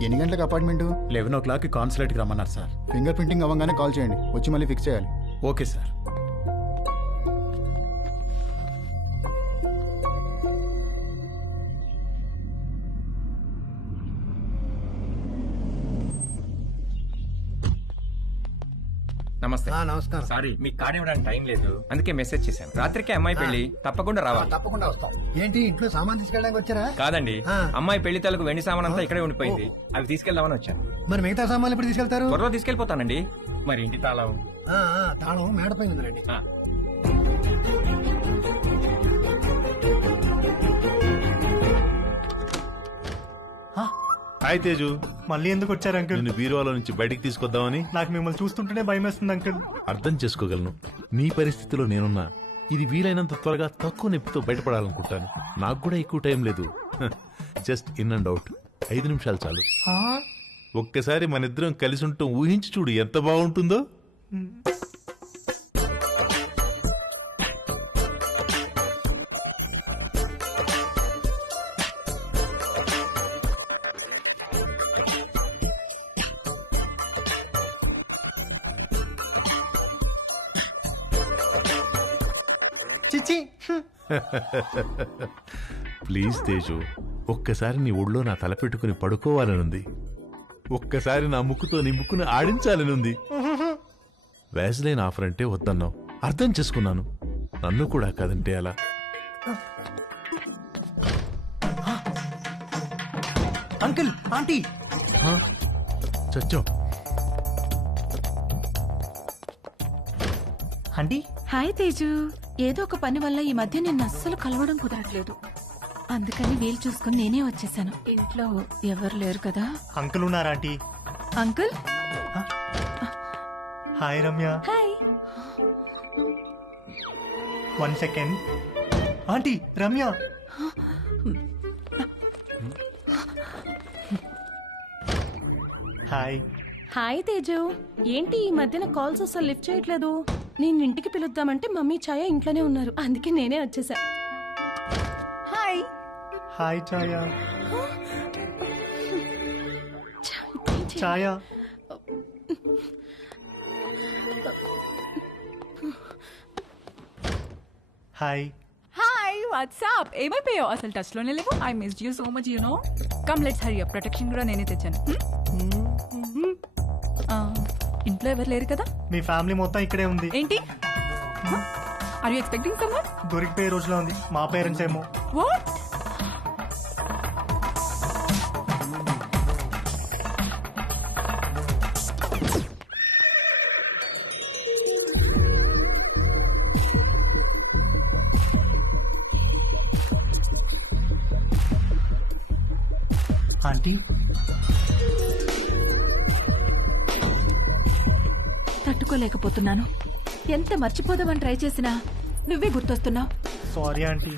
ఎన్ని గంటలకు అపార్ట్మెంట్? 11 కాన్సులేట్కి రమ్మన్నారు సార్. ఫింగర్ ప్రింటింగ్ అవ్వగానే కాల్ చేయండి, వచ్చి మళ్ళీ ఫిక్స్ చేయాలి. Okay sir. నమస్తే. నమస్కారం. సారీ మీకు కార్డు ఇవ్వడానికి టైం లేదు, అందుకే మెసేజ్ చేశాను. రాత్రికి అమ్మాయి పెళ్లి, తప్పకుండా రావాలి. తప్పకుండా వస్తాం. ఏంటి ఇంట్లో సామాన్ తీసుకెళ్ళడానికి వచ్చారా? కాదండి, అమ్మాయి పెళ్లి తాలూకు వెండి సామాన్ అంతా ఇక్కడే ఉండిపోయింది, అవి తీసుకెళ్దామని వచ్చాను. మరి మిగతా సామాన్లు ఎప్పుడు తీసుకెళ్తారు? త్వరలో తీసుకెళ్లిపోతానండి. మరి ఇంటి తాళం? తాళం మేడపై ఉందండి. హాయ్ తేజు, మళ్ళీ ఎందుకు వచ్చారు అంకుల్? నిన్ను బీరువాలో నుంచి బయటికి తీసుకొద్దామని. నాకు మిమ్మల్ని చూస్తుంటేనే భయం వేస్తుంది అంకుల్. అర్థం చేసుకోగలను, నీ పరిస్థితిలో నేనున్నా. ఇది వీలైనంత త్వరగా తక్కువ నొప్పితో బయటపడాలనుకుంటాను. నాకు కూడా ఎక్కువ టైం లేదు. జస్ట్ ఇన్ అండ్ అవుట్ 5 నిమిషాలు చాలు. ఒక్కసారి మన ఇద్దరం కలిసి ఉంటాం ఊహించి చూడు ఎంత బాగుంటుందో. చిచి ప్లీజ్ తేజు, ఒక్కసారి నీ ఒళ్ళో నా తల పెట్టుకుని పడుకోవాలనుంది. ఒక్కసారి నా ముక్కుతో నీ ముక్కుని ఆడించాలనుంది. వ్యాజ్లైన్ ఆఫర్ అంటే వద్దన్నావు, అర్థం చేసుకున్నాను. నన్ను కూడా కాదంటే అలా. అంకుల్, ఆంటీ చచ్చో. ఆంటీ. హాయ్ తేజు. ఏదో ఒక పని వల్ల ఈ మధ్య నిన్ను అస్సలు కలవడం కుదరట్లేదు, అందుకని వీలు చూసుకుని నేనే వచ్చేసాను. ఇంట్లో ఎవరు లేరు కదా? అంకుల్ ఉన్నారా aunty? Uncle. Hi Ramya. Hi. 1 second. Aunty Ramya. Hi. Hi Teju. ఏంటి ఈ మధ్యన కాల్స్ అసలు లిఫ్ట్ చేయట్లేదు? నేను ఇంటికి పిలుద్దామంటే మమ్మీ ఛాయ ఇంట్లోనే ఉన్నారు, అందుకే నేనే వచ్చేసా. Hi. Hi Chaya. Chaya. Hi. Hi what's up. ఏమైపోయావు? అసలు టచ్ లోనే లేవు. I missed you so much, you know. Come let's hurry up. Protection కూడా నేనే తెచ్చాను. ఇంట్లో ఎవరు లేరు కదా? మీ ఫ్యామిలీ మొత్తం ఇక్కడే ఉంది. ఏంటి? Are you expecting someone? దొరికిపోయే రోజులో ఉంది. మా పేరెంట్స్ ఏమో. వాట్? ఆంటీ. తట్టుకోలేకపోతున్నాను. ఎంత మర్చిపోదామని ట్రై చేసినా నువ్వే గుర్తొస్తున్నావు. Sorry aunty.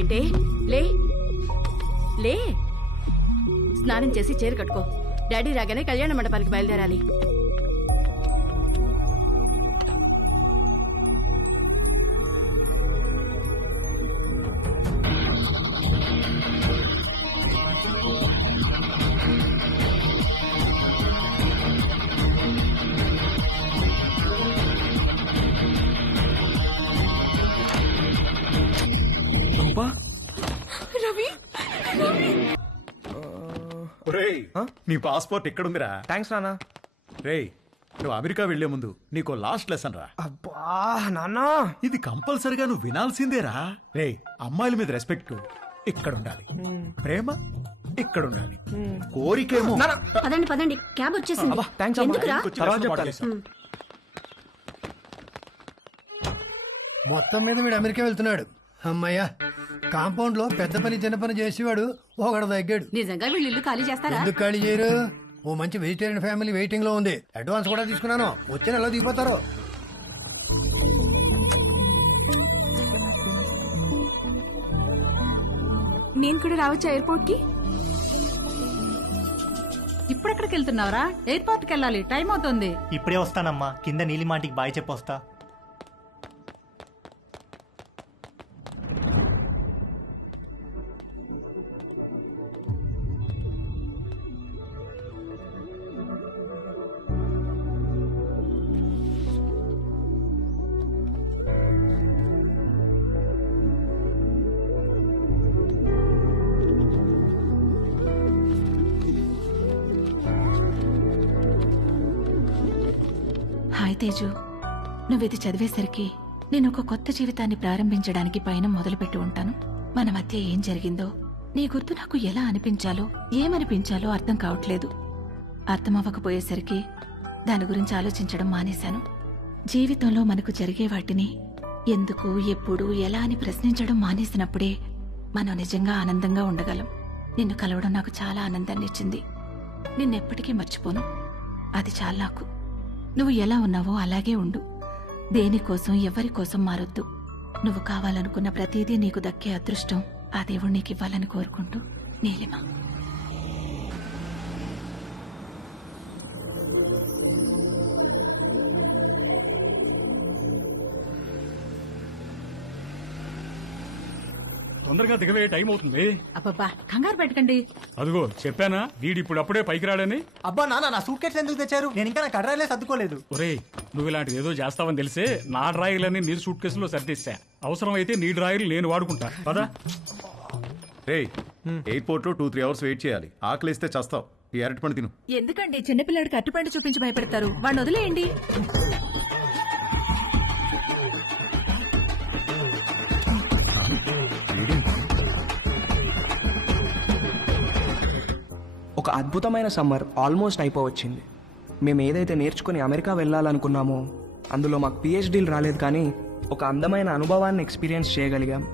ఉన్నావేంటి? లే లే, స్నానం చేసి చీర కట్టుకో. డాడీ రాగానే కళ్యాణ మండపానికి బయలుదేరాలి. రవి, రేయ్, నీ పాస్పోర్ట్ ఎక్కడుందిరా? థ్యాంక్స్ నాన్న. రేయ్, నువ్వు అమెరికా వెళ్లే ముందు నీకో లాస్ట్ లెసన్ రా. అబ్బా నాన్నా, ఇది కంపల్సరిగా నువ్వు వినాల్సిందేరా. రేయ్, అమ్మాయిల మీద రెస్పెక్ట్ ఇక్కడ ఉండాలి, ప్రేమ ఇక్కడ ఉండాలి, కోరికేమో. పదండి పదండి, క్యాబ్ వచ్చేసింది. ఎందుకురా? మొత్తం మీద వీడు అమెరికా వెళ్తున్నాడు. అమ్మయ్యా, కాంపౌండ్ లో పెద్ద పని చిన్న పని చేసేవాడు ఒకడు తగ్గాడు. నిజంగా వీళ్ళు ఇల్లు ఖాళీ చేస్తారా? ఎందుకు ఖాళీ చేయరు? ఓ మంచి వెజిటేరియన్ ఫ్యామిలీ వెయిటింగ్ లో ఉంది. అడ్వాన్స్ కూడా తీసుకున్నాను, వచ్చిన ఎలా దిగిపోతారు. నేను కూడా రావచ్చా ఎయిర్పోర్ట్ కి? ఇప్పుడెక్కడికి వెళ్తున్నావురా? ఎయిర్పోర్ట్ కి వెళ్ళాలి, టైం అవుతుంది. ఇప్పుడే వస్తానమ్మా, కింద నీలిమాటికి బాయ్ చెప్పొస్తా. హాయ్ తేజు, నువ్విది చదివేసరికి నేను ఒక కొత్త జీవితాన్ని ప్రారంభించడానికి పైన మొదలుపెట్టి ఉంటాను. మన మధ్య ఏం జరిగిందో నీ గుర్తు నాకు ఎలా అనిపించాలో ఏమనిపించాలో అర్థం కావట్లేదు. అర్థమవ్వకపోయేసరికి దాని గురించి ఆలోచించడం మానేశాను. జీవితంలో మనకు జరిగే వాటిని ఎందుకు, ఎప్పుడు, ఎలా అని ప్రశ్నించడం మానేసినప్పుడే మనం నిజంగా ఆనందంగా ఉండగలం. నిన్ను కలవడం నాకు చాలా ఆనందాన్ని ఇచ్చింది. నిన్నెప్పటికీ మర్చిపోను. అది చాలా నాకు. నువ్వు ఎలా ఉన్నావో అలాగే ఉండు. దేనికోసం ఎవరి కోసం మారొద్దు. నువ్వు కావాలనుకున్న ప్రతిదీ నీకు దక్కే అదృష్టం ఆ దేవుడు నీకు ఇవ్వాలని కోరుకుంటూ, నీలిమ. తొందరగా దిగవే, టైం అవుతుంది. అబ్బబ్బా, కంగారు పెట్టకండి. అదిగో చెప్పానా వీడి ఇప్పుడు అప్పుడే పైకి రాడని. అబ్బా నాన్న, నా సూట్ కేసు ఎందుకు తెచ్చారు? నేను ఇంకా నా కడ్రాయిలే సర్దుకోలేదు. ఒరే, నువ్వు ఇలాంటిది ఏదో చేస్తావని తెలిసే నా డ్రాయిర్లని నీ సూట్ కేసులో సర్దేశా. అవసరం అయితే నీ డ్రాయిర్లు నేను వాడుకుంటా పదా. రేయ్, ఎయిర్పోర్ట్ లో 2-3 అవర్స్ వెయిట్ చేయాలి. ఆకలిస్తే చస్తావు. ఈ అరటిపండు తిను. ఎందుకండి చిన్నపిల్లాడికి అట్టుపండు చూపించి భయపెడతారు? వాడిని వదిలేయండి. ఒక అద్భుతమైన సమ్మర్ ఆల్మోస్ట్ అయిపోవచ్చింది. మేము ఏదైతే నేర్చుకుని అమెరికా వెళ్ళాలనుకున్నామో అందులో మాకు పిహెచ్డీలు రాలేదు, కానీ ఒక అందమైన అనుభవాన్ని ఎక్స్పీరియన్స్ చేయగలిగాం.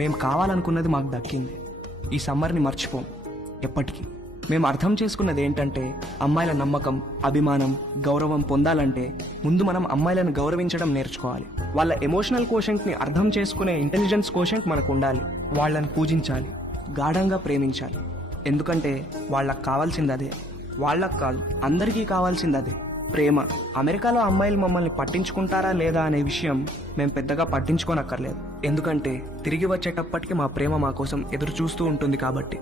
మేము కావాలనుకున్నది మాకు దక్కింది. ఈ సమ్మర్ని మర్చిపోం ఎప్పటికీ. మేము అర్థం చేసుకున్నది ఏంటంటే, అమ్మాయిల నమ్మకం, అభిమానం, గౌరవం పొందాలంటే ముందు మనం అమ్మాయిలను గౌరవించడం నేర్చుకోవాలి. వాళ్ళ ఎమోషనల్ కోషెంట్ని అర్థం చేసుకునే ఇంటెలిజెన్స్ కోషెంట్ మనకు ఉండాలి. వాళ్ళని పూజించాలి, గాఢంగా ప్రేమించాలి. ఎందుకంటే వాళ్ళకు కావాల్సింది అదే. వాళ్ళకు కాదు, అందరికీ కావాల్సింది అదే, ప్రేమ. అమెరికాలో అమ్మాయిలు మమ్మల్ని పట్టించుకుంటారా లేదా అనే విషయం మేము పెద్దగా పట్టించుకోనక్కర్లేదు. ఎందుకంటే తిరిగి వచ్చేటప్పటికి మా ప్రేమ మా కోసం ఎదురు చూస్తూ ఉంటుంది కాబట్టి.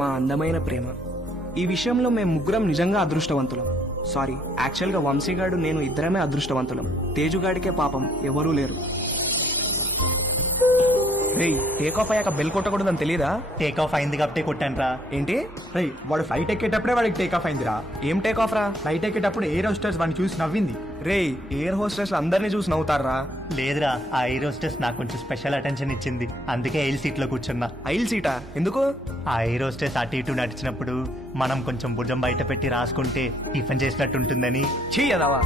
మా అందమైన ప్రేమ. ఈ విషయంలో మేము ముగ్గురం నిజంగా అదృష్టవంతులం. సారీ, యాక్చువల్గా వంశీగాడు నేను ఇద్దరమే అదృష్టవంతులం. తేజుగాడికే పాపం ఎవరూ లేరు. రేయ్, టేక్ ఆఫ్ అయ్యాక బెల్ కొట్టకూడదని తెలియదా? టేక్ ఆఫ్ అయింది కాబట్టి కొట్టాను రా. ఏంటి? రేయ్, వాడు ఫ్లైట్ ఎక్కేటప్పుడే వాడికి టేక్ ఆఫ్ అయిందిరా. ఏం టేక్ ఆఫ్ రా? ఫ్లైట్ ఎక్కేటప్పుడు ఎయిర్ హోస్టెస్ వాడిని చూసి నవ్వింది. రేయ్, ఎయిర్ హోస్టెస్ అందరినీ చూసి నవ్వుతారా? లేదురా, ఆ ఎయిర్ హోస్టెస్ నాకు కొంచెం స్పెషల్ అటెన్షన్ ఇచ్చింది. అందుకే ఎయిల్ సీట్ లో కూర్చున్నా. ఐల్ సీటా? ఎందుకు? ఆ ఎయిర్ హోస్టెస్ అటు ఇటు నడిచినప్పుడు మనం కొంచెం భుజం బయట పెట్టి రాసుకుంటే టిఫిన్ చేసినట్టు ఉంటుందని. చెయ్యదావా?